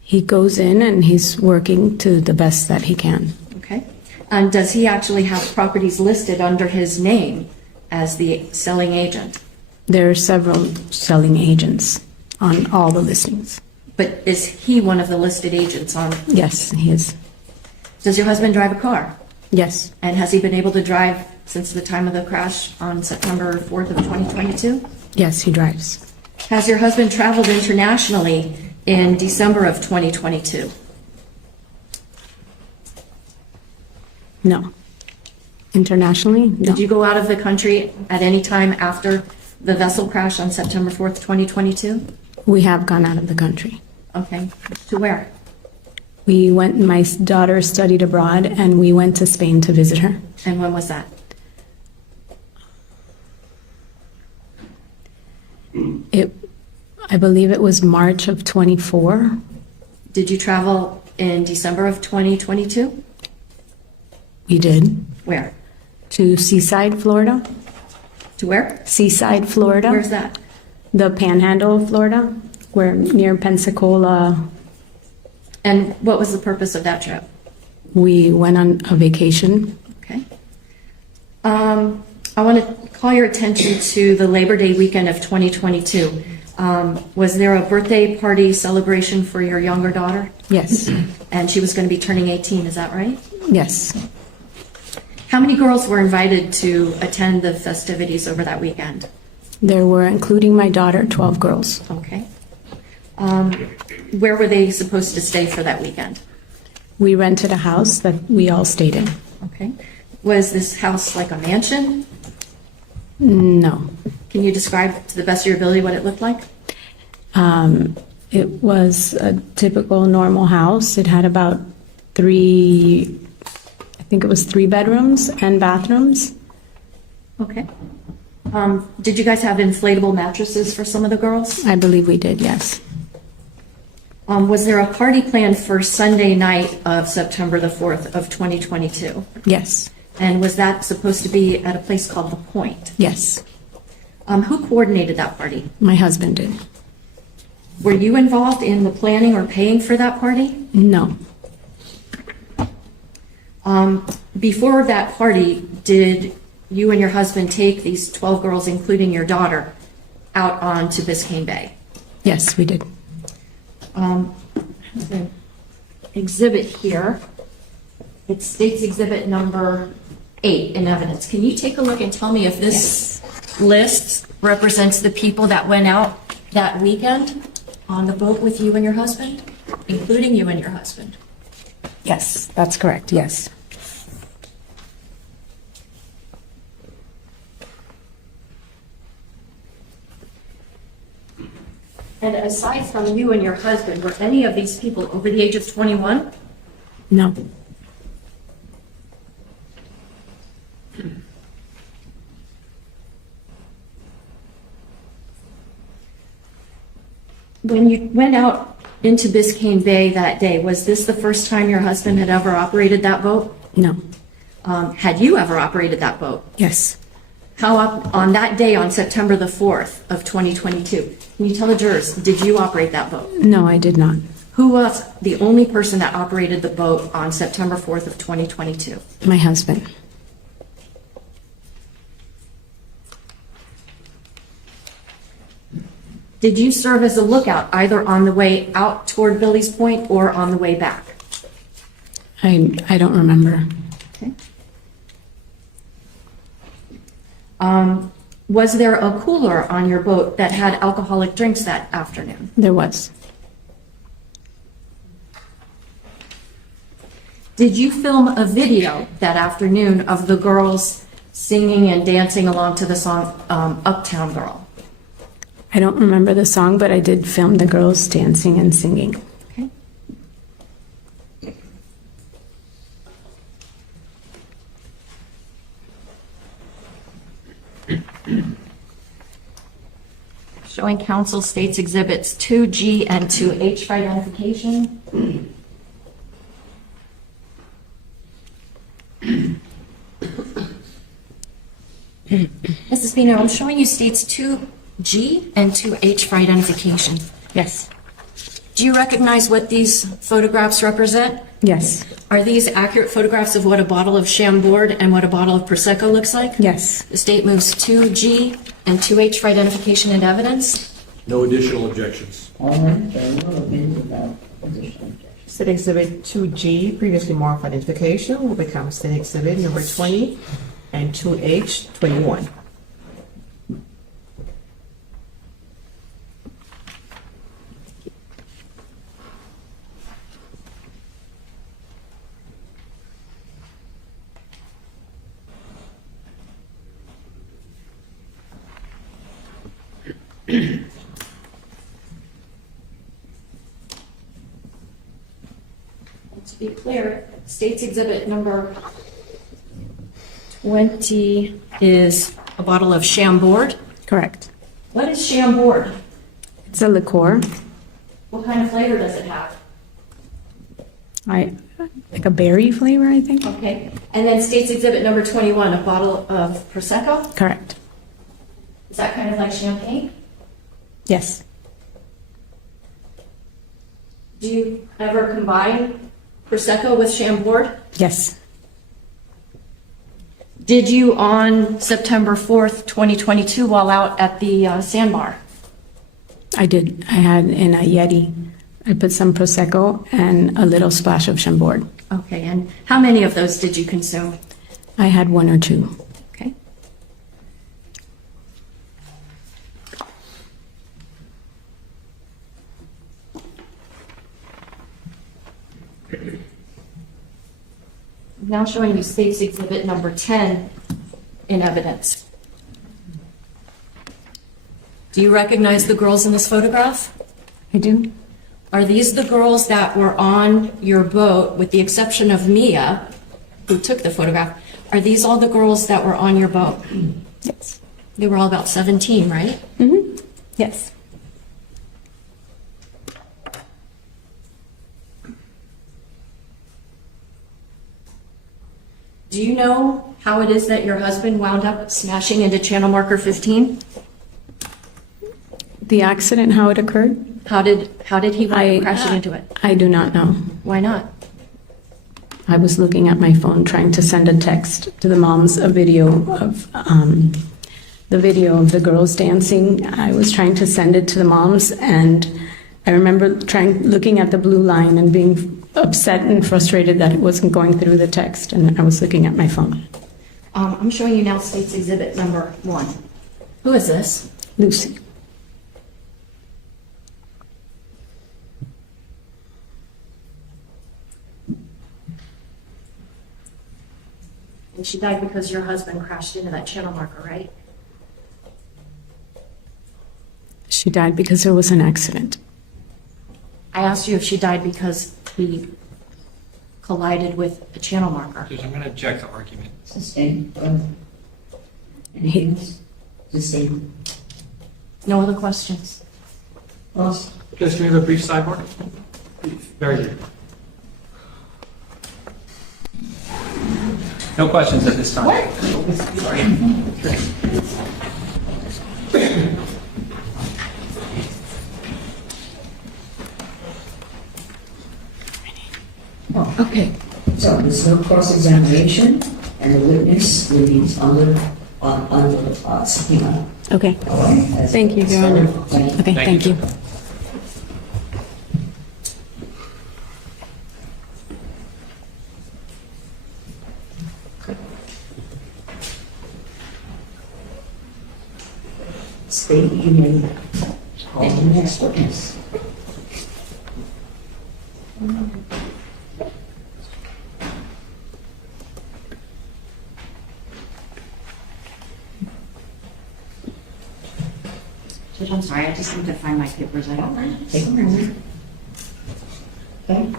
He goes in and he's working to the best that he can. Okay. And does he actually have properties listed under his name as the selling agent? There are several selling agents on all the listings. But is he one of the listed agents on? Yes, he is. Does your husband drive a car? Yes. And has he been able to drive since the time of the crash on September 4th of 2022? Yes, he drives. Has your husband traveled internationally in December of 2022? No. Internationally? No. Did you go out of the country at any time after the vessel crash on September 4th, 2022? We have gone out of the country. Okay. To where? We went, my daughter studied abroad, and we went to Spain to visit her. And when was that? I believe it was March of 24. Did you travel in December of 2022? We did. Where? To Seaside, Florida. To where? Seaside, Florida. Where's that? The Panhandle of Florida. We're near Pensacola. And what was the purpose of that trip? We went on a vacation. Okay. I want to call your attention to the Labor Day weekend of 2022. Was there a birthday party celebration for your younger daughter? Yes. And she was going to be turning 18, is that right? Yes. How many girls were invited to attend the festivities over that weekend? There were, including my daughter, 12 girls. Okay. Where were they supposed to stay for that weekend? We rented a house that we all stayed in. Okay. Was this house like a mansion? No. Can you describe to the best of your ability what it looked like? It was a typical normal house. It had about three bedrooms and bathrooms. Okay. Did you guys have inflatable mattresses for some of the girls? I believe we did, yes. Was there a party planned for Sunday night of September the 4th of 2022? Yes. And was that supposed to be at a place called The Point? Yes. Who coordinated that party? My husband did. Were you involved in the planning or paying for that party? No. Before that party, did you and your husband take these 12 girls, including your daughter, out onto Biscayne Bay? Yes, we did. An exhibit here. It states exhibit number 8 in evidence. Can you take a look and tell me if this list represents the people that went out that weekend on the boat with you and your husband, including you and your husband? Yes, that's correct, yes. And aside from you and your husband, were any of these people over the age of 21? No. When you went out into Biscayne Bay that day, was this the first time your husband had ever operated that boat? No. Had you ever operated that boat? Yes. How up on that day on September the 4th of 2022? Can you tell the jurors, did you operate that boat? No, I did not. Who was the only person that operated the boat on September 4th of 2022? My husband. Did you serve as a lookout either on the way out toward Billy's Point or on the way back? I don't remember. Okay. Was there a cooler on your boat that had alcoholic drinks that afternoon? There was. Did you film a video that afternoon of the girls singing and dancing along to the song Uptown Girl? I don't remember the song, but I did film the girls dancing and singing. Okay. Showing counsel states exhibits 2G and 2H for identification. Mrs. Pino, I'm showing you states 2G and 2H for identification. Yes. Do you recognize what these photographs represent? Yes. Are these accurate photographs of what a bottle of Chambord and what a bottle of Prosecco looks like? Yes. The state moves 2G and 2H for identification and evidence. No additional objections. State Exhibit 2G, previously marked for identification, will become State Exhibit number 20 and 2H 21. To be clear, State's Exhibit number 20 is a bottle of Chambord. Correct. What is Chambord? It's a liqueur. What kind of flavor does it have? Like a berry flavor, I think. Okay. And then State's Exhibit number 21, a bottle of Prosecco? Correct. Is that kind of like champagne? Yes. Do you ever combine Prosecco with Chambord? Yes. Did you on September 4th, 2022, while out at the sandbar? I did. I had in a Yeti. I put some Prosecco and a little splash of Chambord. Okay, and how many of those did you consume? I had one or two. Okay. Now showing you State's Exhibit number 10 in evidence. Do you recognize the girls in this photograph? I do. Are these the girls that were on your boat, with the exception of Mia, who took the photograph? Are these all the girls that were on your boat? Yes. They were all about 17, right? Mm-hmm. Yes. Do you know how it is that your husband wound up smashing into channel marker 15? The accident, how it occurred? How did he wind up crashing into it? I do not know. Why not? I was looking at my phone trying to send a text to the moms, a video of the girls dancing. I was trying to send it to the moms, and I remember looking at the blue line and being upset and frustrated that it wasn't going through the text, and I was looking at my phone. I'm showing you now State's Exhibit number 1. Who is this? Lucy. And she died because your husband crashed into that channel marker, right? She died because there was an accident. I asked you if she died because he collided with a channel marker. Judge, I'm going to object to argument. Sustained. Anything else? Sustained. No other questions? Ross? Judge, can we have a brief sidebar? Very good. No questions at this time. Oh, okay. So there's no cross-examination, and the witness will be under subpoena. Okay. All right? Thank you, Your Honor. Okay, thank you. State, you may call the next witness. Judge, I'm sorry, I just need to find my papers. I don't. Take a moment. Okay?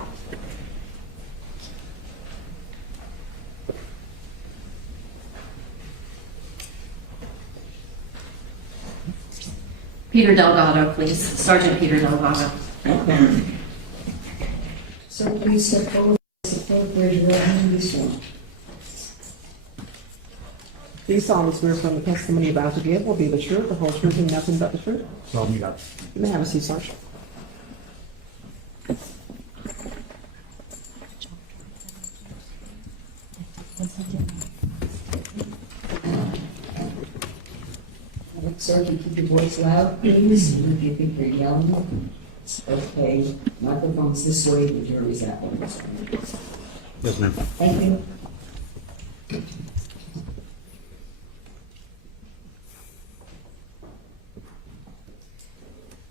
Peter Delgado, please. Sergeant Peter Delgado. Okay. So please step forward. Raise your right hand and be sworn. Do you solemnly swear from the testimony you're about to give will be the truth, the whole truth, and nothing but the truth? So help me God. You may have a seat, Sergeant. Sir, can you keep your voice loud, please? And if you think you're yelling, it's okay. Microphone's this way, the jury's that way. Yes, ma'am. Thank you.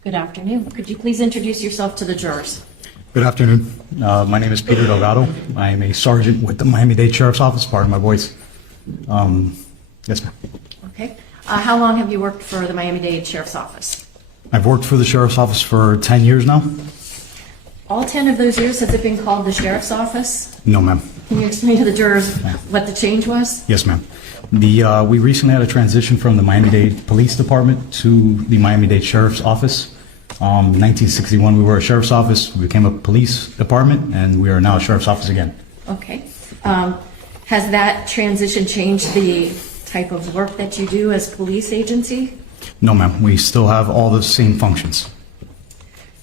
Good afternoon. Could you please introduce yourself to the jurors? Good afternoon. My name is Peter Delgado. I am a sergeant with the Miami-Dade Sheriff's Office, pardon my voice. Yes, ma'am. Okay. How long have you worked for the Miami-Dade Sheriff's Office? I've worked for the Sheriff's Office for 10 years now. All 10 of those years, has it been called the Sheriff's Office? No, ma'am. Can you explain to the jurors what the change was? Yes, ma'am. We recently had a transition from the Miami-Dade Police Department to the Miami-Dade Sheriff's Office. 1961, we were a Sheriff's Office. We became a police department, and we are now a Sheriff's Office again. Okay. Has that transition changed the type of work that you do as police agency? No, ma'am. We still have all the same functions.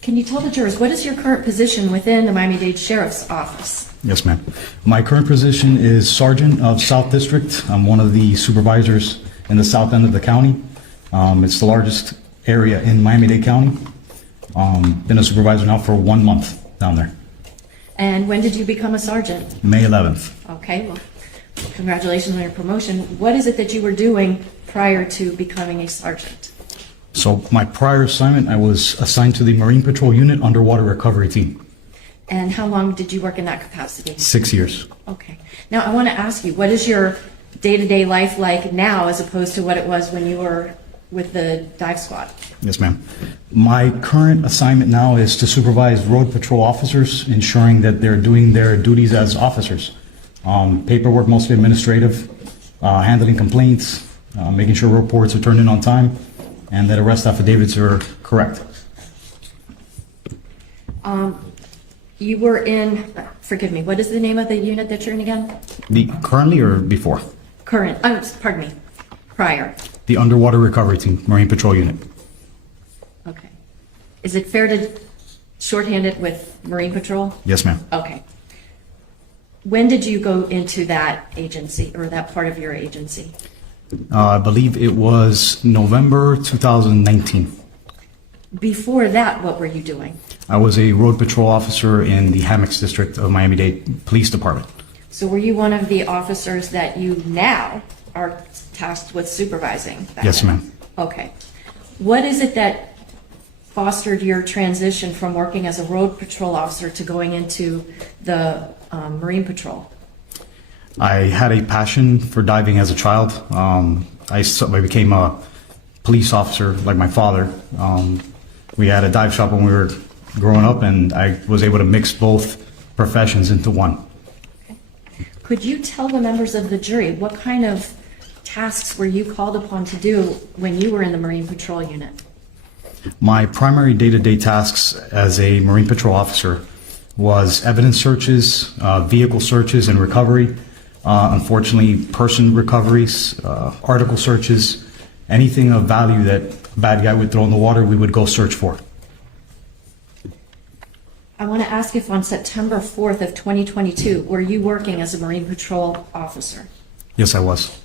Can you tell the jurors, what is your current position within the Miami-Dade Sheriff's Office? Yes, ma'am. My current position is Sergeant of South District. I'm one of the supervisors in the south end of the county. It's the largest area in Miami-Dade County. Been a supervisor now for 1 month down there. And when did you become a sergeant? May 11th. Okay, well, congratulations on your promotion. What is it that you were doing prior to becoming a sergeant? So my prior assignment, I was assigned to the Marine Patrol Unit Underwater Recovery Team. And how long did you work in that capacity? 6 years. Okay. Now, I want to ask you, what is your day-to-day life like now as opposed to what it was when you were with the dive squad? Yes, ma'am. My current assignment now is to supervise road patrol officers, ensuring that they're doing their duties as officers. Paperwork, mostly administrative, handling complaints, making sure reports are turned in on time, and that arrest affidavits are correct. You were in, forgive me, what is the name of the unit that you're in again? Currently or before? Current, pardon me, prior. The Underwater Recovery Team, Marine Patrol Unit. Okay. Is it fair to shorthand it with Marine Patrol? Yes, ma'am. Okay. When did you go into that agency or that part of your agency? I believe it was November 2019. Before that, what were you doing? I was a road patrol officer in the Hammocks District of Miami-Dade Police Department. So were you one of the officers that you now are tasked with supervising? Yes, ma'am. Okay. What is it that fostered your transition from working as a road patrol officer to going into the Marine Patrol? I had a passion for diving as a child. I became a police officer like my father. We had a dive shop when we were growing up, and I was able to mix both professions into one. Okay. Could you tell the members of the jury what kind of tasks were you called upon to do when you were in the Marine Patrol unit? My primary day-to-day tasks as a Marine Patrol officer was evidence searches, vehicle searches and recovery, unfortunately person recoveries, article searches, anything of value that a bad guy would throw in the water, we would go search for. I want to ask if on September 4th of 2022, were you working as a Marine Patrol officer? Yes, I was.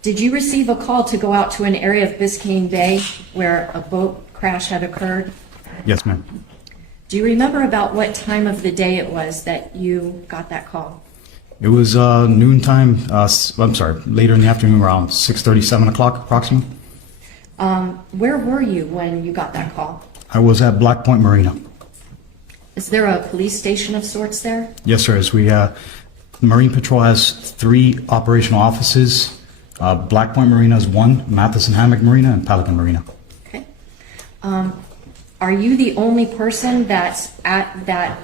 Did you receive a call to go out to an area of Biscayne Bay where a boat crash had occurred? Yes, ma'am. Do you remember about what time of the day it was that you got that call? It was noontime, I'm sorry, later in the afternoon, around 6:30, 7 o'clock approximately. Where were you when you got that call? I was at Black Point Marina. Is there a police station of sorts there? Yes, sir. Marine Patrol has 3 operational offices. Black Point Marina is 1, Matheson Hammock Marina, and Pelican Marina. Okay. Are you the only person that's at that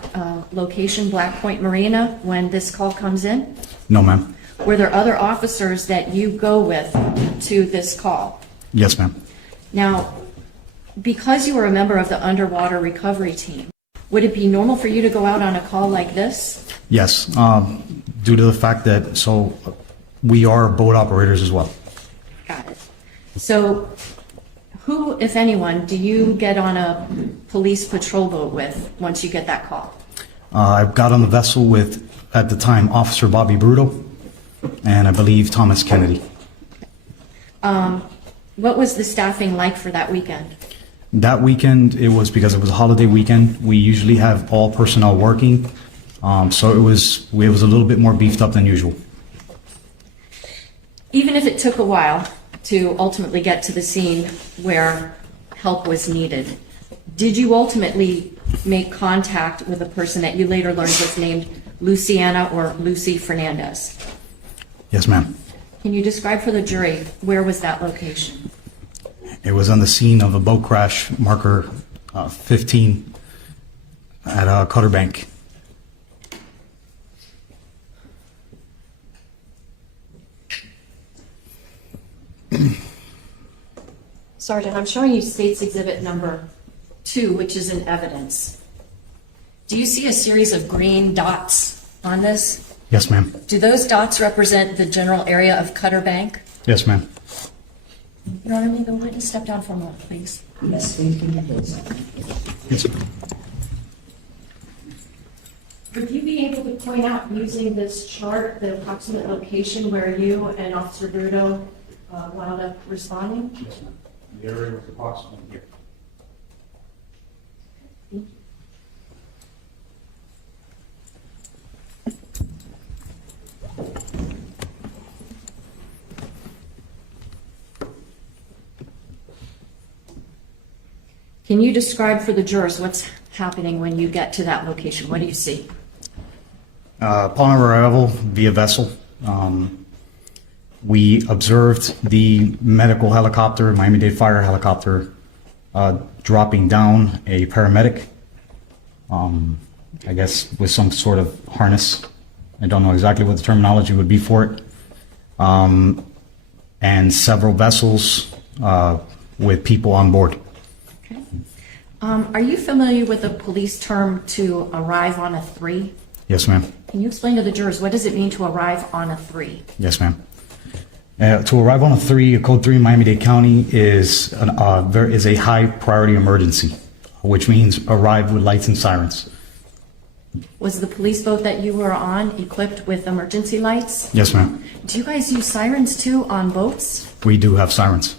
location, Black Point Marina, when this call comes in? No, ma'am. Were there other officers that you go with to this call? Yes, ma'am. Now, because you were a member of the underwater recovery team, would it be normal for you to go out on a call like this? Yes, due to the fact that, we are boat operators as well. Got it. So who, if anyone, do you get on a police patrol boat with once you get that call? I got on the vessel with, at the time, Officer Bobby Bruto and I believe Thomas Kennedy. What was the staffing like for that weekend? That weekend, it was because it was a holiday weekend. We usually have all personnel working, so it was a little bit more beefed up than usual. Even if it took a while to ultimately get to the scene where help was needed, did you ultimately make contact with a person that you later learned was named Luciana or Lucy Fernandez? Yes, ma'am. Can you describe for the jury, where was that location? It was on the scene of a boat crash, marker 15 at Cutter Bank. Sergeant, I'm showing you State's Exhibit number 2, which is in evidence. Do you see a series of green dots on this? Yes, ma'am. Do those dots represent the general area of Cutter Bank? Yes, ma'am. Your Honor, may the witness step down for a moment, please? Yes, thank you. Yes, ma'am. Would you be able to point out, using this chart, the approximate location where you and Officer Bruto wound up responding? Yes, ma'am. The area was approximately here. Can you describe for the jurors what's happening when you get to that location? What do you see? Upon arrival via vessel, we observed the medical helicopter, Miami-Dade fire helicopter, dropping down a paramedic, I guess with some sort of harness. I don't know exactly what the terminology would be for it. And several vessels with people on board. Okay. Are you familiar with the police term to arrive on a 3? Yes, ma'am. Can you explain to the jurors, what does it mean to arrive on a 3? Yes, ma'am. To arrive on a 3, a code 3 in Miami-Dade County is a high priority emergency, which means arrive with lights and sirens. Was the police boat that you were on equipped with emergency lights? Yes, ma'am. Do you guys use sirens too on boats? We do have sirens.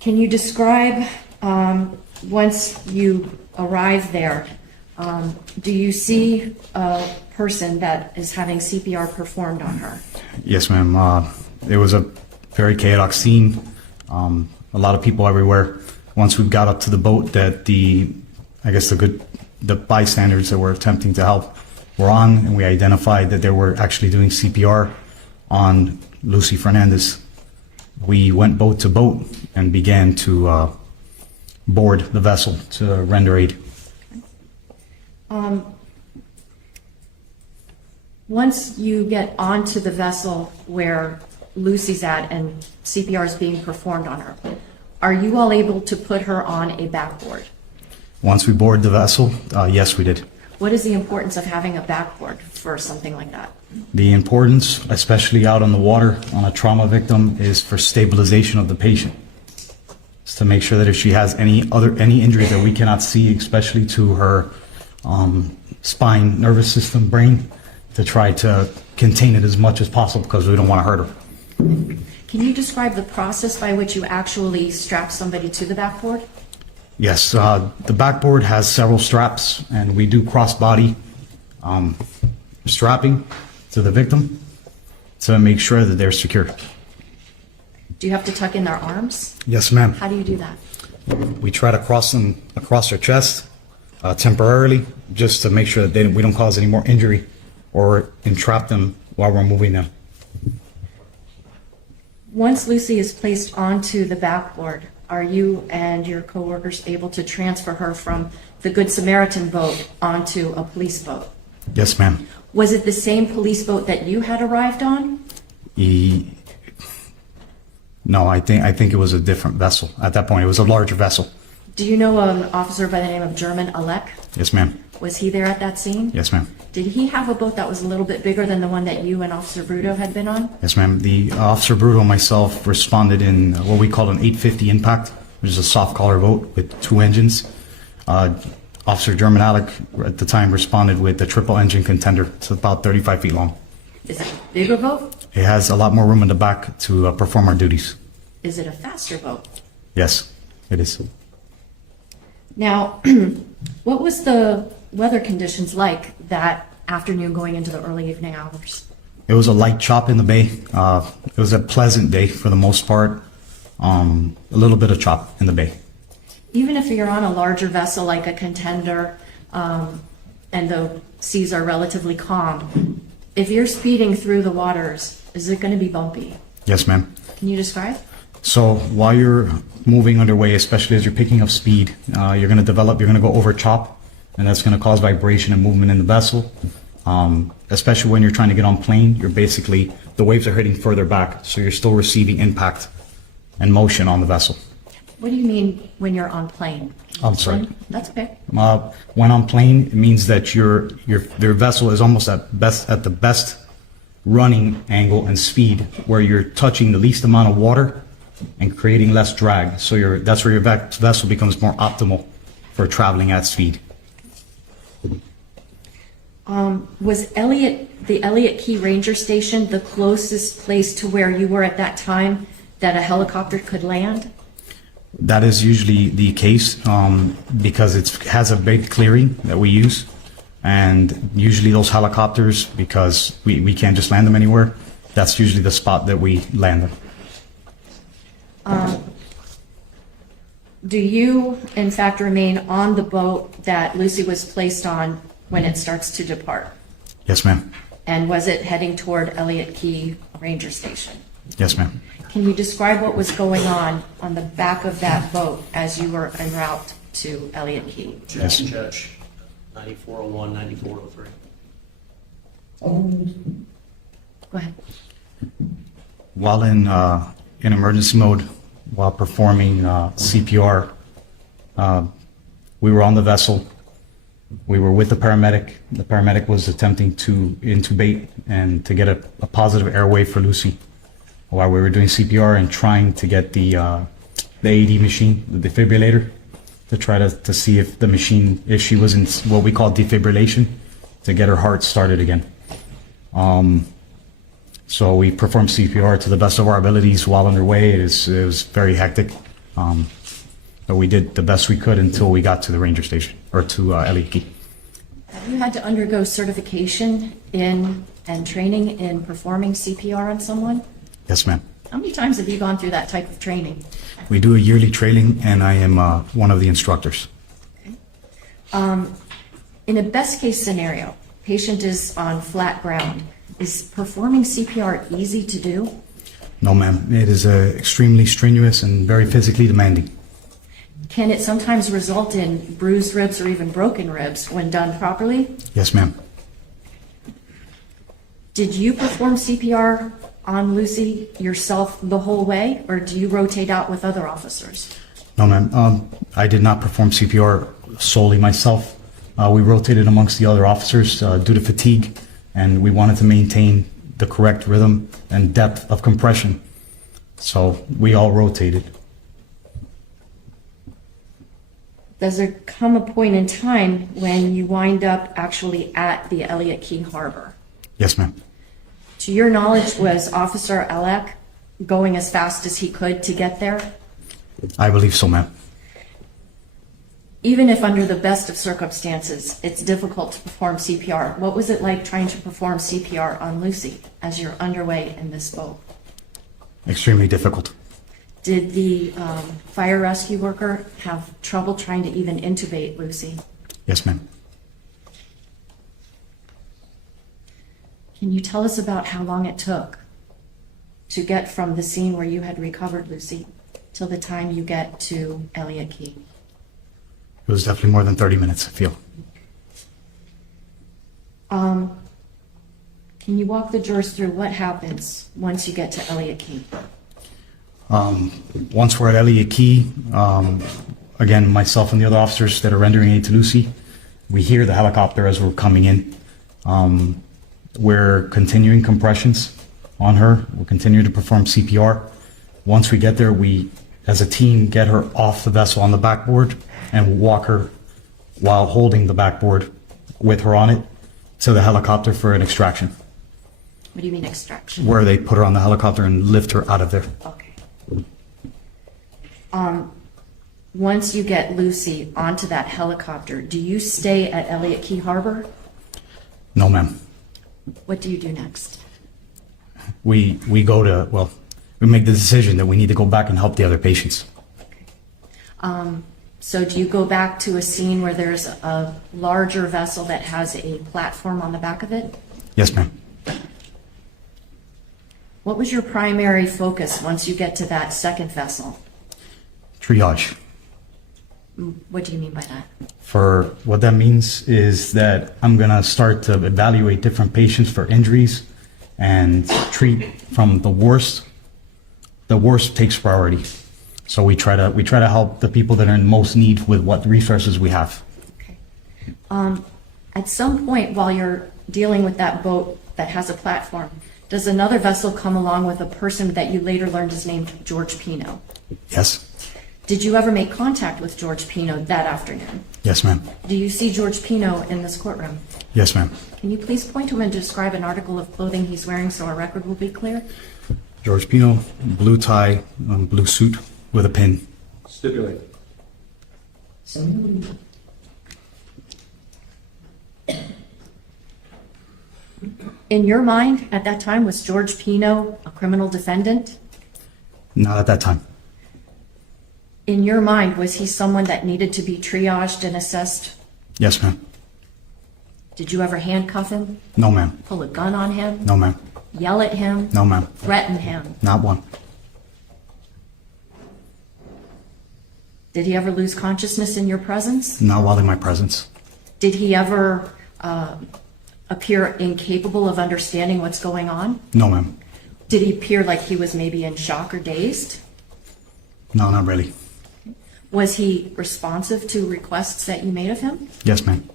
Can you describe, once you arrive there, do you see a person that is having CPR performed on her? Yes, ma'am. It was a very chaotic scene. A lot of people everywhere. Once we got up to the boat that the bystanders that were attempting to help were on, and we identified that they were actually doing CPR on Lucy Fernandez, we went boat to boat and began to board the vessel to render aid. Once you get onto the vessel where Lucy's at and CPR is being performed on her, are you all able to put her on a backboard? Once we board the vessel, yes, we did. What is the importance of having a backboard for something like that? The importance, especially out on the water on a trauma victim, is for stabilization of the patient. It's to make sure that if she has any injury that we cannot see, especially to her spine, nervous system, brain, to try to contain it as much as possible because we don't want to hurt her. Can you describe the process by which you actually strap somebody to the backboard? Yes, the backboard has several straps, and we do cross-body strapping to the victim to make sure that they're secure. Do you have to tuck in their arms? Yes, ma'am. How do you do that? We try to cross them across their chest temporarily, just to make sure that we don't cause any more injury or entrap them while we're moving them. Once Lucy is placed onto the backboard, are you and your coworkers able to transfer her from the Good Samaritan boat onto a police boat? Yes, ma'am. Was it the same police boat that you had arrived on? No, I think it was a different vessel. At that point, it was a larger vessel. Do you know an officer by the name of German Alec? Yes, ma'am. Was he there at that scene? Yes, ma'am. Did he have a boat that was a little bit bigger than the one that you and Officer Bruto had been on? Yes, ma'am. The Officer Bruto and myself responded in what we call an 850 impact, which is a soft collar boat with 2 engines. Officer German Alec at the time responded with the triple engine contender. It's about 35 feet long. Is it a bigger boat? It has a lot more room in the back to perform our duties. Is it a faster boat? Yes, it is. Now, what was the weather conditions like that afternoon going into the early evening hours? It was a light chop in the bay. It was a pleasant day for the most part. A little bit of chop in the bay. Even if you're on a larger vessel like a contender and the seas are relatively calm, if you're speeding through the waters, is it going to be bumpy? Yes, ma'am. Can you describe? So while you're moving underway, especially as you're picking up speed, you're going to go over chop, and that's going to cause vibration and movement in the vessel. Especially when you're trying to get on plane, the waves are hitting further back, so you're still receiving impact and motion on the vessel. What do you mean when you're on plane? I'm sorry. That's okay. When on plane, it means that your vessel is almost at the best running angle and speed, where you're touching the least amount of water and creating less drag. So that's where your vessel becomes more optimal for traveling at speed. Was the Elliott Key Ranger Station the closest place to where you were at that time that a helicopter could land? That is usually the case because it has a big clearing that we use. And usually those helicopters, because we can't just land them anywhere, that's usually the spot that we land them. Do you, in fact, remain on the boat that Lucy was placed on when it starts to depart? Yes, ma'am. And was it heading toward Elliott Key Ranger Station? Yes, ma'am. Can you describe what was going on the back of that boat as you were en route to Elliott Key? Yes. Judge, 9401, 9403. Go ahead. While in emergency mode, while performing CPR, we were on the vessel. We were with the paramedic. The paramedic was attempting to intubate and to get a positive airway for Lucy while we were doing CPR and trying to get the AED machine, the defibrillator, to try to see if the machine, if she was in what we call defibrillation, to get her heart started again. So we performed CPR to the best of our abilities while underway. It was very hectic, but we did the best we could until we got to the ranger station, or to Elliott Key. Have you had to undergo certification in and training in performing CPR on someone? Yes, ma'am. How many times have you gone through that type of training? We do a yearly training, and I am one of the instructors. In a best case scenario, patient is on flat ground. Is performing CPR easy to do? No, ma'am. It is extremely strenuous and very physically demanding. Can it sometimes result in bruised ribs or even broken ribs when done properly? Yes, ma'am. Did you perform CPR on Lucy yourself the whole way, or do you rotate out with other officers? No, ma'am. I did not perform CPR solely myself. We rotated amongst the other officers due to fatigue, and we wanted to maintain the correct rhythm and depth of compression. So we all rotated. Does there come a point in time when you wind up actually at the Elliott Key Harbor? Yes, ma'am. To your knowledge, was Officer Alec going as fast as he could to get there? I believe so, ma'am. Even if under the best of circumstances, it's difficult to perform CPR, what was it like trying to perform CPR on Lucy as you're underway in this boat? Extremely difficult. Did the fire rescue worker have trouble trying to even intubate Lucy? Yes, ma'am. Can you tell us about how long it took to get from the scene where you had recovered Lucy till the time you get to Elliott Key? It was definitely more than 30 minutes, I feel. Can you walk the jurors through what happens once you get to Elliott Key? Once we're at Elliott Key, again, myself and the other officers that are rendering aid to Lucy, we hear the helicopter as we're coming in. We're continuing compressions on her. We're continuing to perform CPR. Once we get there, we, as a team, get her off the vessel on the backboard and walk her while holding the backboard with her on it to the helicopter for an extraction. What do you mean extraction? Where they put her on the helicopter and lift her out of there. Okay. Once you get Lucy onto that helicopter, do you stay at Elliott Key Harbor? No, ma'am. What do you do next? We go to, well, we make the decision that we need to go back and help the other patients. So do you go back to a scene where there's a larger vessel that has a platform on the back of it? Yes, ma'am. What was your primary focus once you get to that second vessel? Triage. What do you mean by that? For what that means is that I'm going to start to evaluate different patients for injuries and treat from the worst. The worst takes priority. So we try to help the people that are in most need with what resources we have. Okay. At some point while you're dealing with that boat that has a platform, does another vessel come along with a person that you later learned is named George Pino? Yes. Did you ever make contact with George Pino that afternoon? Yes, ma'am. Do you see George Pino in this courtroom? Yes, ma'am. Can you please point to him and describe an article of clothing he's wearing so our record will be clear? George Pino, blue tie, blue suit with a pin. Stipulate. In your mind, at that time, was George Pino a criminal defendant? Not at that time. In your mind, was he someone that needed to be triaged and assessed? Yes, ma'am. Did you ever handcuff him? No, ma'am. Pull a gun on him? No, ma'am. Yell at him? No, ma'am. Threaten him? Not one. Did he ever lose consciousness in your presence? Not while in my presence. Did he ever appear incapable of understanding what's going on? No, ma'am. Did he appear like he was maybe in shock or dazed? No, not really. Was he responsive to requests that you made of him? Yes, ma'am.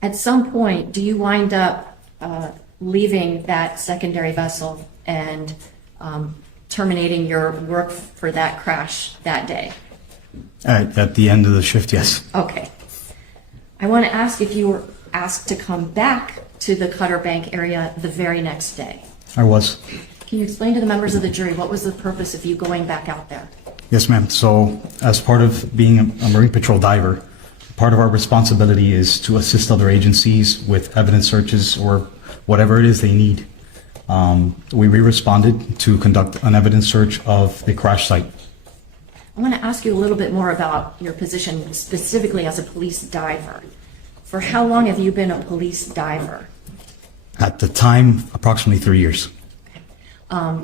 At some point, do you wind up leaving that secondary vessel and terminating your work for that crash that day? At the end of the shift, yes. Okay. I want to ask if you were asked to come back to the Cutter Bank area the very next day. I was. Can you explain to the members of the jury what was the purpose of you going back out there? Yes, ma'am. So, as part of being a Marine Patrol diver, part of our responsibility is to assist other agencies with evidence searches or whatever it is they need. We responded to conduct an evidence search of the crash site. I want to ask you a little bit more about your position specifically as a police diver. For how long have you been a police diver? At the time, approximately 3 years.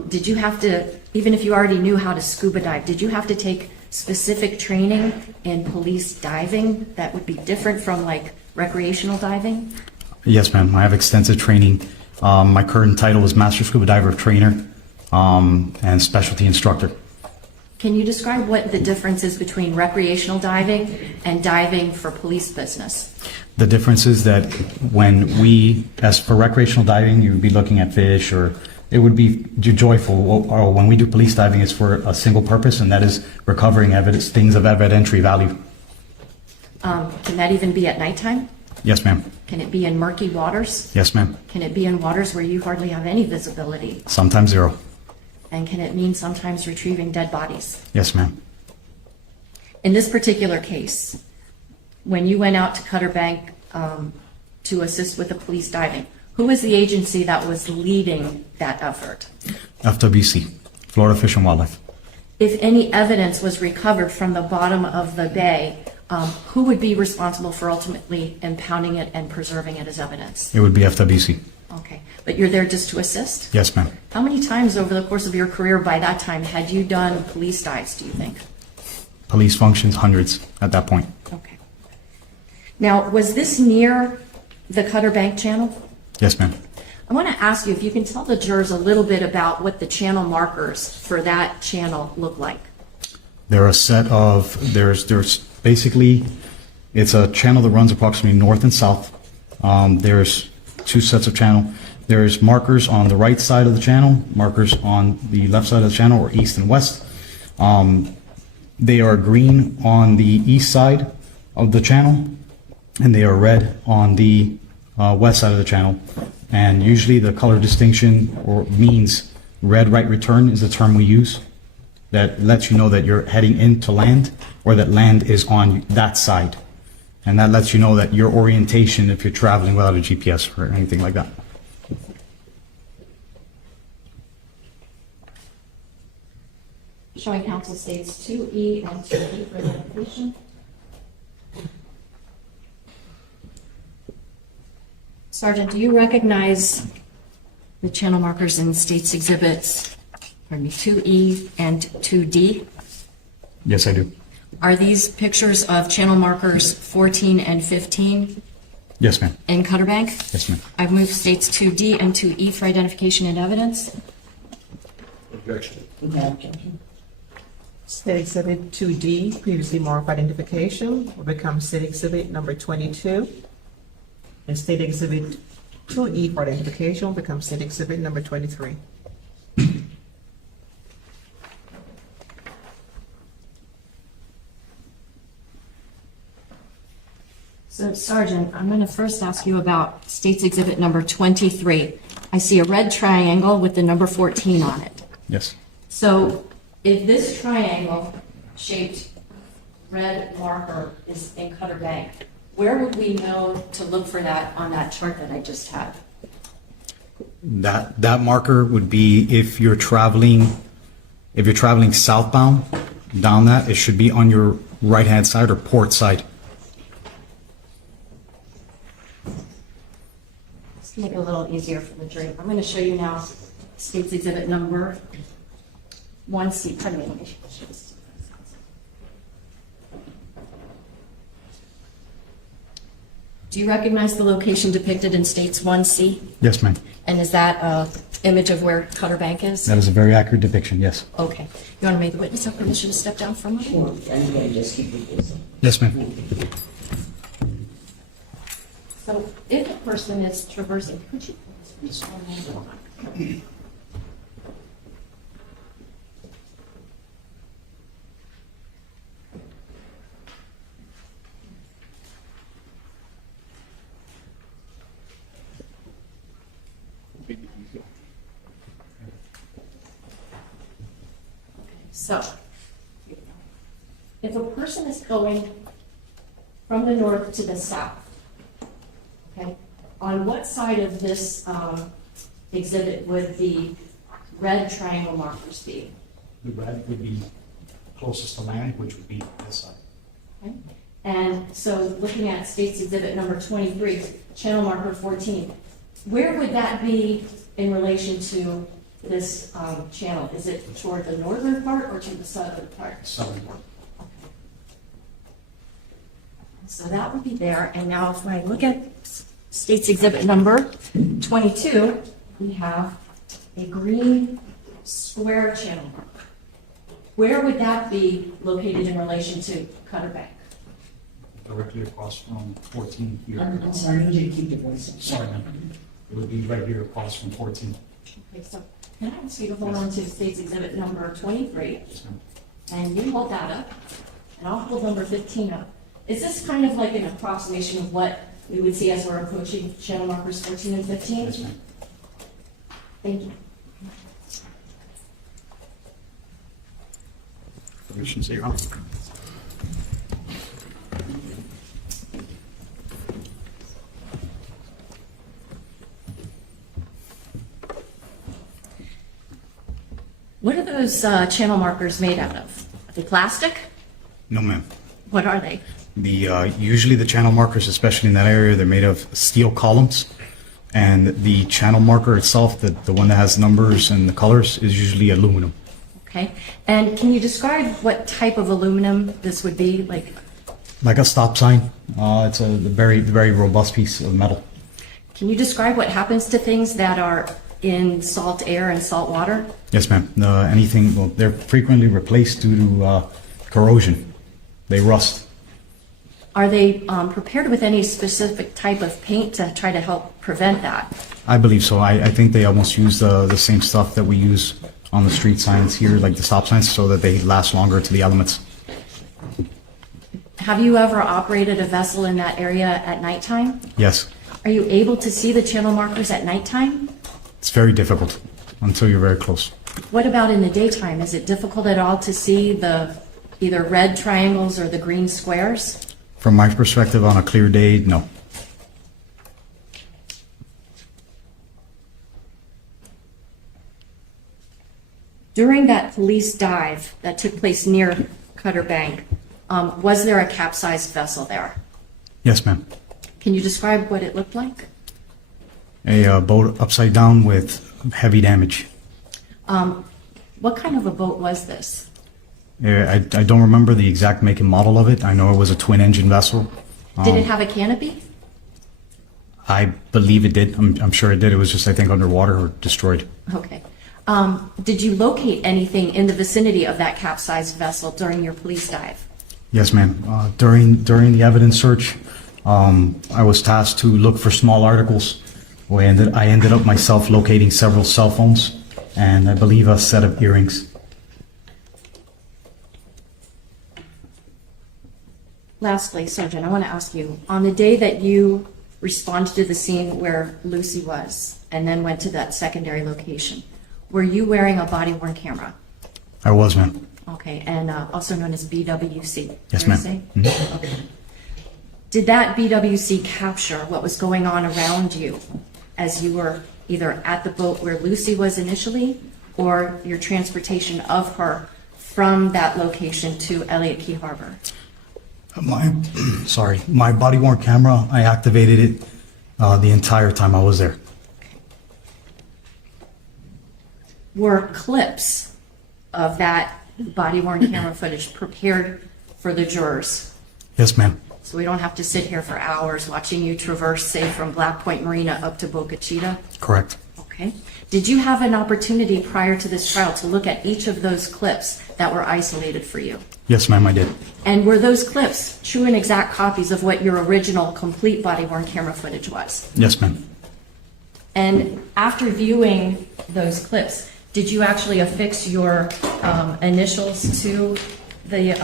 Did you have to, even if you already knew how to scuba dive, did you have to take specific training in police diving that would be different from like recreational diving? Yes, ma'am. I have extensive training. My current title is Master Scuba Diver Trainer and Specialty Instructor. Can you describe what the difference is between recreational diving and diving for police business? The difference is that as for recreational diving, you would be looking at fish, or it would be joyful. Or when we do police diving, it's for a single purpose, and that is recovering evidence, things of evidentiary value. Can that even be at nighttime? Yes, ma'am. Can it be in murky waters? Yes, ma'am. Can it be in waters where you hardly have any visibility? Sometimes zero. And can it mean sometimes retrieving dead bodies? Yes, ma'am. In this particular case, when you went out to Cutter Bank to assist with the police diving, who was the agency that was leading that effort? FWC, Florida Fish and Wildlife. If any evidence was recovered from the bottom of the bay, who would be responsible for ultimately impounding it and preserving it as evidence? It would be FWC. Okay, but you're there just to assist? Yes, ma'am. How many times over the course of your career by that time had you done police dives, do you think? Police functions, hundreds at that point. Okay. Now, was this near the Cutter Bank channel? Yes, ma'am. I want to ask you if you can tell the jurors a little bit about what the channel markers for that channel look like. There are a set of, there's basically, it's a channel that runs approximately north and south. There's 2 sets of channel. There's markers on the right side of the channel, markers on the left side of the channel, or east and west. They are green on the east side of the channel, and they are red on the west side of the channel. And usually the color distinction or means red right return is the term we use. That lets you know that you're heading into land, or that land is on that side. And that lets you know that your orientation if you're traveling without a GPS or anything like that. Showing counsel states 2E and 2D for identification. Sergeant, do you recognize the channel markers in states exhibits, 2E and 2D? Yes, I do. Are these pictures of channel markers 14 and 15 Yes, ma'am. in Cutter Bank? Yes, ma'am. I've moved states 2D and 2E for identification and evidence. Objection. State Exhibit 2D, previously marked for identification, will become State Exhibit number 22. And State Exhibit 2E for identification will become State Exhibit number 23. So Sergeant, I'm going to first ask you about State's Exhibit number 23. I see a red triangle with the number 14 on it. Yes. So if this triangle shaped red marker is in Cutter Bank, where would we know to look for that on that chart that I just had? That marker would be if you're traveling southbound down that, it should be on your right-hand side or port side. Let's make it a little easier for the jury. I'm going to show you now State's Exhibit number 1C. Pardon me, let me show this. Do you recognize the location depicted in States 1C? Yes, ma'am. And is that an image of where Cutter Bank is? That is a very accurate depiction, yes. Okay. You want to make the witness have permission to step down for a moment? Yes, ma'am. So if a person is traversing, could you please hold on? So, if a person is going from the north to the south. Okay, on what side of this exhibit would the red triangle markers be? The red would be closest to land, which would be this side. Okay. And so looking at State's Exhibit number 23, channel marker 14, where would that be in relation to this channel? Is it toward the northern part or to the southern part? Southern part. So that would be there. And now if I look at State's Exhibit number 22, we have a green square channel marker. Where would that be located in relation to Cutter Bank? Directly across from 14 here. I'm sorry, I need you to keep your voice up. Sorry, ma'am. It would be right here across from 14. Okay, so can I ask you to hold on to State's Exhibit number 23? And you hold that up, and I'll hold number 15 up. Is this kind of like an approximation of what we would see as we're approaching channel markers 14 and 15? Yes, ma'am. Thank you. Permission, say your honor. What are those channel markers made out of? Are they plastic? No, ma'am. What are they? Usually the channel markers, especially in that area, they're made of steel columns. And the channel marker itself, the one that has numbers and the colors, is usually aluminum. Okay. And can you describe what type of aluminum this would be? Like a stop sign. It's a very, very robust piece of metal. Can you describe what happens to things that are in salt air and salt water? Yes, ma'am. Well, they're frequently replaced due to corrosion. They rust. Are they prepared with any specific type of paint to try to help prevent that? I believe so. I think they almost use the same stuff that we use on the street signs here, like the stop signs, so that they last longer to the elements. Have you ever operated a vessel in that area at nighttime? Yes. Are you able to see the channel markers at nighttime? It's very difficult until you're very close. What about in the daytime? Is it difficult at all to see the either red triangles or the green squares? From my perspective, on a clear day, no. During that police dive that took place near Cutter Bank, was there a capsized vessel there? Yes, ma'am. Can you describe what it looked like? A boat upside down with heavy damage. What kind of a boat was this? I don't remember the exact make and model of it. I know it was a twin-engine vessel. Did it have a canopy? I believe it did. I'm sure it did. It was just, I think, underwater or destroyed. Okay. Did you locate anything in the vicinity of that capsized vessel during your police dive? Yes, ma'am. During the evidence search, I was tasked to look for small articles. I ended up myself locating several cell phones and I believe a set of earrings. Lastly, Sergeant, I want to ask you, on the day that you responded to the scene where Lucy was and then went to that secondary location, were you wearing a body-worn camera? I was, ma'am. Okay, and also known as BWC. Yes, fair ma'am. to say? Mhm. Okay. Did that BWC capture what was going on around you as you were either at the boat where Lucy was initially or your transportation of her from that location to Elliott Key Harbor? My body-worn camera, I activated it the entire time I was there. Were clips of that body-worn camera footage prepared for the jurors? Yes, ma'am. So we don't have to sit here for hours watching you traverse, say, from Black Point Marina up to Boca Chita? Correct. Okay. Did you have an opportunity prior to this trial to look at each of those clips that were isolated for you? Yes, ma'am, I did. And were those clips true and exact copies of what your original complete body-worn camera footage was? Yes, ma'am. And after viewing those clips, did you actually affix your initials to the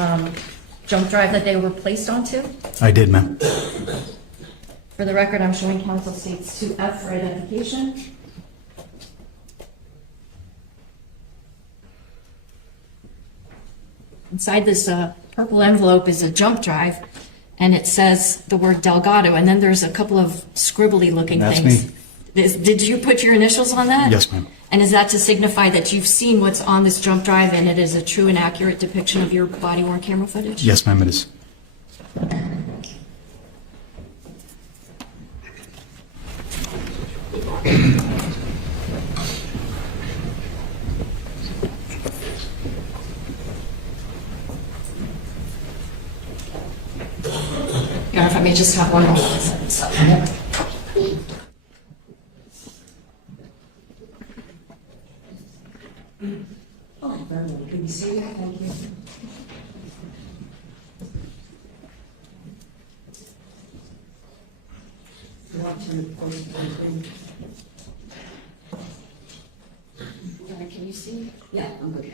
jump drive that they were placed onto? I did, ma'am. For the record, I'm showing counsel states 2F for identification. Inside this purple envelope is a jump drive, and it says the word Delgado, and then there's a couple of scribbly looking That's things. me. Did you put your initials on that? Yes, ma'am. And is that to signify that you've seen what's on this jump drive and it is a true and accurate depiction of your body-worn camera footage? Yes, ma'am, it is. Yeah, if I may just have one moment. Oh, very well. Can you see it? Thank you. You want to post it? Can you see? Yeah, I'm good.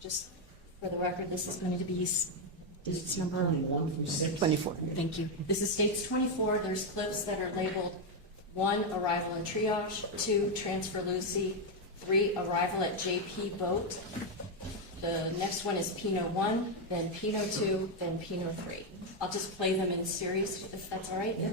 Just for the record, this is going to be digits number 1 through 6. 24. Thank you. This is states 24. There's clips that are labeled 1, arrival in triage, 2, transfer Lucy, 3, arrival at JP boat. The next one is Pino 1, then Pino 2, then Pino 3. I'll just play them in series if that's all right. Yeah.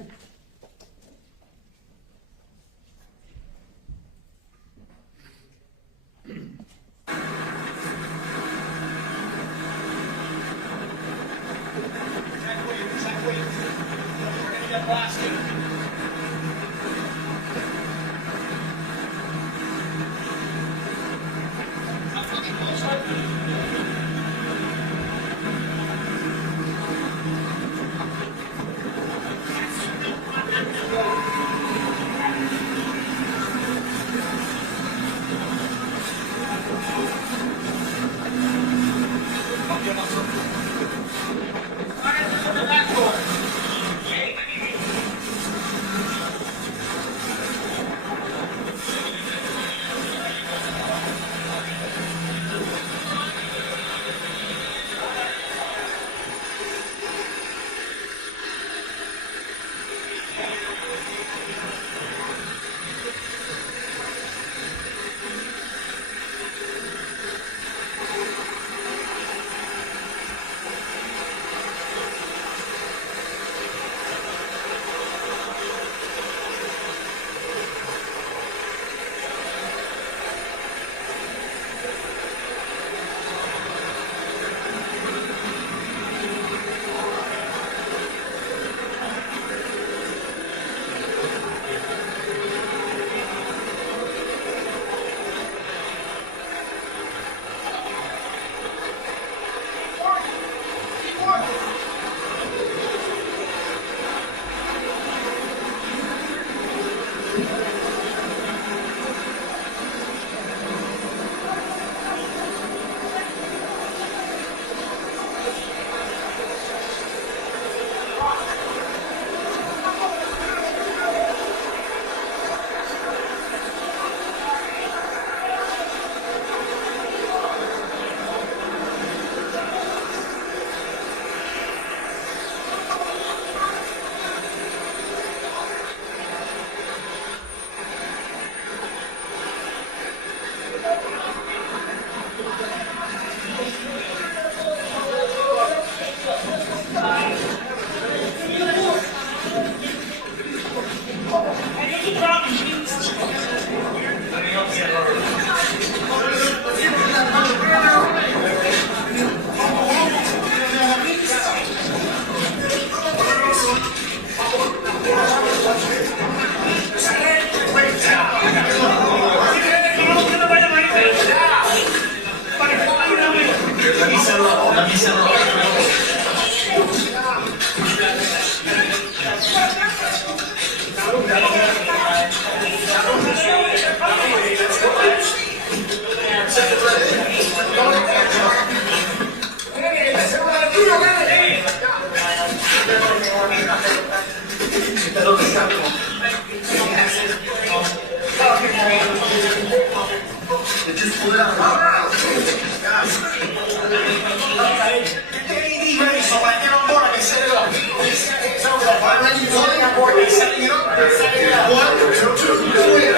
One, two, three.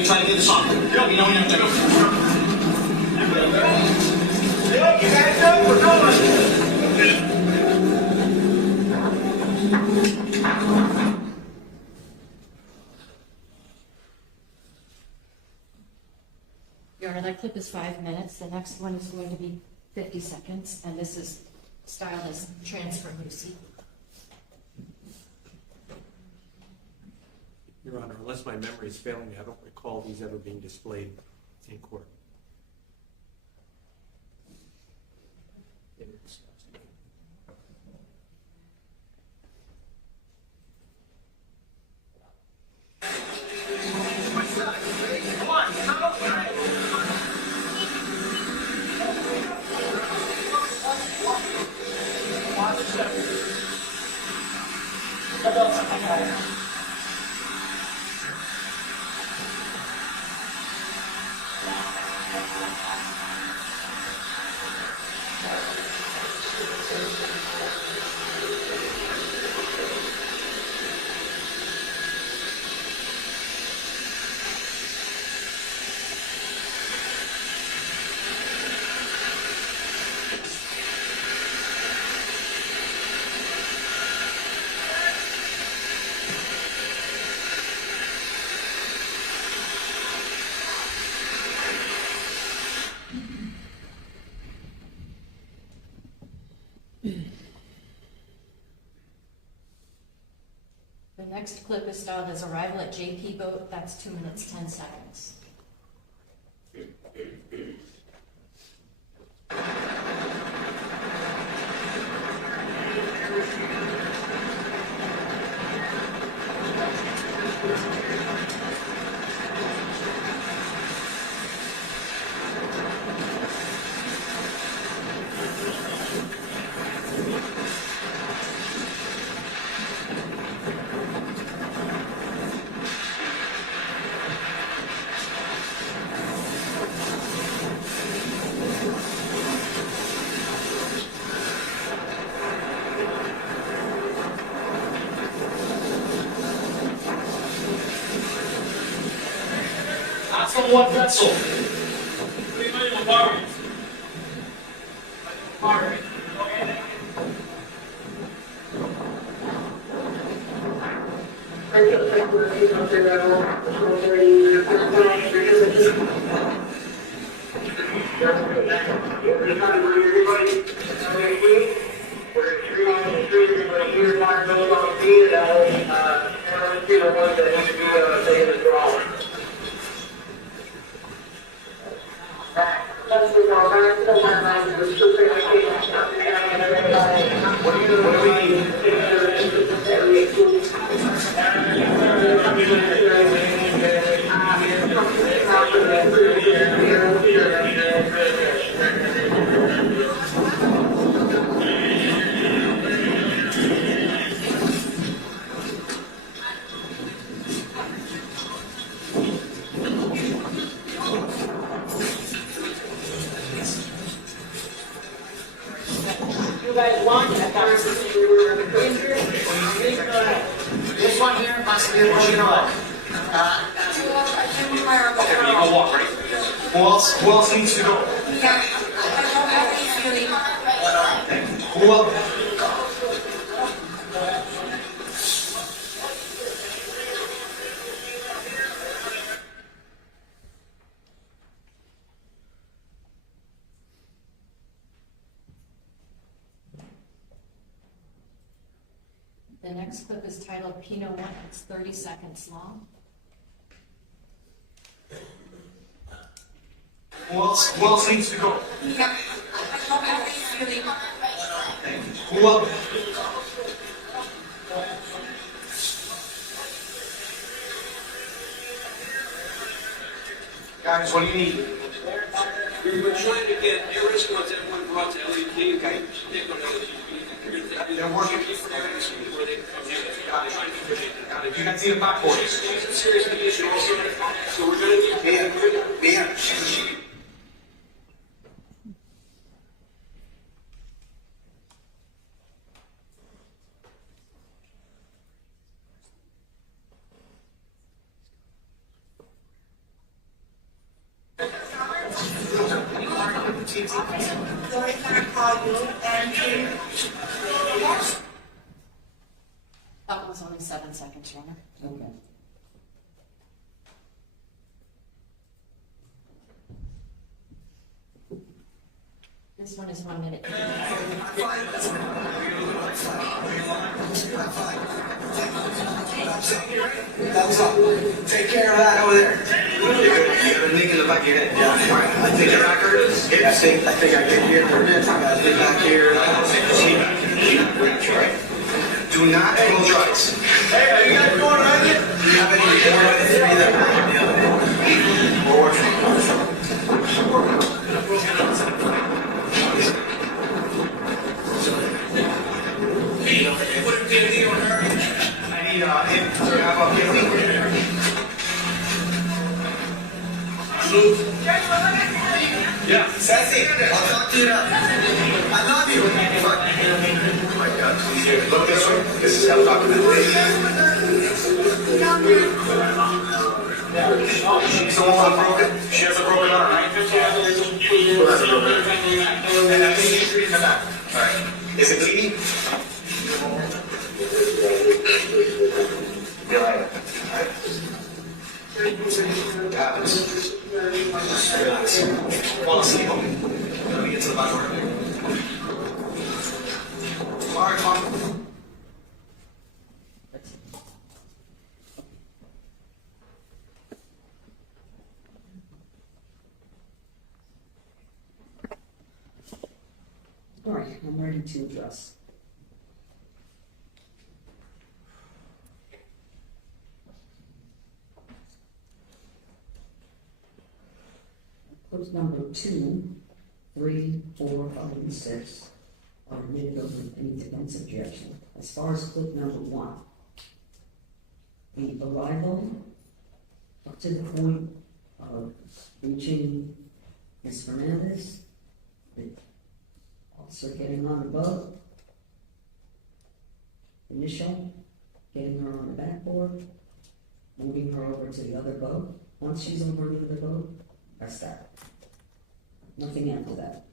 me try to get this on. Go, you know we have to go. You guys know we're going. Your Honor, that clip is 5 minutes. The next one is going to be 50 seconds, and this is styled as transfer Lucy. Your Honor, unless my memory is failing me, I don't recall these ever being displayed in court. The next clip is styled as arrival at JP boat. That's 2 minutes, 10 seconds. That's the one vessel. 3 million bargains. You guys want this one here must be what you know. Okay, you go walk, right? Who else needs to go? Who else? The next clip is titled Pino 1. It's 30 seconds long. Who else needs to go? Who else? Guys, what do you need? We were trying to get Eris wants everyone brought to LEP. Okay. They're working. You can see the back boys. Serious condition also. So we're going to need. Man. That was only 7 seconds, Your Honor. Okay. This one is 1 minute. Thumbs up. Take care of that over there. You got a link in the back of your head. Yeah. All right. I take your record. I think I get here. I got a back here. Right. Do not close your eyes. Hey, are you guys going around yet? Do you have any Yeah. Ceci, I'll talk to you now. I love you. Oh my God. Look this way. This is how I'm talking about. She's the one broken. She has a broken arm, right? Who has a broken arm? And I think she's in the back. All right. Is it bleeding? Feel like it. All right. It happens. Relax. Fall asleep. Let me get to the bottom. All right, Mom. All right, I'm ready to address. Clips number 2, 3, 4, 5, and 6 are admitted over any defense objection. As far as clip number 1, the arrival up to the point of reaching Ms. Fernandez, the officer getting on the boat, initial, getting her on the backboard, moving her over to the other boat. Once she's over to the boat, that's that. Nothing after that.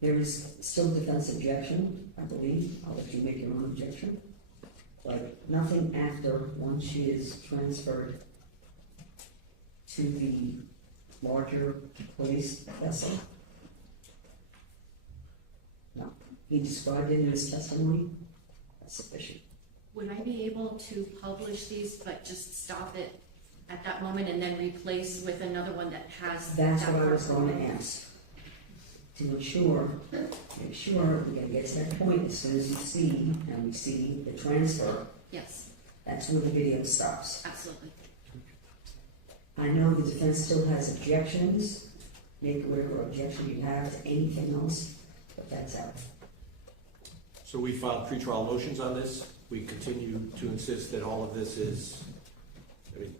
There is still defense objection, I believe. I'll let you make your own objection. But nothing after, once she is transferred to the larger police vessel. No. He described it in his testimony. That's sufficient. Would I be able to publish these, but just stop it at that moment and then replace with another one that has? That's that what I was part? going to ask. To ensure, make sure we're going to get to that point as soon as you see, and we see the transfer, Yes, that's where the video stops. absolutely. I know the defense still has objections, make whatever objection you have to anything else, but that's out. So we filed pretrial motions on this. We continue to insist that all of this is, I mean,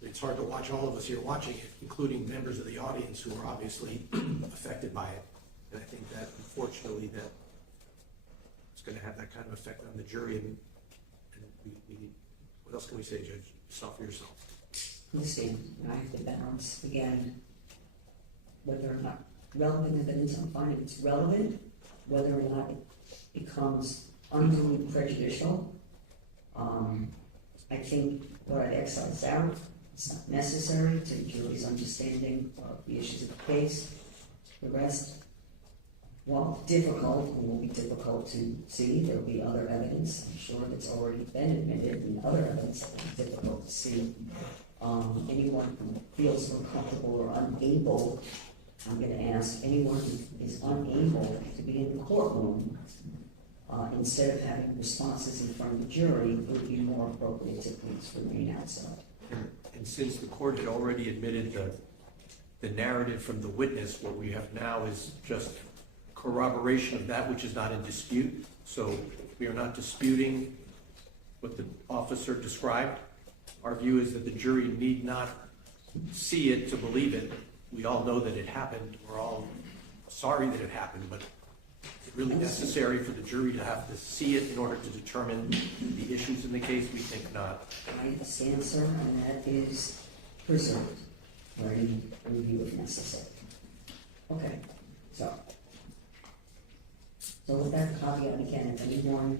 it's hard to watch all of us here watching it, including members of the audience who are obviously affected by it. And I think that unfortunately that it's going to have that kind of effect on the jury. And what else can we say, Judge? Stop for yourself. Understand, I have to balance, again, whether or not relevant evidence, I'm finding it's relevant, whether or not it becomes unduly prejudicial. I think what I'd excise out, it's not necessary to the jury's understanding of the issues of the case. The rest, while difficult, and will be difficult to see, there'll be other evidence, I'm sure that's already been admitted, and other evidence that will be difficult to see. Anyone who feels uncomfortable or unable, I'm going to ask anyone who is unable to be in the courtroom, instead of having responses in front of the jury, it would be more appropriate to please remain outside. And since the court had already admitted the narrative from the witness, what we have now is just corroboration of that which is not in dispute. So we are not disputing what the officer described. Our view is that the jury need not see it to believe it. We all know that it happened. We're all sorry that it happened, but is it really necessary for the jury to have to see it in order to determine the issues in the case? We think not. I understand, sir, and that is preserved for any review if necessary. Okay, so So with that caveat, again, if anyone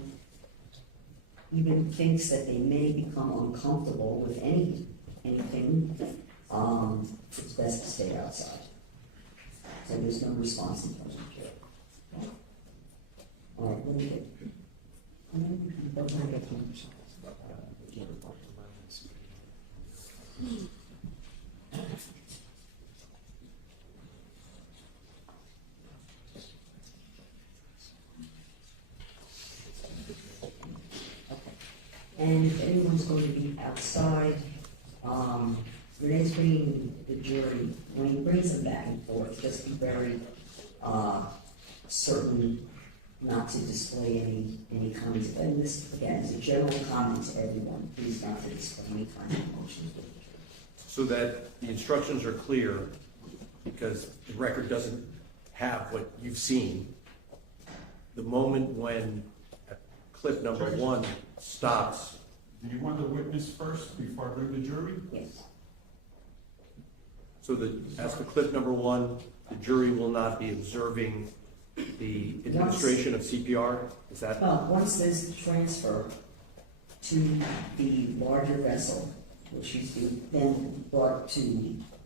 even thinks that they may become uncomfortable with anything, it's best to stay outside. So there's no response in terms of care. All right, let me get. And if anyone's going to be outside, Renee's bringing the jury, when he brings them back and forth, just be very certain not to display any kinds of, and this, again, is a general comment to everyone, please not to display any kind of emotions. So that the instructions are clear, because the record doesn't have what you've seen. The moment when clip number 1 stops. Do you want the witness first before I bring the jury? Yes. So that as for clip number 1, the jury will not be observing the administration of CPR? Is that? Once there's the transfer to the larger vessel, which is then brought to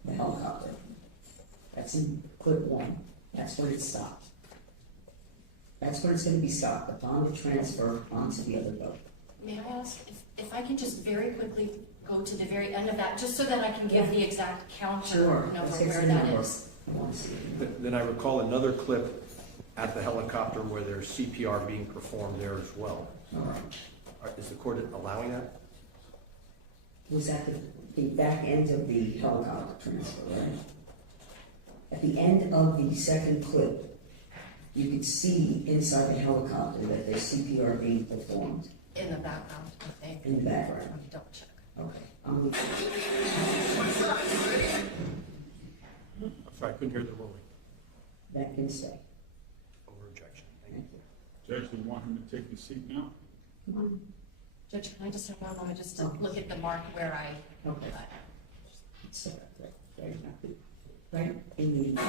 the helicopter. That's in clip 1. That's when it stopped. That's when it's going to be stopped, upon the transfer onto the other boat. May I ask if I can just very quickly go to the very end of that, just so that I can give the exact counter number where that is? Then I recall another clip at the helicopter where there's CPR being performed there as well. All right. Is the court allowing that? Was at the back end of the helicopter transfer, right? At the end of the second clip, you could see inside the helicopter that there's CPR being performed. In the background, I think. In the background. Let me double check. Okay. I'm sorry, I couldn't hear the ruling. That can stay. Over objection. Thank you. Judge, do you want him to take the seat now? Come on. Judge, can I just have one moment just to look at the mark where I... Okay. So, very happy. Right in the...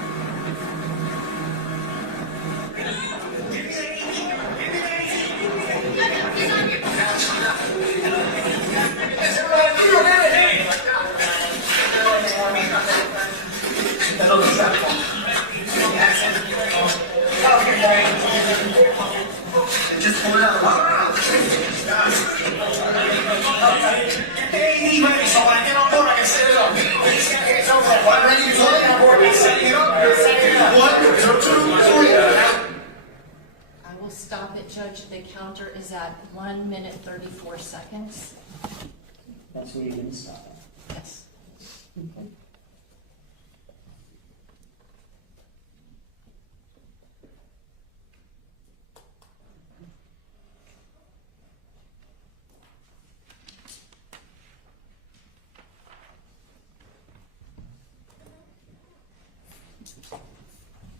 Just pull it out. Ready, so when I get on board, I can set it up. It's over. When I'm ready to get on board, I'm setting it up. You're setting it up. 1, 2, 3. I will stop it, Judge. The counter is at 1 minute 34 seconds. That's where you're going to stop it. Yes. Okay.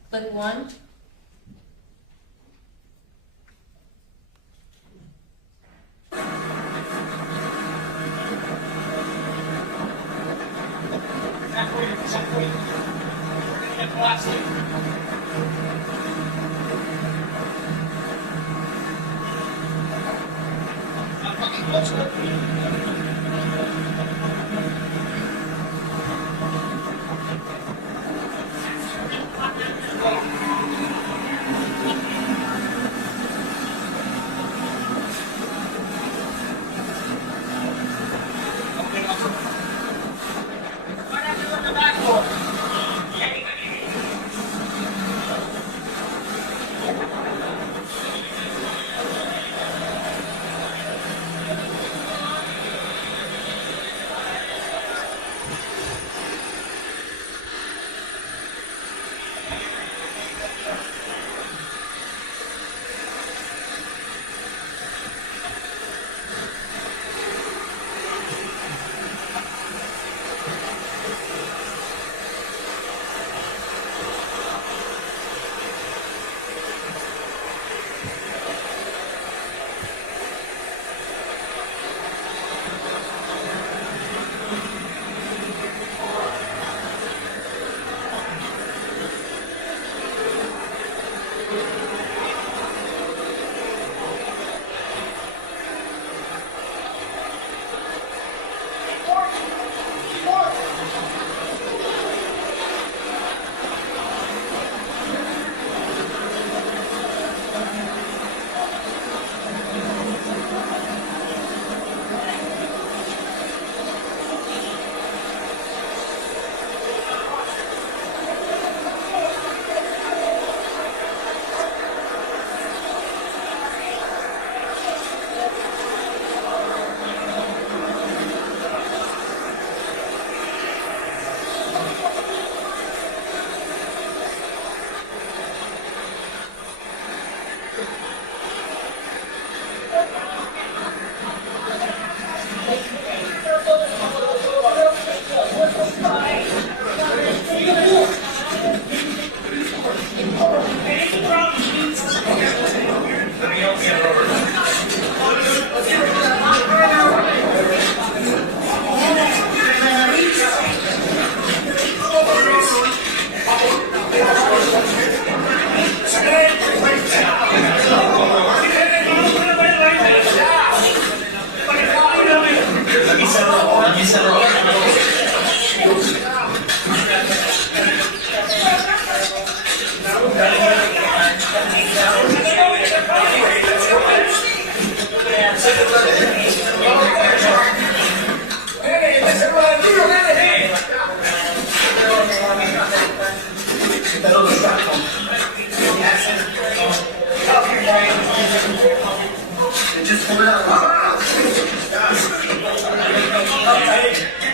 Clip 1.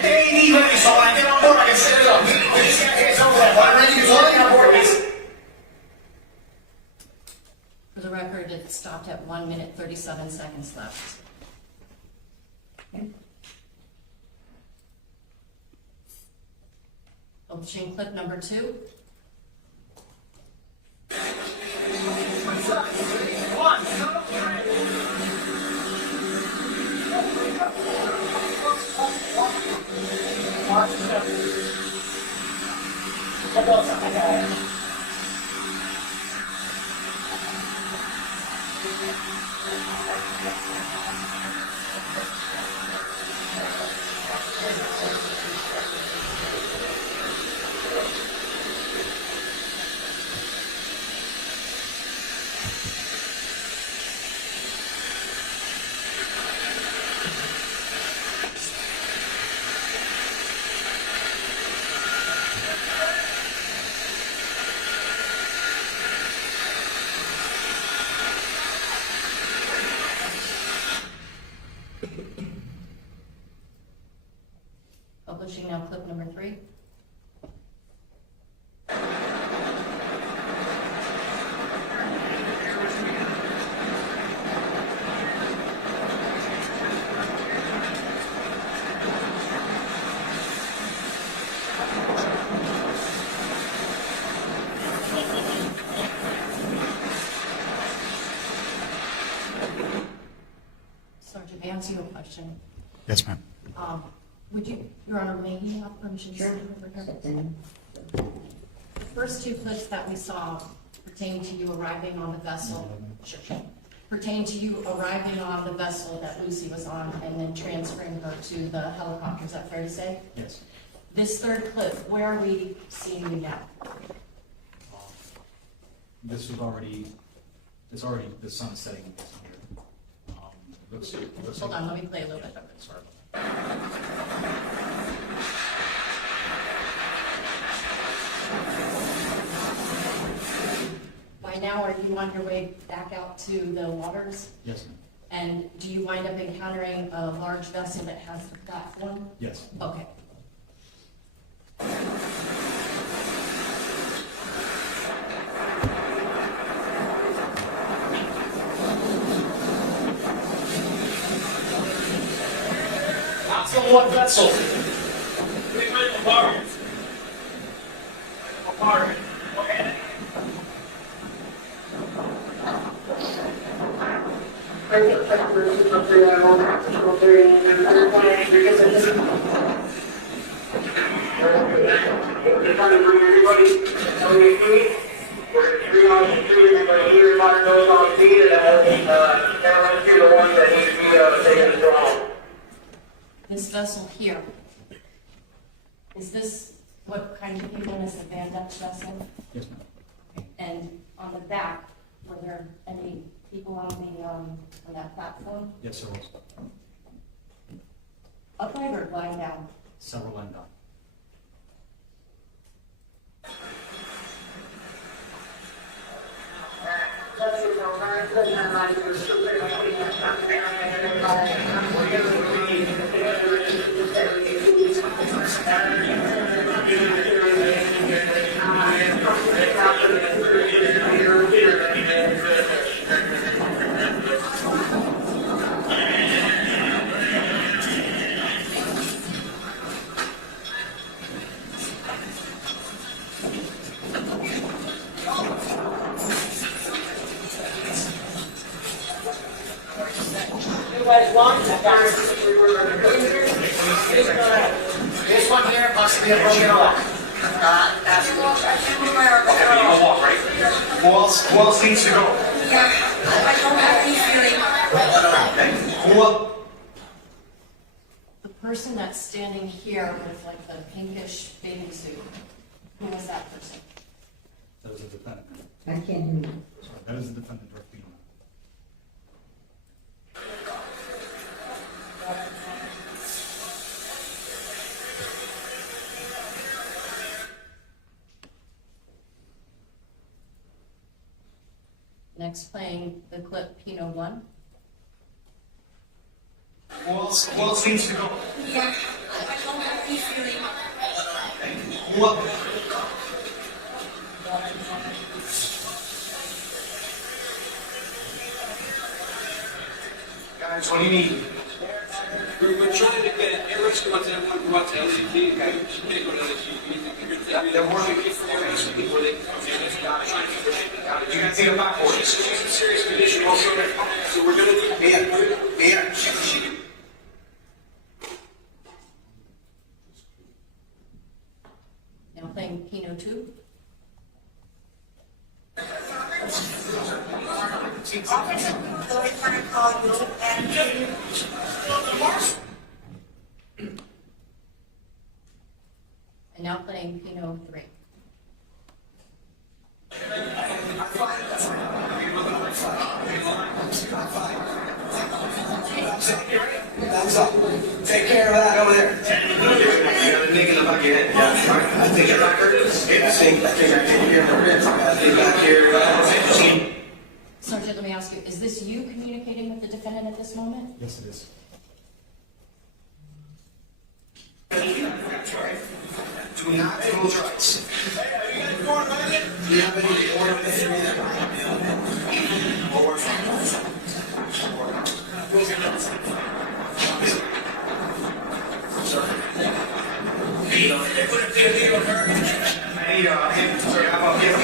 They ain't need ready, so when I get on board, I can set it up. These guys over there. When I'm ready to join on board, please. For the record, it stopped at 1 minute, 37 seconds left. Publishing clip number 2. Publishing now clip number 3. Sergeant, may I ask you a question? Yes, ma'am. Would you, Your Honor, may you have permission to speak over here? The first 2 clips that we saw pertain to you arriving on the vessel, pertain to you arriving on the vessel that Lucy was on and then transferring her to the helicopter. Is that fair to say? Yes. This 3rd clip, where are we seeing you now? This was already, it's already, the sun setting here. Looks Hold on, let me play a little bit of it. Sorry. By now, are you on your way back out to the waters? Yes, ma'am. And do you wind up encountering a large vessel that has a platform? Yes. Okay. Not from one vessel. We're trying to bring everybody on the street. We're three on the street, everybody here, everybody knows on the feet, and then everyone's here, the ones that need to be taken to home. This vessel here, is this what kind of people is the Van Dutch vessel? Yes, ma'am. And on the back, were there any people on the, on that platform? Yes, there was. Upright or lying down? Several lined up. This one here must be a broken arm. Okay, but you can walk, right? Who else needs to go? Yeah, I don't have any feeling. Who else? The person that's standing here with like the pinkish bathing suit, who was that person? That was a defendant. I can't hear you. Sorry, that is the defendant, George Pino. Next playing the clip Pino 1. Who else needs to go? Yeah, I don't have any feeling. Who else? Guys, what do you need? We're trying to get your response and everyone go out to LCP. You can't go to LCP. They're working. Before they Got it. You guys need a back for She's in serious condition also. So we're gonna need. Mia. Now playing Pino 2. And now playing Pino 3. Take care of that over there. You got a nick in the back of your head. Yeah. I think your back hurts. I think I take care of the ribs. I think back here. Sergeant, let me ask you, is this you communicating with the defendant at this moment? Yes, it is. Do not close your eyes. Do you have any order with They put a PFD on her. I need him. Sorry, I'm up here.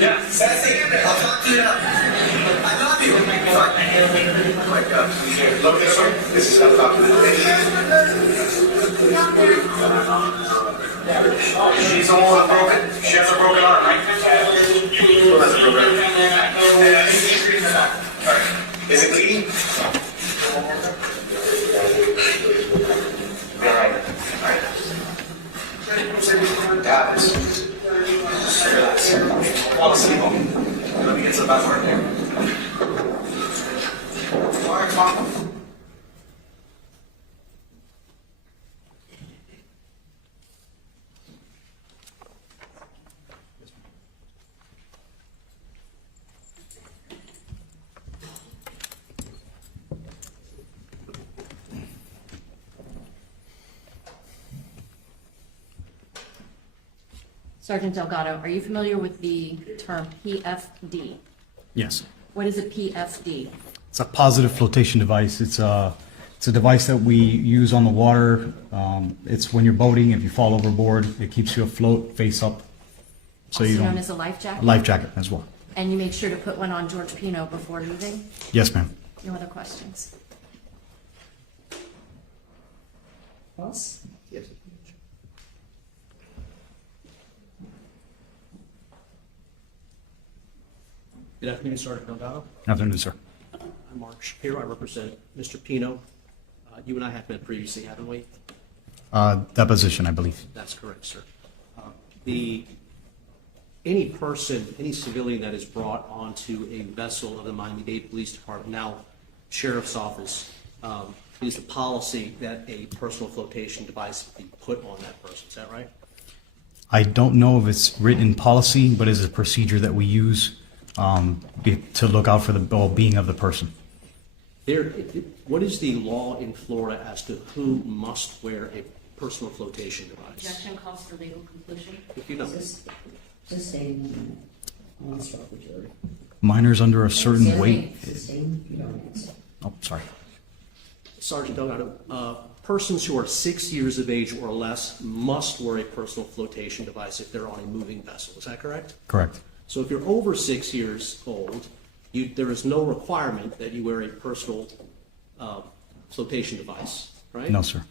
Yeah, that's it. I'll talk to you now. I love you. Look this way. This is how to talk to you. She's the one broken. She has a broken arm, right? Who has a broken arm? Alright. Is it bleeding? Alright. Got it. Relax. Fall asleep on me. Let me get to the bathroom here. Alright, come on. Sergeant Delgado, are you familiar with the term PFD? Yes. What is a PFD? It's a positive flotation device. It's a device that we use on the water. It's when you're boating, if you fall overboard, it keeps you afloat, face up. So Also you don't. known as a life jacket? Life jacket as well. And you made sure to put one on George Pino before moving? Yes, ma'am. No other questions? Us? Yes. Good afternoon, Sergeant Delgado. Afternoon, sir. I'm Mark Shapiro. I represent Mr. Pino. You and I have met previously, haven't we? Deposition, I believe. That's correct, sir. Any person, any civilian that is brought onto a vessel of the Miami-Dade Police Department, now Sheriff's Office, it is the policy that a personal flotation device be put on that person. Is that right? I don't know if it's written in policy, but it's a procedure that we use to look out for the well-being of the person. What is the law in Florida as to who must wear a personal flotation device? Objection calls for legal conclusion. If you know. Sustain. I'll instruct the jury. Minors under a certain weight. Sustain, you don't answer. Oh, sorry. Sergeant Delgado, persons who are 6 years of age or less must wear a personal flotation device if they're on a moving vessel. Is that correct? Correct. So if you're over 6 years old, there is no requirement that you wear a personal flotation device, right? No, sir.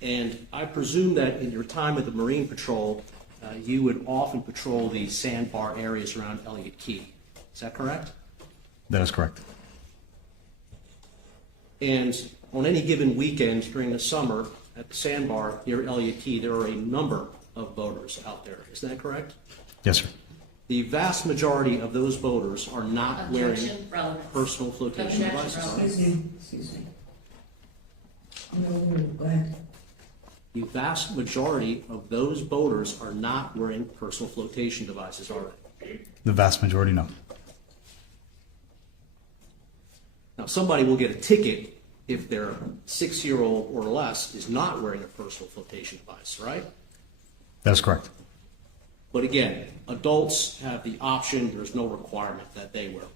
And I presume that in your time at the Marine Patrol, you would often patrol the sandbar areas around Elliott Key. Is that correct? That is correct. And on any given weekend during the summer at the sandbar near Elliott Key, there are a number of boaters out there. Is that correct? Yes, sir. The vast majority of those boaters are not wearing Objection, relevance. personal flotation Objection, devices. relevance. Excuse me. No, go ahead. The vast majority of those boaters are not wearing personal flotation devices, are they? The vast majority, no. Now, somebody will get a ticket if their 6-year-old or less is not wearing a personal flotation device, right? That's correct. But again, adults have the option, there's no requirement that they wear one.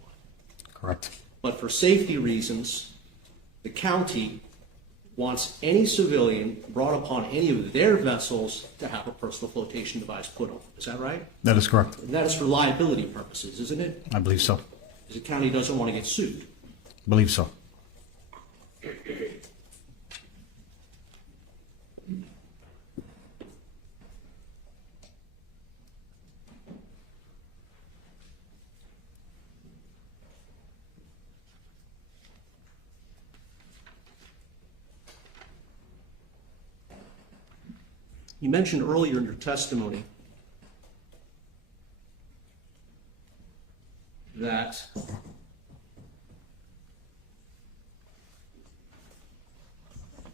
Correct. But for safety reasons, the county wants any civilian brought upon any of their vessels to have a personal flotation device put on. Is that right? That is correct. And that is for liability purposes, isn't it? I believe so. Because the county doesn't want to get sued. Believe so. You mentioned earlier in your testimony that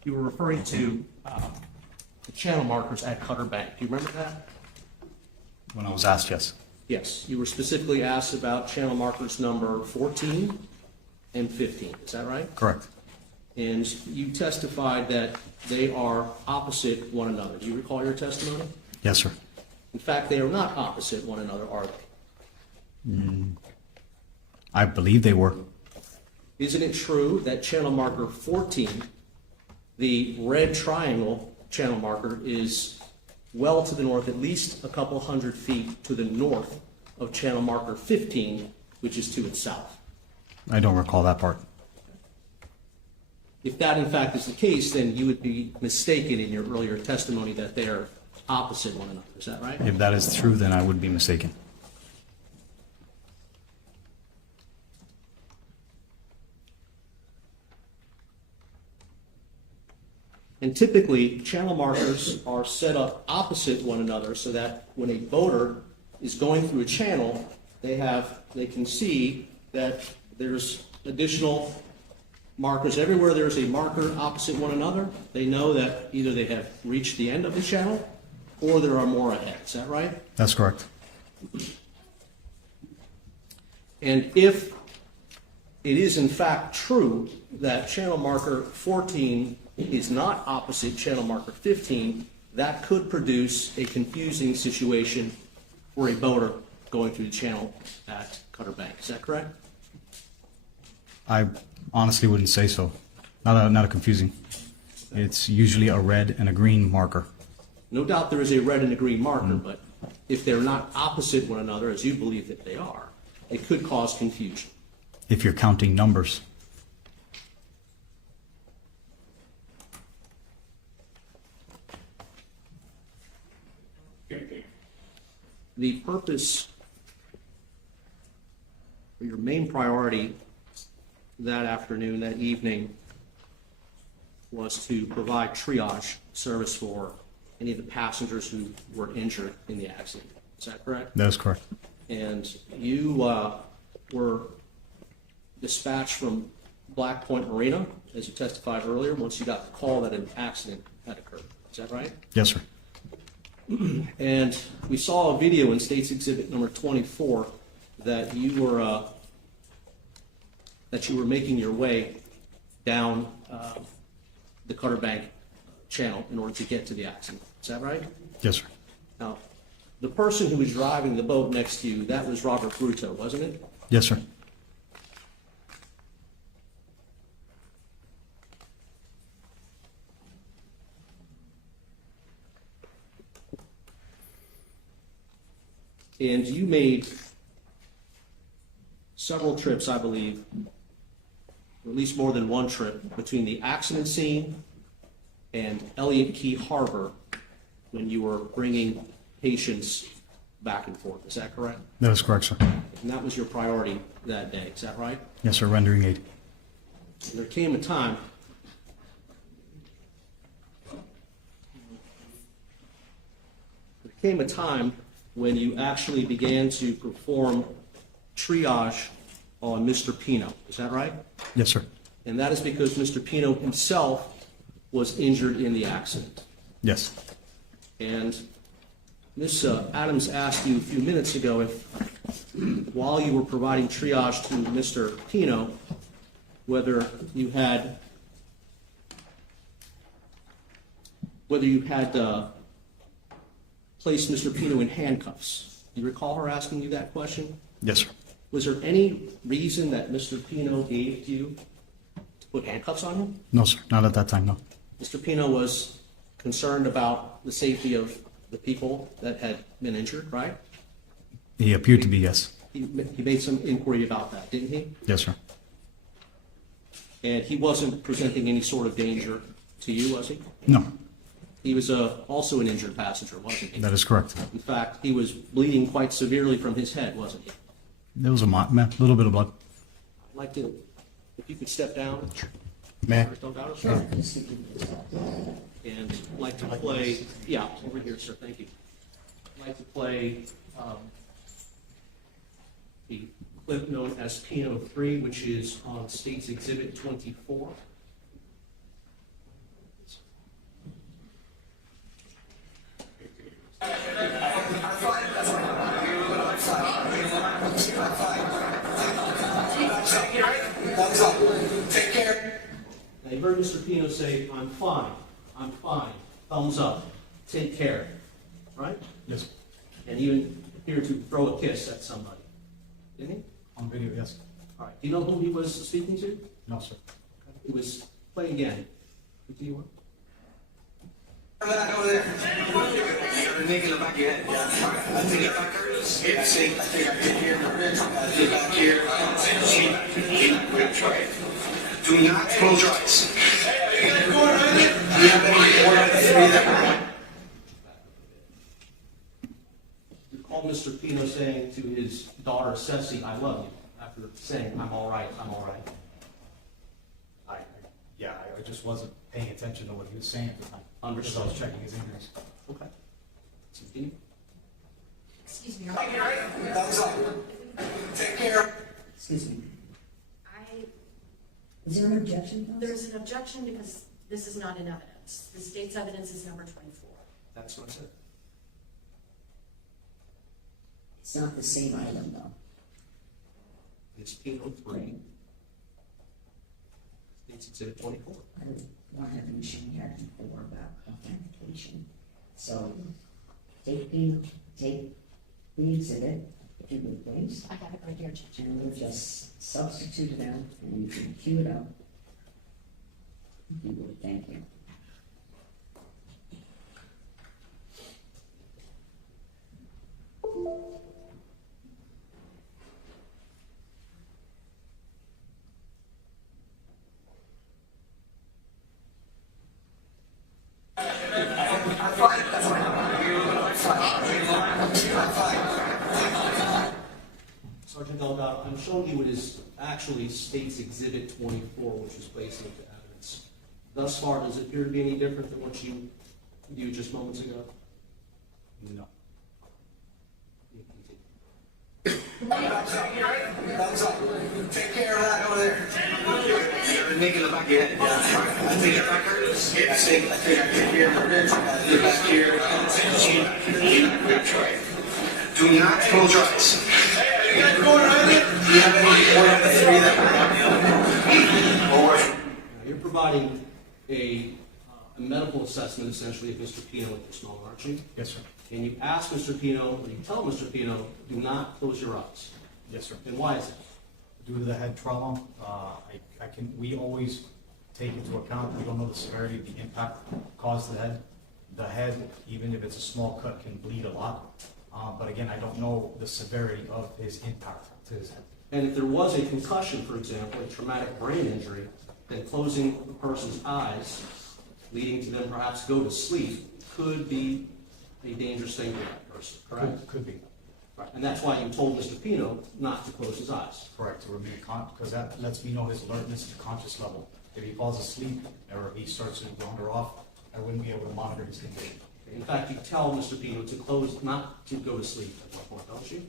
you were referring to the channel markers at Cutter Bank. Do you remember that? When I was asked, yes. Yes, you were specifically asked about channel markers number 14 and 15. Is that right? Correct. And you testified that they are opposite one another. Do you recall your testimony? Yes, sir. In fact, they are not opposite one another, are they? I believe they were. Isn't it true that channel marker 14, the red triangle channel marker, is well to the north, at least a couple hundred feet to the north of channel marker 15, which is to its south? I don't recall that part. If that in fact is the case, then you would be mistaken in your earlier testimony that they are opposite one another. Is that right? If that is true, then I would be mistaken. And typically, channel markers are set up opposite one another so that when a boater is going through a channel, they can see that there's additional markers. Everywhere there's a marker opposite one another, they know that either they have reached the end of the channel or there are more ahead. Is that right? That's correct. And if it is in fact true that channel marker 14 is not opposite channel marker 15, that could produce a confusing situation for a boater going through the channel at Cutter Bank. Is that correct? I honestly wouldn't say so. Not a confusing. It's usually a red and a green marker. No doubt there is a red and a green marker, but if they're not opposite one another, as you believe that they are, it could cause confusion. If you're counting numbers. The purpose, or your main priority that afternoon, that evening, was to provide triage service for any of the passengers who were injured in the accident. Is that correct? That is correct. And you were dispatched from Black Point Marina, as you testified earlier, once you got the call that an accident had occurred. Is that right? Yes, sir. And we saw a video in State's Exhibit number 24 that you were making your way down the Cutter Bank channel in order to get to the accident. Is that right? Yes, sir. Now, the person who was driving the boat next to you, that was Robert Bruto, wasn't it? Yes, sir. And you made several trips, I believe, or at least more than one trip, between the accident scene and Elliott Key Harbor when you were bringing patients back and forth. Is that correct? That is correct, sir. And that was your priority that day. Is that right? Yes, sir. Rendering aid. And there came a time when you actually began to perform triage on Mr. Pino. Is that right? Yes, sir. And that is because Mr. Pino himself was injured in the accident. Yes. And Ms. Adams asked you a few minutes ago if, while you were providing triage to Mr. Pino, whether you had placed Mr. Pino in handcuffs. Do you recall her asking you that question? Yes, sir. Was there any reason that Mr. Pino gave to you to put handcuffs on him? No, sir. Not at that time, no. Mr. Pino was concerned about the safety of the people that had been injured, right? He appeared to be, yes. He made some inquiry about that, didn't he? Yes, sir. And he wasn't presenting any sort of danger to you, was he? No, He was also an injured passenger, wasn't he? that is correct. In fact, he was bleeding quite severely from his head, wasn't he? There was a little bit of blood. I'd like to, if you could step down. May I? Delgado, sir. And I'd like to play, yeah, over here, sir, thank you. I'd like to play the clip known as Pino 3, which is on State's Exhibit 24. Take care. Now, you heard Mr. Pino say, I'm fine, thumbs up, take care, right? Yes. And even appeared to throw a kiss at somebody, didn't he? On video, yes. All right, do you know who he was speaking to? No, sir. It was, play again. Continue on. That over there. You're a nigga in the back of your head. I think if I curse, I think I can hear the ribs. I think back here. We're gonna try it. Do not close your eyes. Do you have any one of the three that You recall Mr. Pino saying to his daughter, Ceci, I love you, after saying, I'm all right, I'm all right. I just wasn't paying attention to what he was saying at the time. Understood. I was checking his injuries. Okay. Continue. Excuse me. Thumbs up. Take care. Excuse me. I, Is there an objection? there's an objection because this is not in evidence. The state's evidence is number 24. That's what I said. It's not the same item, though. It's Pino 3. State's Exhibit 24. I want to have a machine here before about authentication. So take the exhibit, if you would please. I got it right here, Judge. And we'll just substitute it out and you can cue it up. If you would, thank you. Sergeant Delgado, I'm showing you what is actually State's Exhibit 24, which was placed into evidence. Thus far, does it appear to be any different than what you viewed just moments ago? No. Thumbs up. Take care of that over there. You're a nigga in the back of your head. I think if I curse, I think I can hear the ribs. I think back here. We're gonna try it. Do not close your eyes. Do you have any one of the three that or You're providing a medical assessment, essentially, of Mr. Pino at this moment, aren't you? Yes, sir. And you ask Mr. Pino, or you tell Mr. Pino, do not close your eyes. Yes, sir. And why is it? Due to the head trauma, we always take into account, we don't know the severity of the impact caused to the head. The head, even if it's a small cut, can bleed a lot. But again, I don't know the severity of his impact to his head. And if there was a concussion, for example, a traumatic brain injury, then closing the person's eyes, leading to them perhaps go to sleep, could be a dangerous thing for that person, correct? Could be. Right. And that's why you told Mr. Pino not to close his eyes. Correct, to remain because that lets me know his alertness to conscious level. If he falls asleep or if he starts to wander off, I wouldn't be able to monitor his condition. In fact, you tell Mr. Pino to close, not to go to sleep at one point, don't you?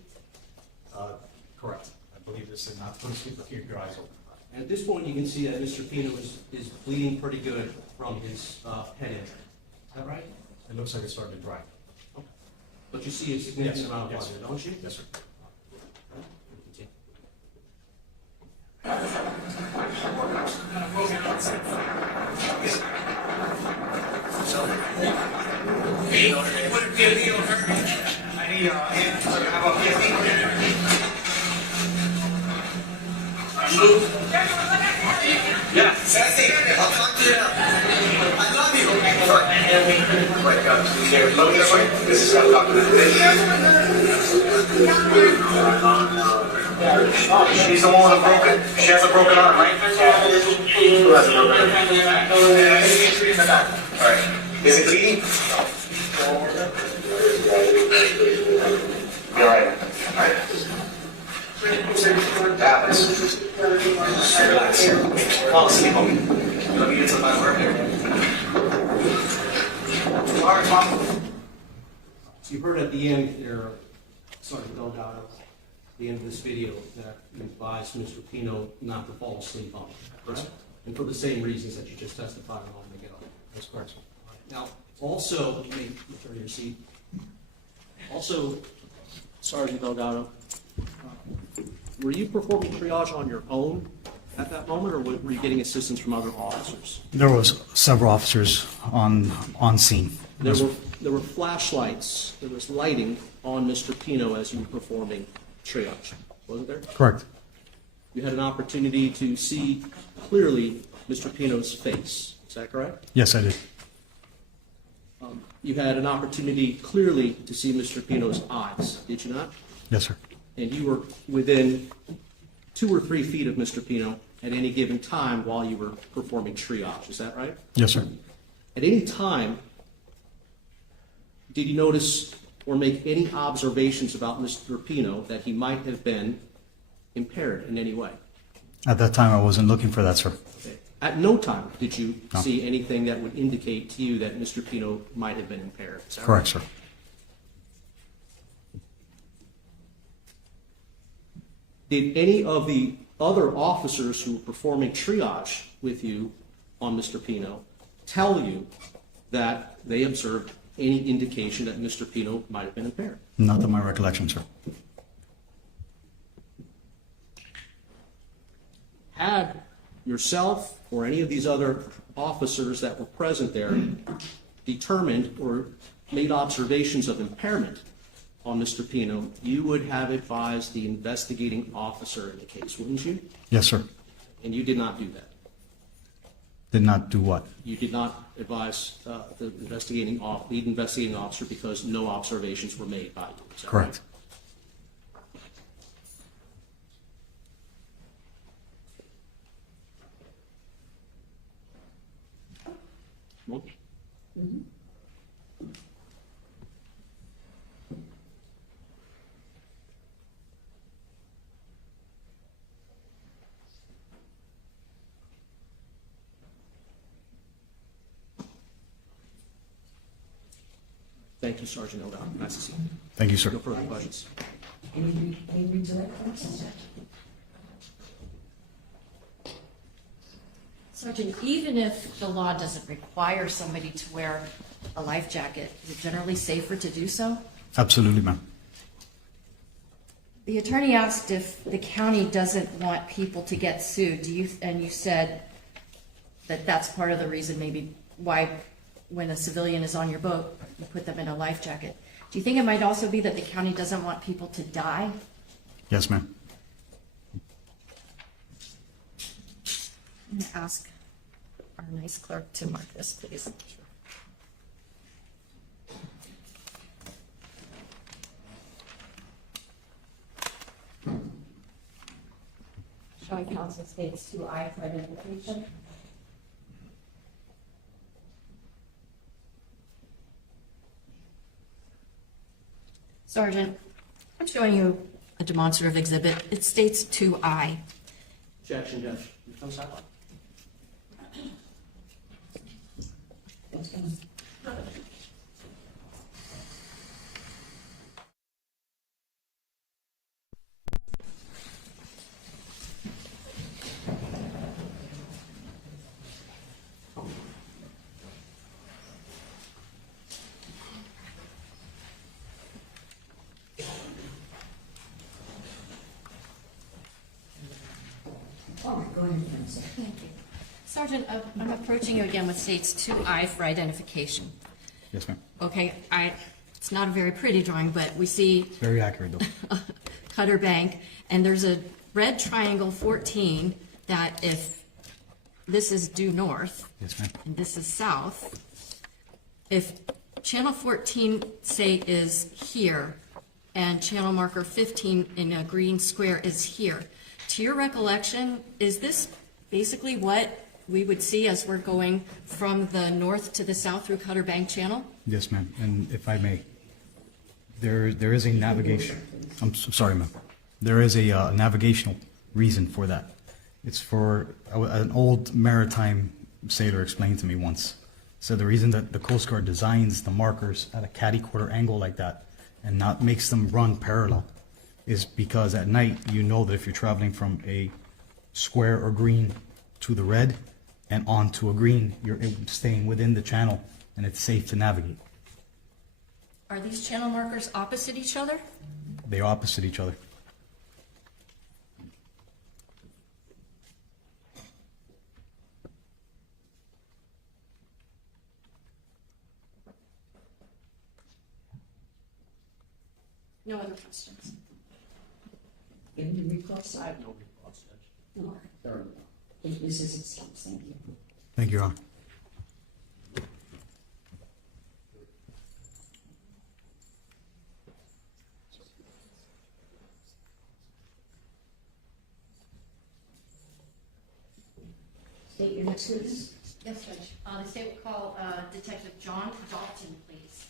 Correct. I believe this is not to sleep or keep your eyes open. And at this point, you can see that Mr. Pino is bleeding pretty good from his head injury. Is that right? It looks like it's starting to dry. But you see a significant Yes. amount of Yes, blood, sir. don't you? Yes, sir. Yeah. Sassy, I'll talk to you now. I love you. Wake up. Here, look this way. This is how I'm talking to She's the one with a broken, she has a broken arm, right? Who has a broken arm? Alright. Is it bleeding? Be alright. Alright. Happens. Relax. Fall asleep on me. Let me get some of my work here. Alright, Mom. So you heard at the end there, Sergeant Delgado, at the end of this video, that you advised Mr. Pino not to fall asleep on it, correct? And for the same reasons that you just testified on the get-up. That's correct. Now, also, you may return your seat. Also, Sergeant Delgado, were you performing triage on your own at that moment, or were you getting assistance from other officers? There was several officers on scene. There were flashlights, there was lighting on Mr. Pino as you were performing triage, wasn't there? Correct. You had an opportunity to see clearly Mr. Pino's face, is that correct? Yes, I did. You had an opportunity clearly to see Mr. Pino's eyes, did you not? Yes, sir. And you were within 2 or 3 feet of Mr. Pino at any given time while you were performing triage, is that right? Yes, sir. At any time, did you notice or make any observations about Mr. Pino that he might have been impaired in any way? At that time, I wasn't looking for that, sir. Okay. At no time did you No. see anything that would indicate to you that Mr. Pino might have been impaired? Is that Correct, right? sir. Did any of the other officers who were performing triage with you on Mr. Pino tell you that they observed any indication that Mr. Pino might have been impaired? Not to my recollection, sir. Had yourself or any of these other officers that were present there determined or made observations of impairment on Mr. Pino, you would have advised the investigating officer in the case, wouldn't you? Yes, sir. And you did not do that. Did not do what? You did not advise the lead investigating officer because no observations were made by you. Is that Correct. Right? Thank you, Sergeant Delgado. Nice to see you. Thank you, sir. No further questions. Any reads of that? Sergeant, even if the law doesn't require somebody to wear a life jacket, is it generally safer to do so? Absolutely, ma'am. The attorney asked if the county doesn't want people to get sued. And you said that that's part of the reason maybe why when a civilian is on your boat, you put them in a life jacket. Do you think it might also be that the county doesn't want people to die? Yes, ma'am. I'm going to ask our nice clerk to mark this, please. Showing counsel states 2I for identification. Sergeant, I'm showing you a demonstrative exhibit. It states 2I. Objection, Judge. Come side. Oh, go ahead, counsel. Thank you. Sergeant, I'm approaching you again with states 2I for identification. Yes, ma'am. Okay, it's not a very pretty drawing, but we see It's very accurate, though. Cutter Bank, and there's a red triangle 14, that if this is due north, Yes, ma'am. and this is south, if channel 14, say, is here, and channel marker 15 in a green square is here, to your recollection, is this basically what we would see as we're going from the north to the south through Cutter Bank Channel? Yes, ma'am. And if I may, there is a navigation, I'm sorry, ma'am. There is a navigational reason for that. It's for, an old maritime sailor explained to me once. So the reason that the Coast Guard designs the markers at a catty-corner angle like that and not makes them run parallel is because at night, you know that if you're traveling from a square or green to the red and onto a green, you're staying within the channel and it's safe to navigate. Are these channel markers opposite each other? They opposite each other. No other questions? Any recourse? I have no recourse, Judge. No. This is it, thank you. Thank you, Your Honor. State your next witness. Yes, Judge. The state will call Detective John Dalton, please.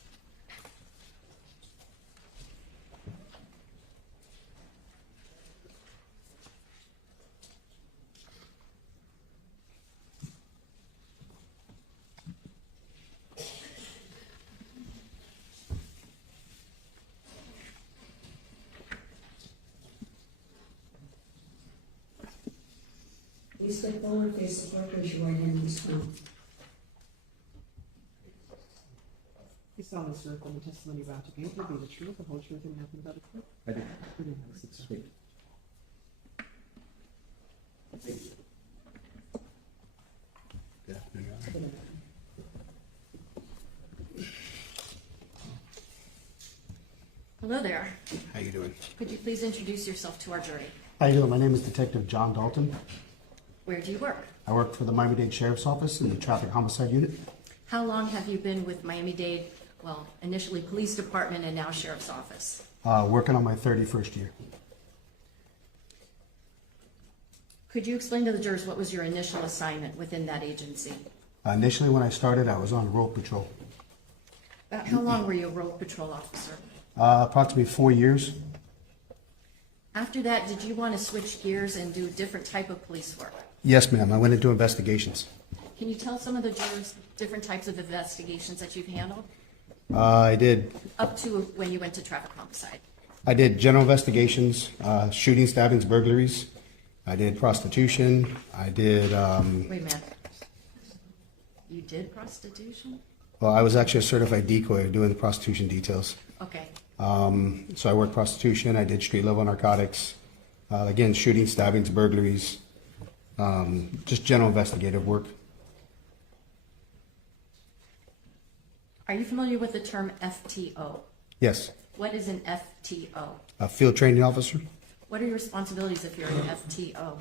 Please step forward, face the clerk, raise your right hand and swear. You solemnly swear that the testimony about to give will be the truth, the whole truth, and nothing but the truth. I do. Sweet. Good afternoon, Your Honor. Hello there. How you doing? Could you please introduce yourself to our jury? How you doing? My name is Detective John Dalton. Where do you work? I work for the Miami-Dade Sheriff's Office in the Traffic Homicide Unit. How long have you been with Miami-Dade, well, initially Police Department and now Sheriff's Office? Working on my 31st year. Could you explain to the jurors what was your initial assignment within that agency? Initially, when I started, I was on road patrol. About how long were you a road patrol officer? Approximately 4 years. After that, did you want to switch gears and do a different type of police work? Yes, ma'am. I went into investigations. Can you tell some of the jurors different types of investigations that you've handled? I did Up to when you went to traffic homicide. general investigations, shooting, stabbings, burglaries. I did prostitution. I did, Wait a minute. You did prostitution? well, I was actually a certified decoy doing the prostitution details. Okay. So I worked prostitution. I did street level narcotics. Again, shooting, stabbings, burglaries. Just general investigative work. Are you familiar with the term FTO? Yes. What is an FTO? A field training officer. What are your responsibilities if you're an FTO?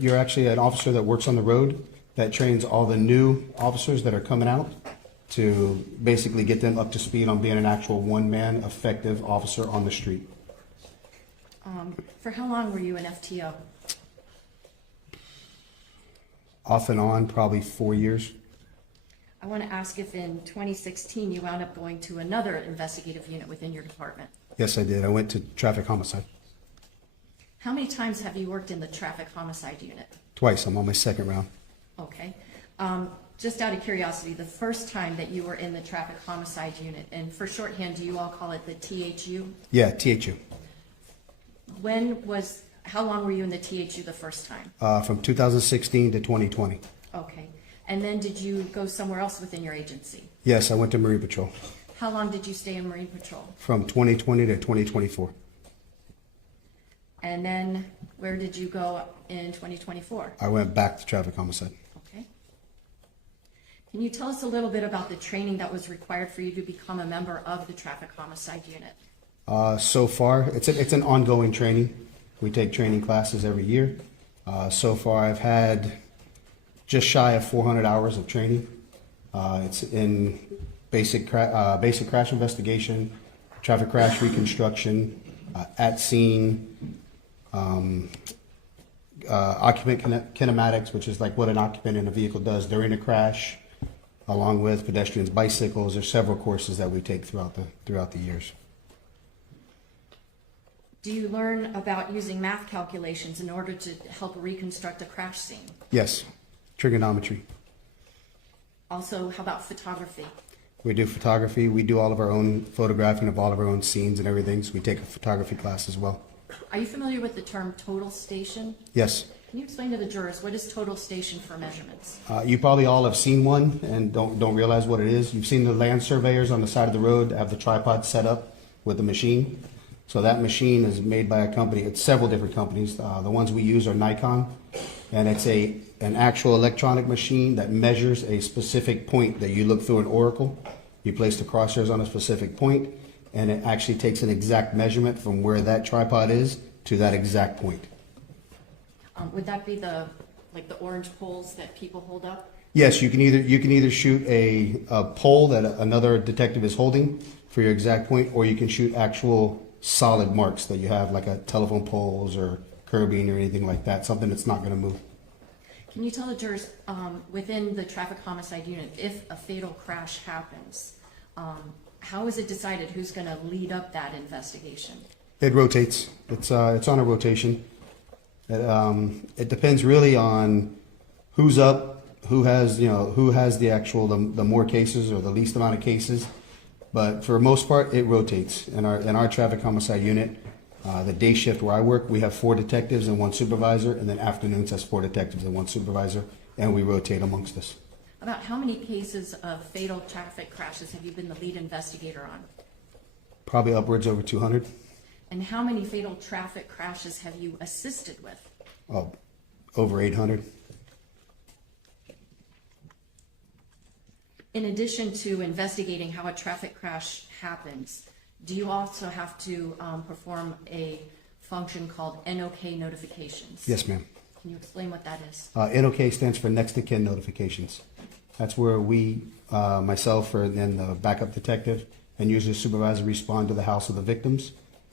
You're actually an officer that works on the road that trains all the new officers that are coming out to basically get them up to speed on being an actual one-man effective officer on the street. For how long were you an FTO? Off and on, probably 4 years. I want to ask if in 2016 you wound up going to another investigative unit within your department. Yes, I did. I went to traffic homicide. How many times have you worked in the traffic homicide unit? Twice. I'm on my second round. Okay. Just out of curiosity, the first time that you were in the traffic homicide unit, and for shorthand, do you all call it the THU? Yeah, THU. How long were you in the THU the first time? From 2016 to 2020. Okay. And then did you go somewhere else within your agency? Yes, I went to Marine Patrol How long did you stay in Marine Patrol? from 2020 to 2024. And then where did you go in 2024? I went back to traffic homicide. Okay. Can you tell us a little bit about the training that was required for you to become a member of the traffic homicide unit? So far, it's an ongoing training. We take training classes every year. So far, I've had just shy of 400 hours of training. It's in basic crash investigation, traffic crash reconstruction, at scene, occupant kinematics, which is like what an occupant in a vehicle does during a crash, along with pedestrians' bicycles. There's several courses that we take throughout the years. Do you learn about using math calculations in order to help reconstruct a crash scene? Yes, trigonometry. Also, how about photography? We do photography. We do all of our own photographing of all of our own scenes and everything, so we take a photography class as well. Are you familiar with the term total station? Yes. Can you explain to the jurors what is total station for measurements? You probably all have seen one and don't realize what it is. You've seen the land surveyors on the side of the road have the tripod set up with the machine. So that machine is made by a company. It's several different companies. The ones we use are Nikon, and it's an actual electronic machine that measures a specific point that you look through an oracle. You place the crosshairs on a specific point, and it actually takes an exact measurement from where that tripod is to that exact point. Would that be the orange poles that people hold up? Yes, you can either shoot a pole that another detective is holding for your exact point, or you can shoot actual solid marks that you have, like a telephone poles or curbing or anything like that, something that's not going to move. Can you tell the jurors, within the traffic homicide unit, if a fatal crash happens, how is it decided who's going to lead up that investigation? It rotates. It's on a rotation. It depends really on who's up, who has the more cases or the least amount of cases. But for the most part, it rotates. In our traffic homicide unit, the day shift where I work, we have 4 detectives and 1 supervisor, and then afternoons has 4 detectives and 1 supervisor, and we rotate amongst us. About how many cases of fatal traffic crashes have you been the lead investigator on? Probably upwards over 200. And how many fatal traffic crashes have you assisted with? Oh, over 800. In addition to investigating how a traffic crash happens, do you also have to perform a function called NOK notifications? Yes, ma'am. Can you explain what that is? NOK stands for next of kin notifications. That's where we, myself and the backup detective and usually supervisor, respond to the house of the victims,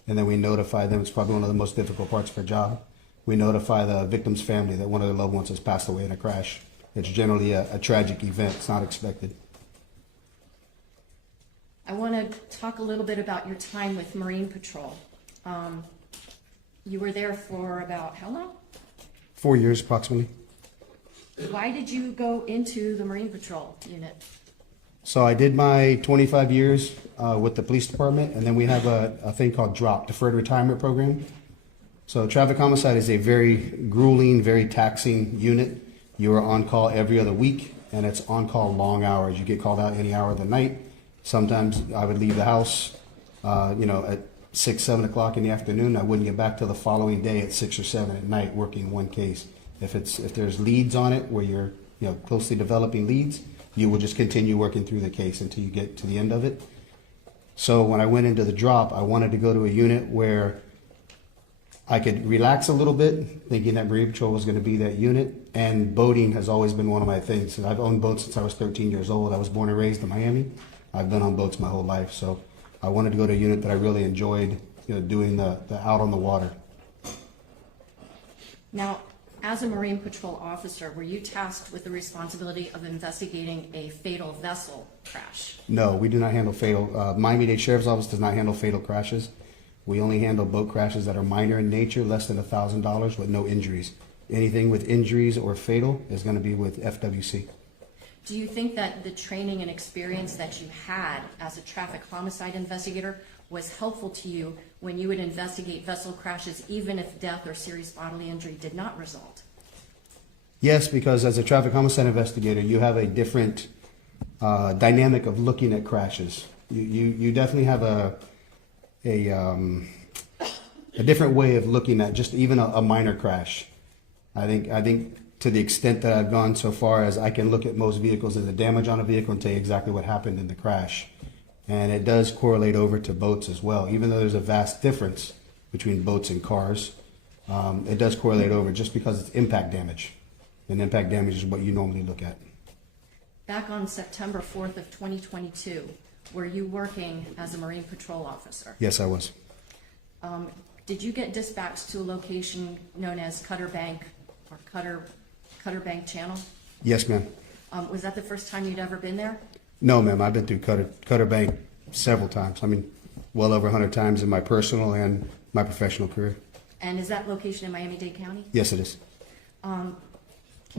and then we notify them. It's probably one of the most difficult parts of our job. We notify the victim's family that one of their loved ones has passed away in a crash. It's generally a tragic event. It's not expected. I want to talk a little bit about your time with Marine Patrol. You were there for about how long? 4 years approximately. Why did you go into the Marine Patrol unit? So I did my 25 years with the police department, and then we have a thing called DROP, Deferred Retirement Program. So traffic homicide is a very grueling, very taxing unit. You are on call every other week, and it's on call long hours. You get called out any hour of the night. Sometimes I would leave the house, at 6, 7 o'clock in the afternoon. I wouldn't get back till the following day at 6 or 7 at night working one case. If there's leads on it where you're closely developing leads, you will just continue working through the case until you get to the end of it. So when I went into the DROP, I wanted to go to a unit where I could relax a little bit, thinking that Marine Patrol was going to be that unit. And boating has always been one of my things. I've owned boats since I was 13 years old. I was born and raised in Miami. I've been on boats my whole life, so I wanted to go to a unit that I really enjoyed, doing the out on the water. Now, as a Marine Patrol officer, were you tasked with the responsibility of investigating a fatal vessel crash? No, we do not handle fatal. Miami-Dade Sheriff's Office does not handle fatal crashes. We only handle boat crashes that are minor in nature, less than $1,000 with no injuries. Anything with injuries or fatal is going to be with FWC. Do you think that the training and experience that you had as a traffic homicide investigator was helpful to you when you would investigate vessel crashes, even if death or serious bodily injury did not result? Yes, because as a traffic homicide investigator, you have a different dynamic of looking at crashes. You definitely have a different way of looking at just even a minor crash. I think to the extent that I've gone so far as I can look at most vehicles as the damage on a vehicle and tell you exactly what happened in the crash. And it does correlate over to boats as well, even though there's a vast difference between boats and cars. it does correlate over just because it's impact damage. And impact damage is what you normally look at. Back on September 4th of 2022, were you working as a Marine Patrol officer? Yes, I was. Did you get dispatched to a location known as Cutter Bank or Cutter Bank Channel? Yes, ma'am. Was that the first time you'd ever been there? No, ma'am. I've been through Cutter Bank several times. I mean, well over 100 times in my personal and my professional career. And is that location in Miami-Dade County? Yes, it is. Can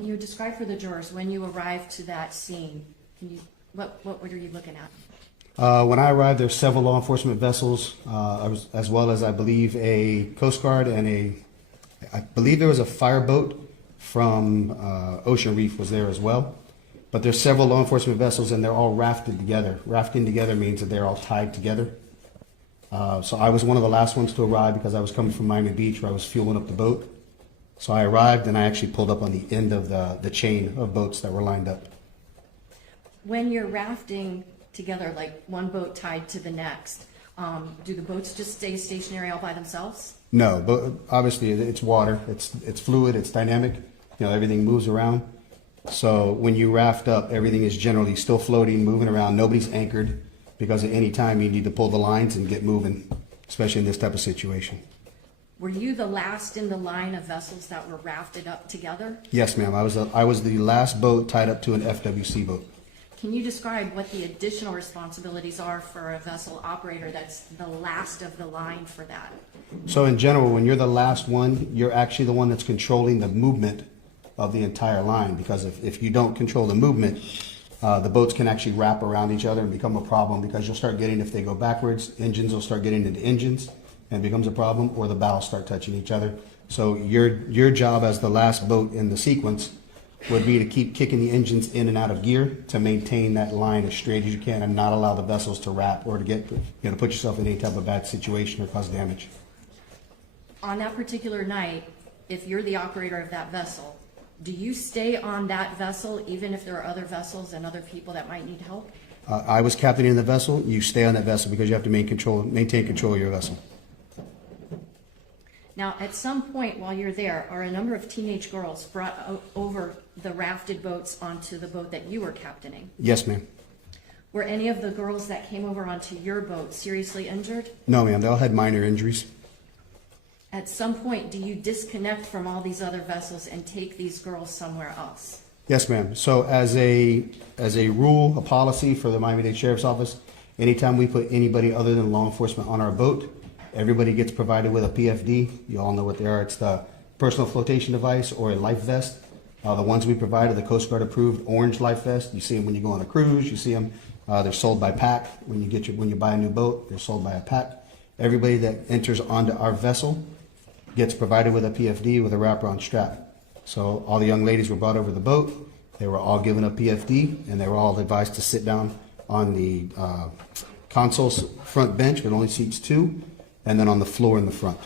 you describe for the jurors when you arrived to that scene? What were you looking at? When I arrived, there's several law enforcement vessels, as well as I believe a Coast Guard and I believe there was a fireboat from Ocean Reef was there as well. But there's several law enforcement vessels and they're all rafted together. Rafting together means that they're all tied together. So I was one of the last ones to arrive because I was coming from Miami Beach where I was fueling up the boat. So I arrived and I actually pulled up on the end of the chain of boats that were lined up. When you're rafting together, like one boat tied to the next, do the boats just stay stationary all by themselves? No, but obviously it's water, it's fluid, it's dynamic, everything moves around. So when you raft up, everything is generally still floating, moving around, nobody's anchored, because at any time you need to pull the lines and get moving, especially in this type of situation. Were you the last in the line of vessels that were rafted up together? Yes, ma'am, I was the last boat tied up to an FWC boat. Can you describe what the additional responsibilities are for a vessel operator that's the last of the line for that? So in general, when you're the last one, you're actually the one that's controlling the movement of the entire line, because if you don't control the movement, the boats can actually wrap around each other and become a problem, because you'll start getting, if they go backwards, engines will start getting into engines and it becomes a problem, or the bows start touching each other. So your job as the last boat in the sequence would be to keep kicking the engines in and out of gear to maintain that line as straight as you can and not allow the vessels to wrap or to get, to put yourself in any type of bad situation or cause damage. On that particular night, if you're the operator of that vessel, do you stay on that vessel even if there are other vessels and other people that might need help? I was captaining the vessel. You stay on that vessel because you have to maintain control of your vessel. Now, at some point while you're there, are a number of teenage girls brought over the rafted boats onto the boat that you were captaining? Yes, ma'am. Were any of the girls that came over onto your boat seriously injured? No, ma'am. They all had minor injuries. At some point, do you disconnect from all these other vessels and take these girls somewhere else? Yes, ma'am. So as a rule, a policy for the Miami-Dade Sheriff's Office, anytime we put anybody other than law enforcement on our boat, everybody gets provided with a PFD. You all know what they are. It's the personal flotation device or a life vest. The ones we provide are the Coast Guard approved orange life vest. You see them when you go on a cruise. You see them. They're sold by pack. When you buy a new boat, they're sold by a pack. Everybody that enters onto our vessel gets provided with a PFD with a wraparound strap. So all the young ladies were brought over the boat. They were all given a PFD, and they were all advised to sit down on the console's front bench, but only seats 2, and then on the floor in the front.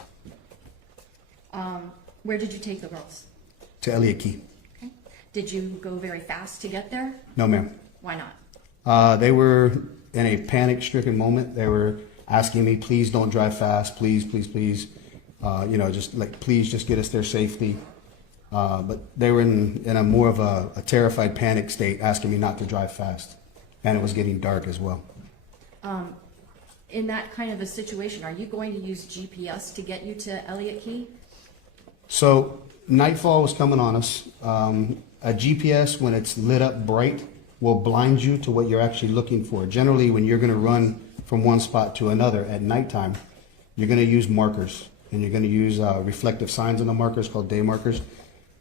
Where did you take the girls? To Elliott Key. Okay. Did you go very fast to get there? No, ma'am. Why not? They were in a panic-stricken moment. They were asking me, please don't drive fast, please, please, please. Please just get us there safely. But they were in a more of a terrified panic state, asking me not to drive fast. And it was getting dark as well. In that kind of a situation, are you going to use GPS to get you to Elliott Key? So nightfall was coming on us. A GPS, when it's lit up bright, will blind you to what you're actually looking for. Generally, when you're going to run from one spot to another at nighttime, you're going to use markers. And you're going to use reflective signs on the markers called day markers.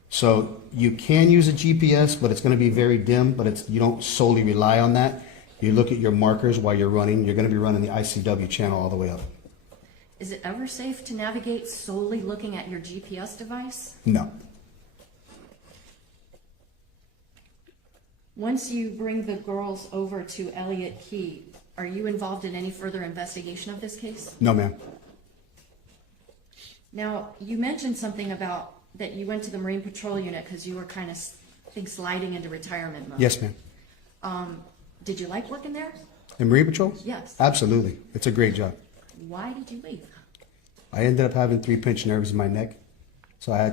So you can use a GPS, but it's going to be very dim, but you don't solely rely on that. You look at your markers while you're running. You're going to be running the ICW channel all the way up. Is it ever safe to navigate solely looking at your GPS device? No. Once you bring the girls over to Elliott Key, are you involved in any further investigation of this case? No, ma'am. Now, you mentioned something about that you went to the Marine Patrol Unit because you were kind of, I think, sliding into retirement mode. Yes, ma'am. Did you like working there? In Marine Patrol? Yes. Absolutely. It's a great job. Why did you leave? I ended up having 3 pinched nerves in my neck, So I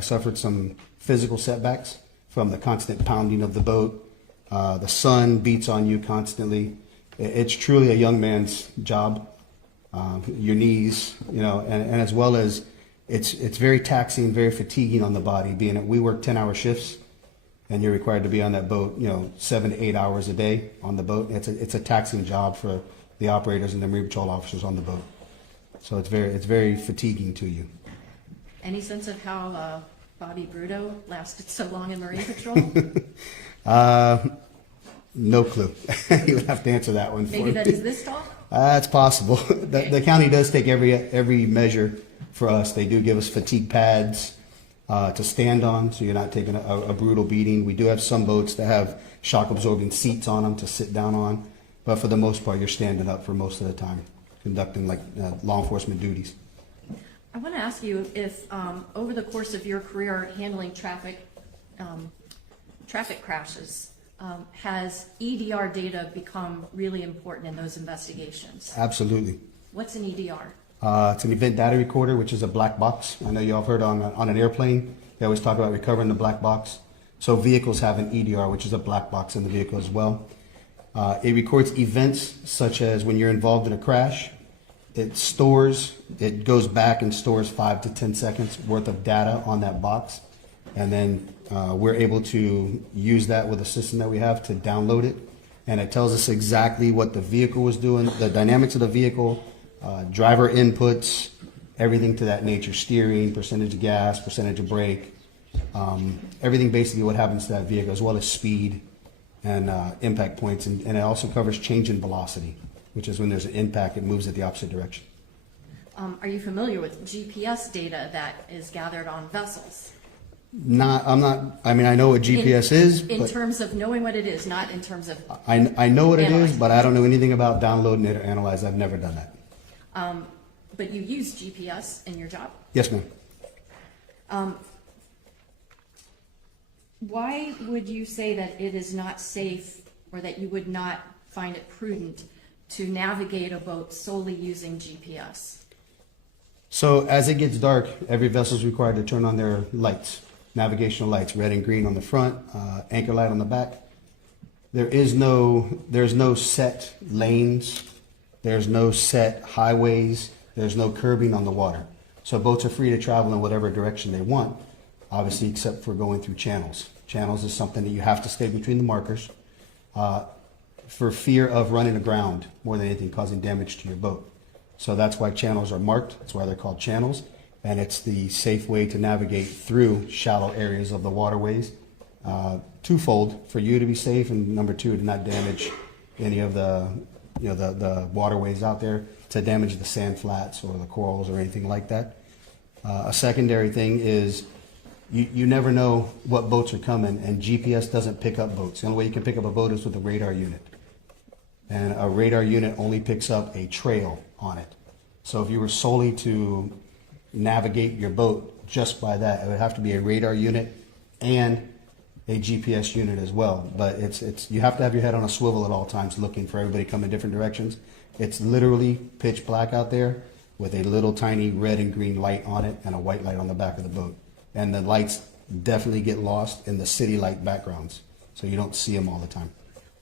suffered some physical setbacks from the constant pounding of the boat. The sun beats on you constantly. It's truly a young man's job. Your knees, and as well as it's very taxing, very fatiguing on the body, being that we work 10-hour shifts and you're required to be on that boat, 7 to 8 hours a day on the boat. It's a taxing job for the operators and the Marine Patrol officers on the boat. So it's very fatiguing to you. Any sense of how Bobby Bruto lasted so long in Marine Patrol? No clue. You'll have to answer that one for me. Maybe that is this tall? It's possible. The county does take every measure for us. They do give us fatigue pads to stand on, so you're not taking a brutal beating. We do have some boats that have shock absorbing seats on them to sit down on, but for the most part, you're standing up for most of the time, conducting law enforcement duties. I want to ask you if over the course of your career handling traffic crashes, has EDR data become really important in those investigations? Absolutely. What's an EDR? It's an event data recorder, which is a black box. I know y'all have heard on an airplane, they always talk about recovering the black box. So vehicles have an EDR, which is a black box in the vehicle as well. It records events such as when you're involved in a crash. It goes back and stores 5 to 10 seconds worth of data on that box. And then we're able to use that with a system that we have to download it. And it tells us exactly what the vehicle was doing, the dynamics of the vehicle, driver inputs, everything to that nature, steering, percentage of gas, percentage of brake, everything basically what happens to that vehicle, as well as speed and impact points. And it also covers change in velocity, which is when there's an impact, it moves at the opposite direction. Are you familiar with GPS data that is gathered on vessels? I know what GPS is. In but terms of knowing what it is, not in terms of... I know what it is, but I don't know anything about downloading it or analyzing it. I've never done that. But you use GPS in your job? Yes, ma'am. Why would you say that it is not safe, or that you would not find it prudent to navigate a boat solely using GPS? So as it gets dark, every vessel is required to turn on their lights, navigational lights, red and green on the front, anchor light on the back. There's no set lanes, there's no set highways, there's no curbing on the water. So boats are free to travel in whatever direction they want, obviously except for going through channels. Channels is something that you have to stay between the markers for fear of running aground more than anything, causing damage to your boat. So that's why channels are marked. That's why they're called channels. And it's the safe way to navigate through shallow areas of the waterways. Twofold, for you to be safe, and number two, to not damage any of the waterways out there, to damage the sand flats or the corals or anything like that. A secondary thing is you never know what boats are coming, and GPS doesn't pick up boats. The only way you can pick up a boat is with a radar unit. And a radar unit only picks up a trail on it. So if you were solely to navigate your boat just by that, it would have to be a radar unit and a GPS unit as well. But it's you have to have your head on a swivel at all times, looking for everybody coming different directions. It's literally pitch black out there with a little tiny red and green light on it and a white light on the back of the boat. And the lights definitely get lost in the city light backgrounds, so you don't see them all the time.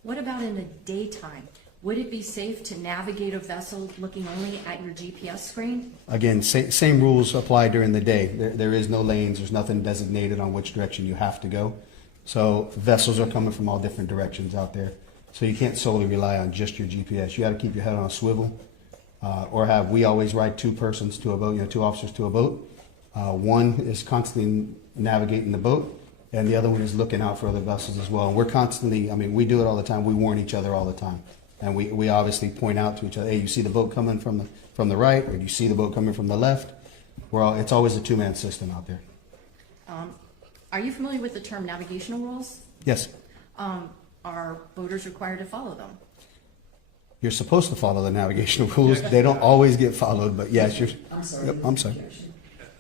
What about in the daytime? Would it be safe to navigate a vessel looking only at your GPS screen? Again, same rules apply during the day. There is no lanes. There's nothing designated on which direction you have to go. So vessels are coming from all different directions out there. So you can't solely rely on just your GPS. You got to keep your head on a swivel, we always ride two persons to a boat, two officers to a boat. One is constantly navigating the boat, and the other one is looking out for other vessels as well. And we're constantly, we do it all the time. We warn each other all the time. And we obviously point out to each other, hey, you see the boat coming from the right, or do you see the boat coming from the left? It's always a two-man system out there. Are you familiar with the term navigational rules? Yes. Are boaters required to follow them? You're supposed to follow the navigational rules. They don't always get followed, but yes, you're. I'm sorry. Yep, I'm sorry.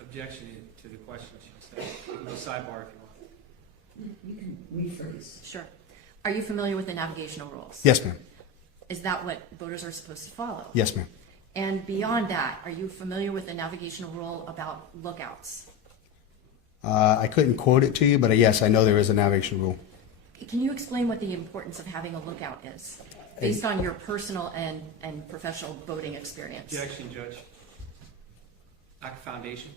Objection to the question she said. No sidebar if you want. You can rephrase. Sure. Are you familiar with the navigational rules? Yes, ma'am. Is that what boaters are supposed to follow? Yes, ma'am. And beyond that, are you familiar with the navigational rule about lookouts? I couldn't quote it to you, but yes, I know there is a navigation rule. Can you explain what the importance of having a lookout is, based on your personal and professional boating experience? Objection, Judge. Act foundation.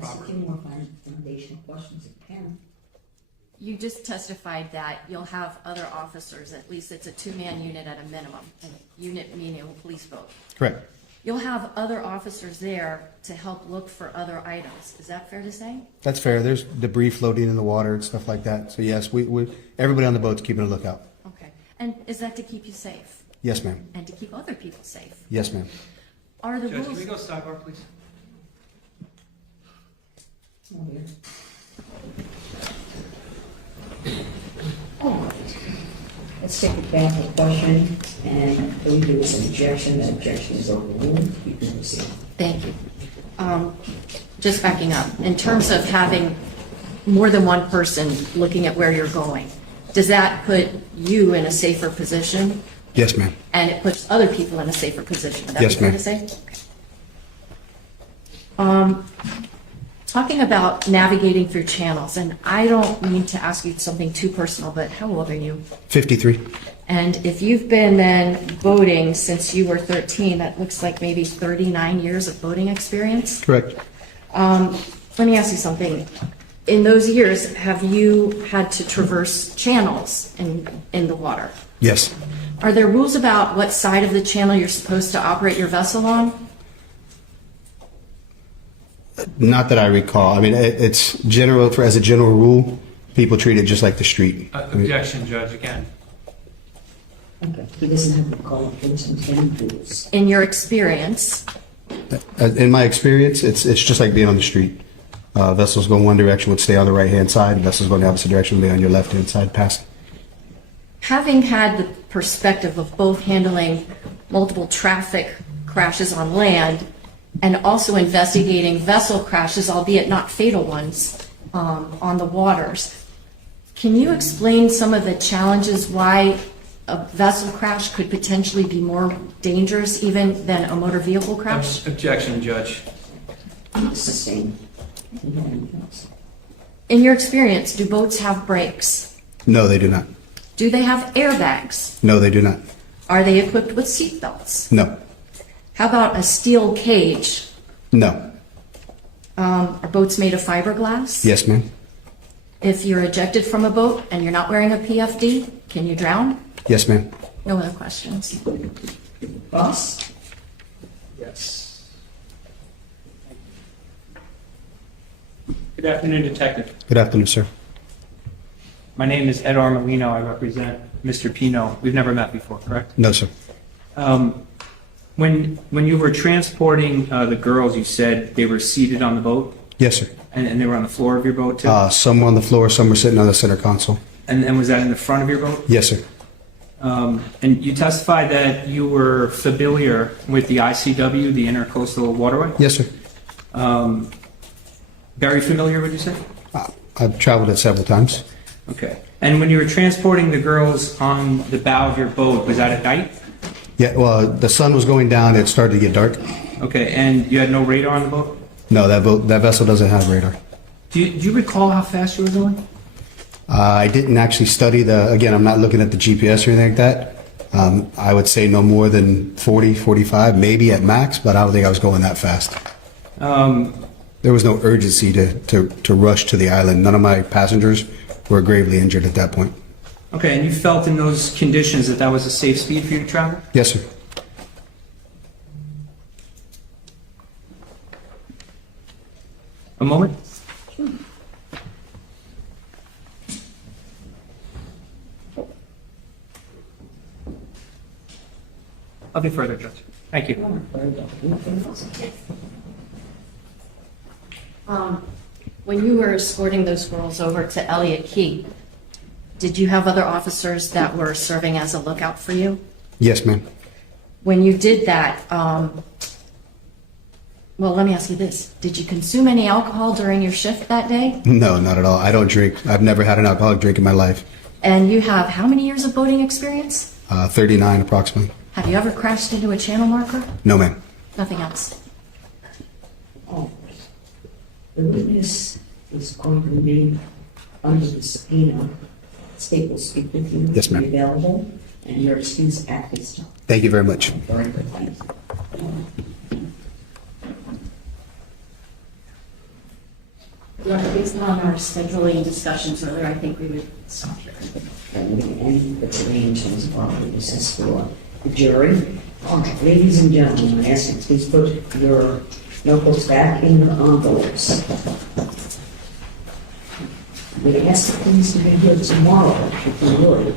Ask a few more foundational questions if you can. You just testified that you'll have other officers, at least it's a two-man unit at a minimum, a unit meaning a police boat. Correct. You'll have other officers there to help look for other items. Is that fair to say? That's fair. There's debris floating in the water and stuff like that. So yes, everybody on the boat's keeping a lookout. Okay. And is that to keep you safe? Yes, ma'am. And to keep other people safe? Yes, ma'am. Are the Judge, can rules? we go sidebar, please? All right. Let's take it back a question, and I believe there was an objection. That objection is overruled. You can proceed. Thank you. Just backing up, in terms of having more than one person looking at where you're going, does that put you in a safer position? Yes, ma'am. And it puts other people in a safer position? Would that Yes, be fair ma'am. to say? Okay. Talking about navigating through channels, and I don't mean to ask you something too personal, but how old are you? 53. And if you've been then boating since you were 13, that looks like maybe 39 years of boating experience. Correct. Let me ask you something. In those years, have you had to traverse channels in the water? Yes. Are there rules about what side of the channel you're supposed to operate your vessel on? Not that I recall. I mean, it's general, as a general rule, people treat it just like the street. Objection, Judge, again. Okay. He doesn't have to call it rules and rules. In your experience, In my experience, it's just like being on the street. Vessels going one direction would stay on the right-hand side. Vessels going the opposite direction would be on your left-hand side, passing. having had the perspective of both handling multiple traffic crashes on land and also investigating vessel crashes, albeit not fatal ones, on the waters, can you explain some of the challenges why a vessel crash could potentially be more dangerous even than a motor vehicle crash? Objection, Judge. Sustained. In your experience, do boats have brakes? No, they do not. Do they have airbags? No, they do not. Are they equipped with seat belts? No. How about a steel cage? No. Are boats made of fiberglass? Yes, ma'am. If you're ejected from a boat and you're not wearing a PFD, can you drown? Yes, ma'am. No other questions. Boss? Yes. Good afternoon, Detective. Good afternoon, sir. My name is Ed Armelino. I represent Mr. Pino. We've never met before, correct? No, sir. When you were transporting the girls, you said they were seated on the boat? Yes, sir. And they were on the floor of your boat, too? Some were on the floor, some were sitting on the center console. And was that in the front of your boat? Yes, sir. And you testified that you were familiar with the ICW, the Intercoastal Waterway? Yes, sir. Very familiar, would you say? I've traveled it several times. Okay. And when you were transporting the girls on the bow of your boat, was that at night? Yeah, well, the sun was going down, it started to get dark. Okay, and you had no radar on the boat? No, that vessel doesn't have radar. Do you recall how fast you were going? I didn't actually study again, I'm not looking at the GPS or anything like that. I would say no more than 40, 45, maybe at max, but I don't think I was going that fast. There was no urgency to rush to the island. None of my passengers were gravely injured at that point. Okay, and you felt in those conditions that was a safe speed for you to travel? Yes, sir. A moment. I'll be further, Judge. Thank you. When you were escorting those girls over to Elliott Key, did you have other officers that were serving as a lookout for you? Yes, ma'am. When you did that, well, let me ask you this. Did you consume any alcohol during your shift that day? No, not at all. I don't drink. I've never had an alcoholic drink in my life. And you have how many years of boating experience? 39 approximately. Have you ever crashed into a channel marker? No, ma'am. Nothing else. Oh, The witness is going to remain under the subpoena. State will speak with you. Yes, ma'am. Be available, and your excuse at this time. Thank you very much. Very good, thank you. Based on our scheduling discussions earlier, I think we would stop here. And we end the arrangements of our witnesses for the jury. Ladies and gentlemen, I ask you please put your notebooks back in your envelopes. We ask you please to be here tomorrow, if you would.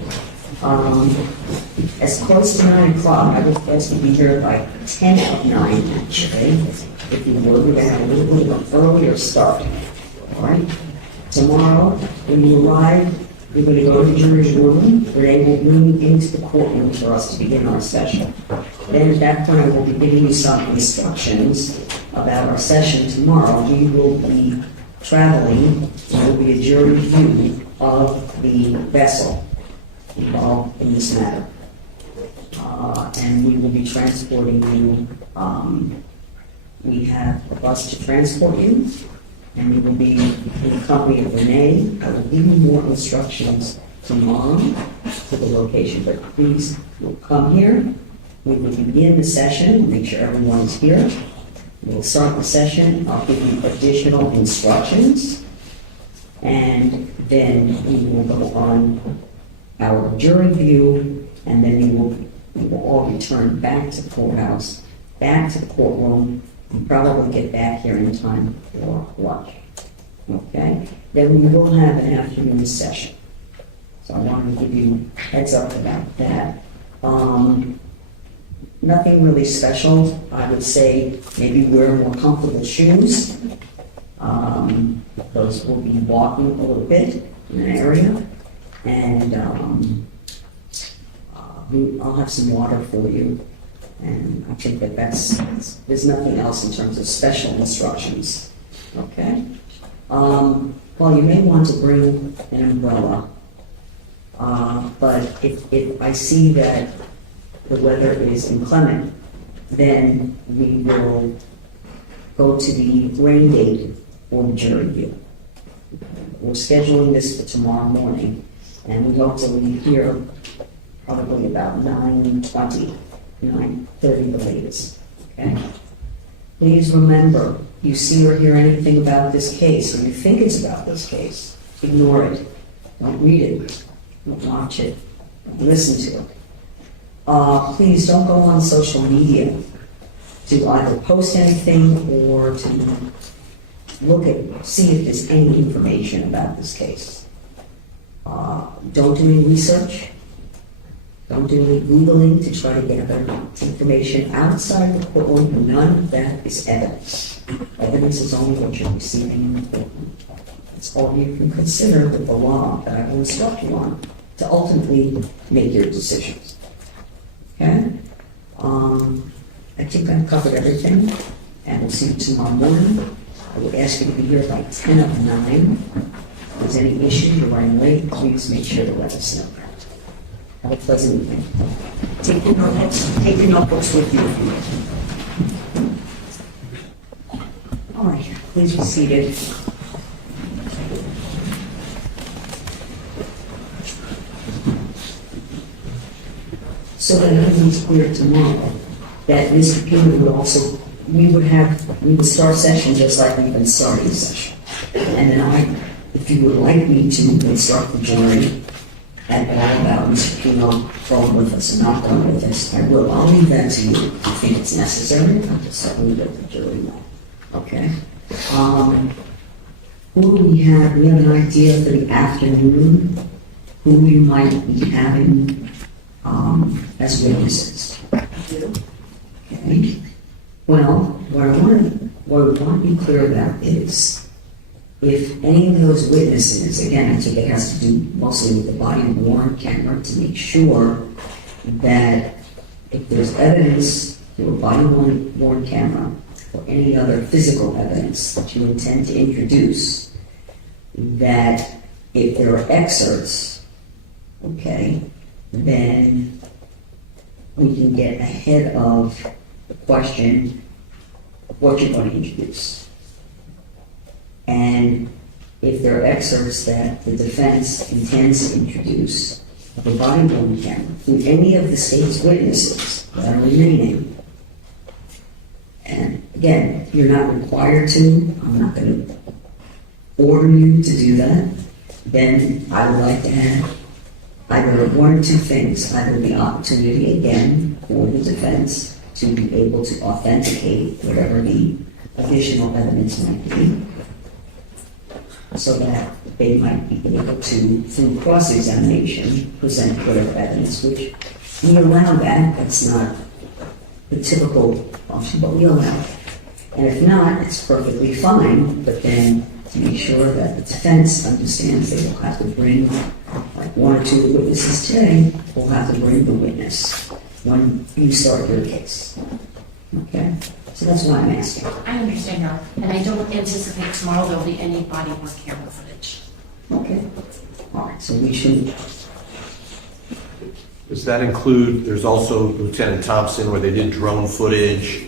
As close to 9 o'clock, I would ask you to be here by 10 of 9, actually. If you would, we're going to have a little bit of an earlier start. All right? Tomorrow, when you arrive, we're going to go to the jury's room, where they will move into the courtroom for us to begin our session. Then at that point, I will be giving you some instructions about our session tomorrow. We will be traveling, there will be a jury view of the vessel involved in this matter. And we will be transporting you, we have a bus to transport you, and we will be in the company of Renee. I will give you more instructions tomorrow to the location, but please come here. We will begin the session, make sure everyone is here. We'll start the session. I'll give you additional instructions, and then we will go on our jury view, and then we will all return back to the courthouse, back to the courtroom, and probably get back here in time for lunch. Okay? Then we will have an afternoon session. So I wanted to give you a heads up about that. Nothing really special. I would say maybe wear more comfortable shoes. Those will be walking a little bit in an area. And I'll have some water for you. And I think there's nothing else in terms of special instructions. Okay? Well, you may want to bring an umbrella. But if I see that the weather is inclement, then we will go to the rain date for the jury view. We're scheduling this for tomorrow morning, and we hope to leave here probably about 9:20, 9:30 the latest. Okay? Please remember, you see or hear anything about this case, or you think it's about this case, ignore it. Don't read it. Don't watch it. Don't listen to it. Please don't go on social media to either post anything or to see if there's any information about this case. Don't do any research. Don't do any Googling to try to get other information outside the courtroom. None of that is evidence. Evidence is only what you're receiving in the courtroom. That's all you can consider with the law that I will instruct you on to ultimately make your decisions. Okay? I think I've covered everything, and we'll see you tomorrow morning. I would ask you to be here by 10 of 9. If there's any issue, you're running late, please make sure to let us know. Have a pleasant evening. Take your notebooks with you. All right, please be seated. So that everything's clear tomorrow, that Mr. Pino we would start session just like we've been starting session. And then if you would like me to instruct the jury at all about Mr. Pino going with us and not going with us, I will. I'll leave that to you if you think it's necessary. I'll just certainly let the jury know. Okay? Who do we have? We have an idea for the afternoon, who we might be having as witnesses. Okay. Well, what we want to be clear about is, if any of those witnesses, again, I think it has to do mostly with the body-worn camera to make sure that if there's evidence through a body-worn camera or any other physical evidence that you intend to introduce, that if there are excerpts, okay, then we can get ahead of the question of what you're going to introduce. And if there are excerpts that the defense intends to introduce of a body worn camera through any of the state's witnesses that are remaining, and again, you're not required to, I'm not going to order you to do that, then I would like to have either one or two things, either the opportunity again for the defense to be able to authenticate whatever the additional evidence might be, so that they might be able to, through cross-examination, present whatever evidence, which we allow that. That's not the typical function, but we allow it. And if not, it's perfectly fine, but then to make sure that the defense understands they will have to bring, like one or two witnesses today, will have to bring the witness when you start your case. Okay? So that's why I'm asking. I understand, Your Honor, and I don't anticipate tomorrow there'll be any body-worn camera footage. Okay. All right, so we should. Does that include, there's also Lieutenant Thompson where they did drone footage,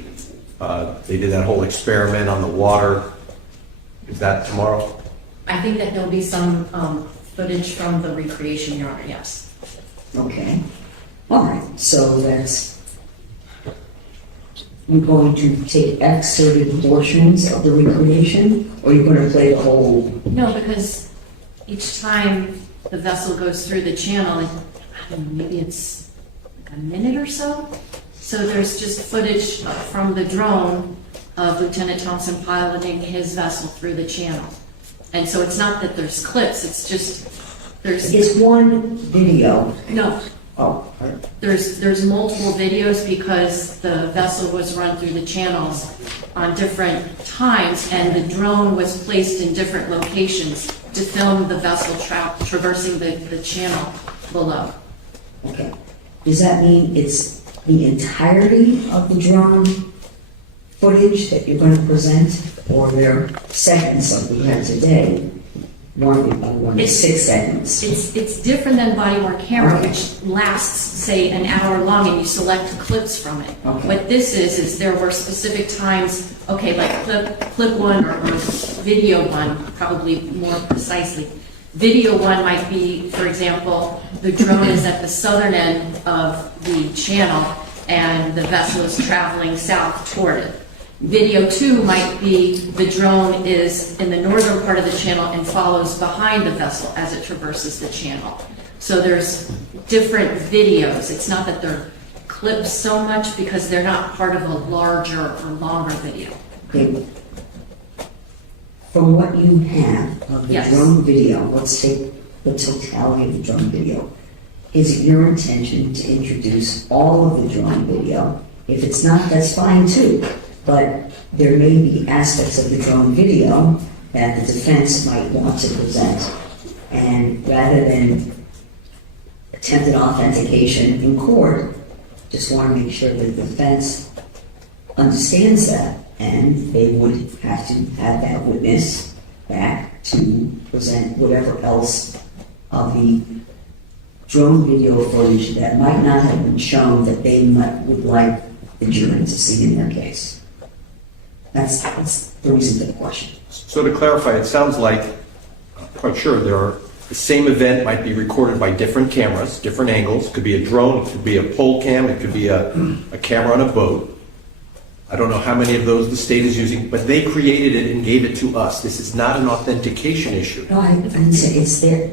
they did that whole experiment on the water. Is that tomorrow? I think that there'll be some footage from the recreation, Your Honor, yes. Okay. All right, so that's, you're going to take excerpted portions of the recreation, or you're going to play the whole? No, because each time the vessel goes through the channel, I don't know, maybe it's like a minute or so. So there's just footage from the drone of Lieutenant Thompson piloting his vessel through the channel. And so it's not that there's clips, it's just, there's... It's one video. No. Oh. There's multiple videos because the vessel was run through the channels on different times, and the drone was placed in different locations to film the vessel traversing the channel below. Okay. Does that mean it's the entirety of the drone footage that you're going to present, or there are segments like we had today? One, 6 seconds. It's different than body-worn camera, Okay. which lasts, say, an hour long, and you select clips from it. Okay. What this is there were specific times, okay, like clip one or video one, probably more precisely. Video one might be, for example, the drone is at the southern end of the channel, and the vessel is traveling south toward it. Video 2 might be the drone is in the northern part of the channel and follows behind the vessel as it traverses the channel. So there's different videos. It's not that they're clips so much because they're not part of a larger or longer video. Okay. From what you have of the Yes. drone video, let's take the totality of the drone video. Is it your intention to introduce all of the drone video? If it's not, that's fine too. But there may be aspects of the drone video that the defense might want to present. And rather than attempted authentication in court, just want to make sure that the defense understands that, and they would have to have that witness back to present whatever else of the drone video footage that might not have been shown that they would like the jury to see in their case. That's the reason for the question. So to clarify, it sounds like, I'm quite sure the same event might be recorded by different cameras, different angles. It could be a drone, it could be a pole cam, it could be a camera on a boat. I don't know how many of those the state is using, but they created it and gave it to us. This is not an authentication issue. No, I didn't say it's their,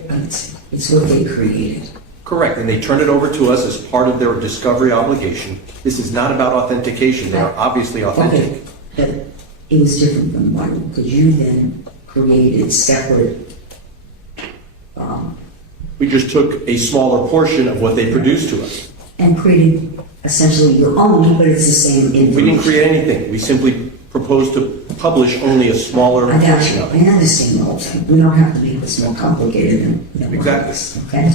it's what they created. Correct, and they turned it over to us as part of their discovery obligation. This is not about authentication. They are obviously authentic. Okay, but it was different from one, because you then created separate. We just took a smaller portion of what they produced to us. And created essentially your own, but it's the same information. We didn't create anything. We simply proposed to publish only a smaller I got portion you. of I it. understand the whole thing. We don't have to make this more complicated than Exactly. Okay?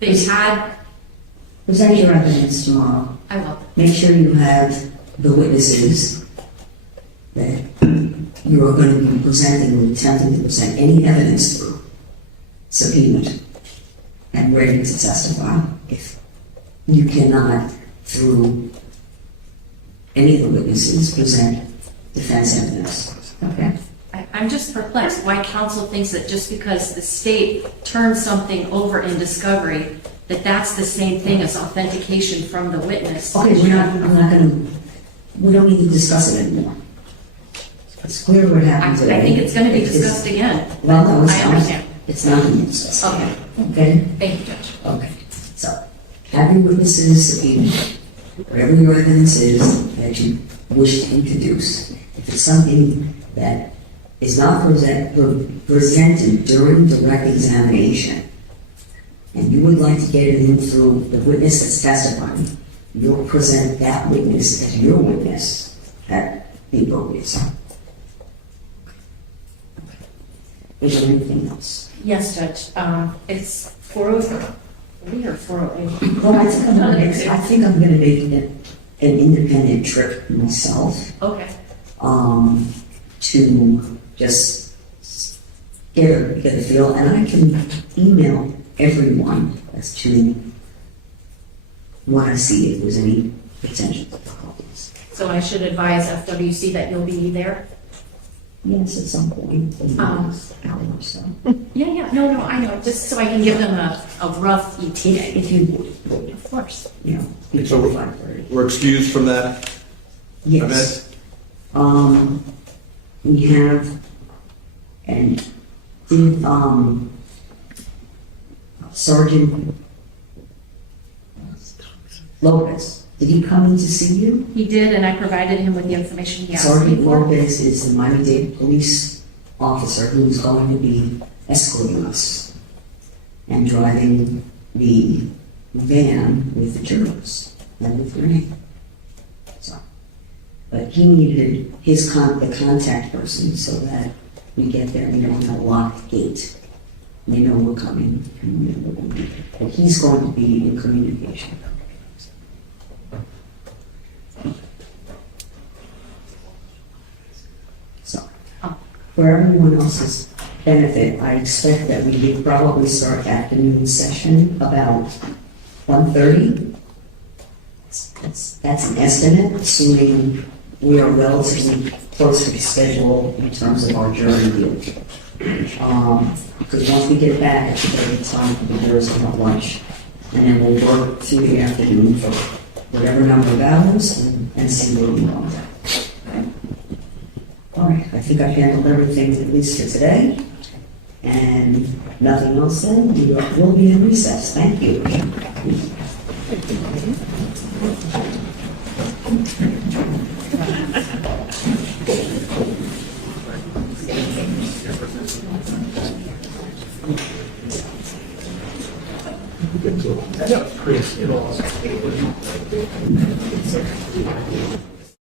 They had, Present your evidence tomorrow. I will. Make sure you have the witnesses that you are going to be presenting or attempting to present any evidence through, subpoenaed, and ready to testify. If you cannot, through any of the witnesses, present defense evidence. Okay? I'm just perplexed why counsel thinks that just because the state turns something over in discovery, that that's the same thing as authentication from the witness. Okay, we don't need to discuss it anymore. It's clear what happened today. I think it's going to be discussed again. Well, no, it's I not. understand. It's not being discussed. Okay. Okay? Thank you, Judge. Okay, so, have your witnesses subpoenaed, whatever your evidence is that you wish to introduce. If it's something that is not presented during direct examination, and you would like to get it in through the witness that's testifying, you'll present that witness as your witness at the appropriate time. Is there anything else? Yes, Judge. It's 403 or 408. Well, I think I'm gonna make an independent trip myself, Okay. to just get a feel, and I can email everyone as to what I see, if there's any potential difficulties. So I should advise FWC that you'll be there? Yes, at some point, in the Um, next hour or so. Yeah, no, I know, just so I can give them a rough ETA. If you would, Of course. you know, So before 5:30. we're excused from that Yes. event? We have, and did, Sergeant Lopez, did he come in to see you? He did, and I provided him with the information he asked me Sergeant for. Lopez is the Miami-Dade police officer who's going to be escorting us and driving the van with the jurors and with Renee. So, but he needed the contact person so that we get there, we don't have a locked gate. They know we're coming, and we know we're going to be there. But he's going to be in communication. So, for everyone else's benefit, I expect that we would probably start afternoon session about 1:30. That's an estimate, assuming we are relatively close to the schedule in terms of our jury deal. Because once we get back, it's going to be time for the jurors to have lunch. And then we'll work through the afternoon for whatever number of hours and see where we go. Okay? All right, I think I've handled everything at least for today. And nothing else then, we will be in recess. Thank you. Chris,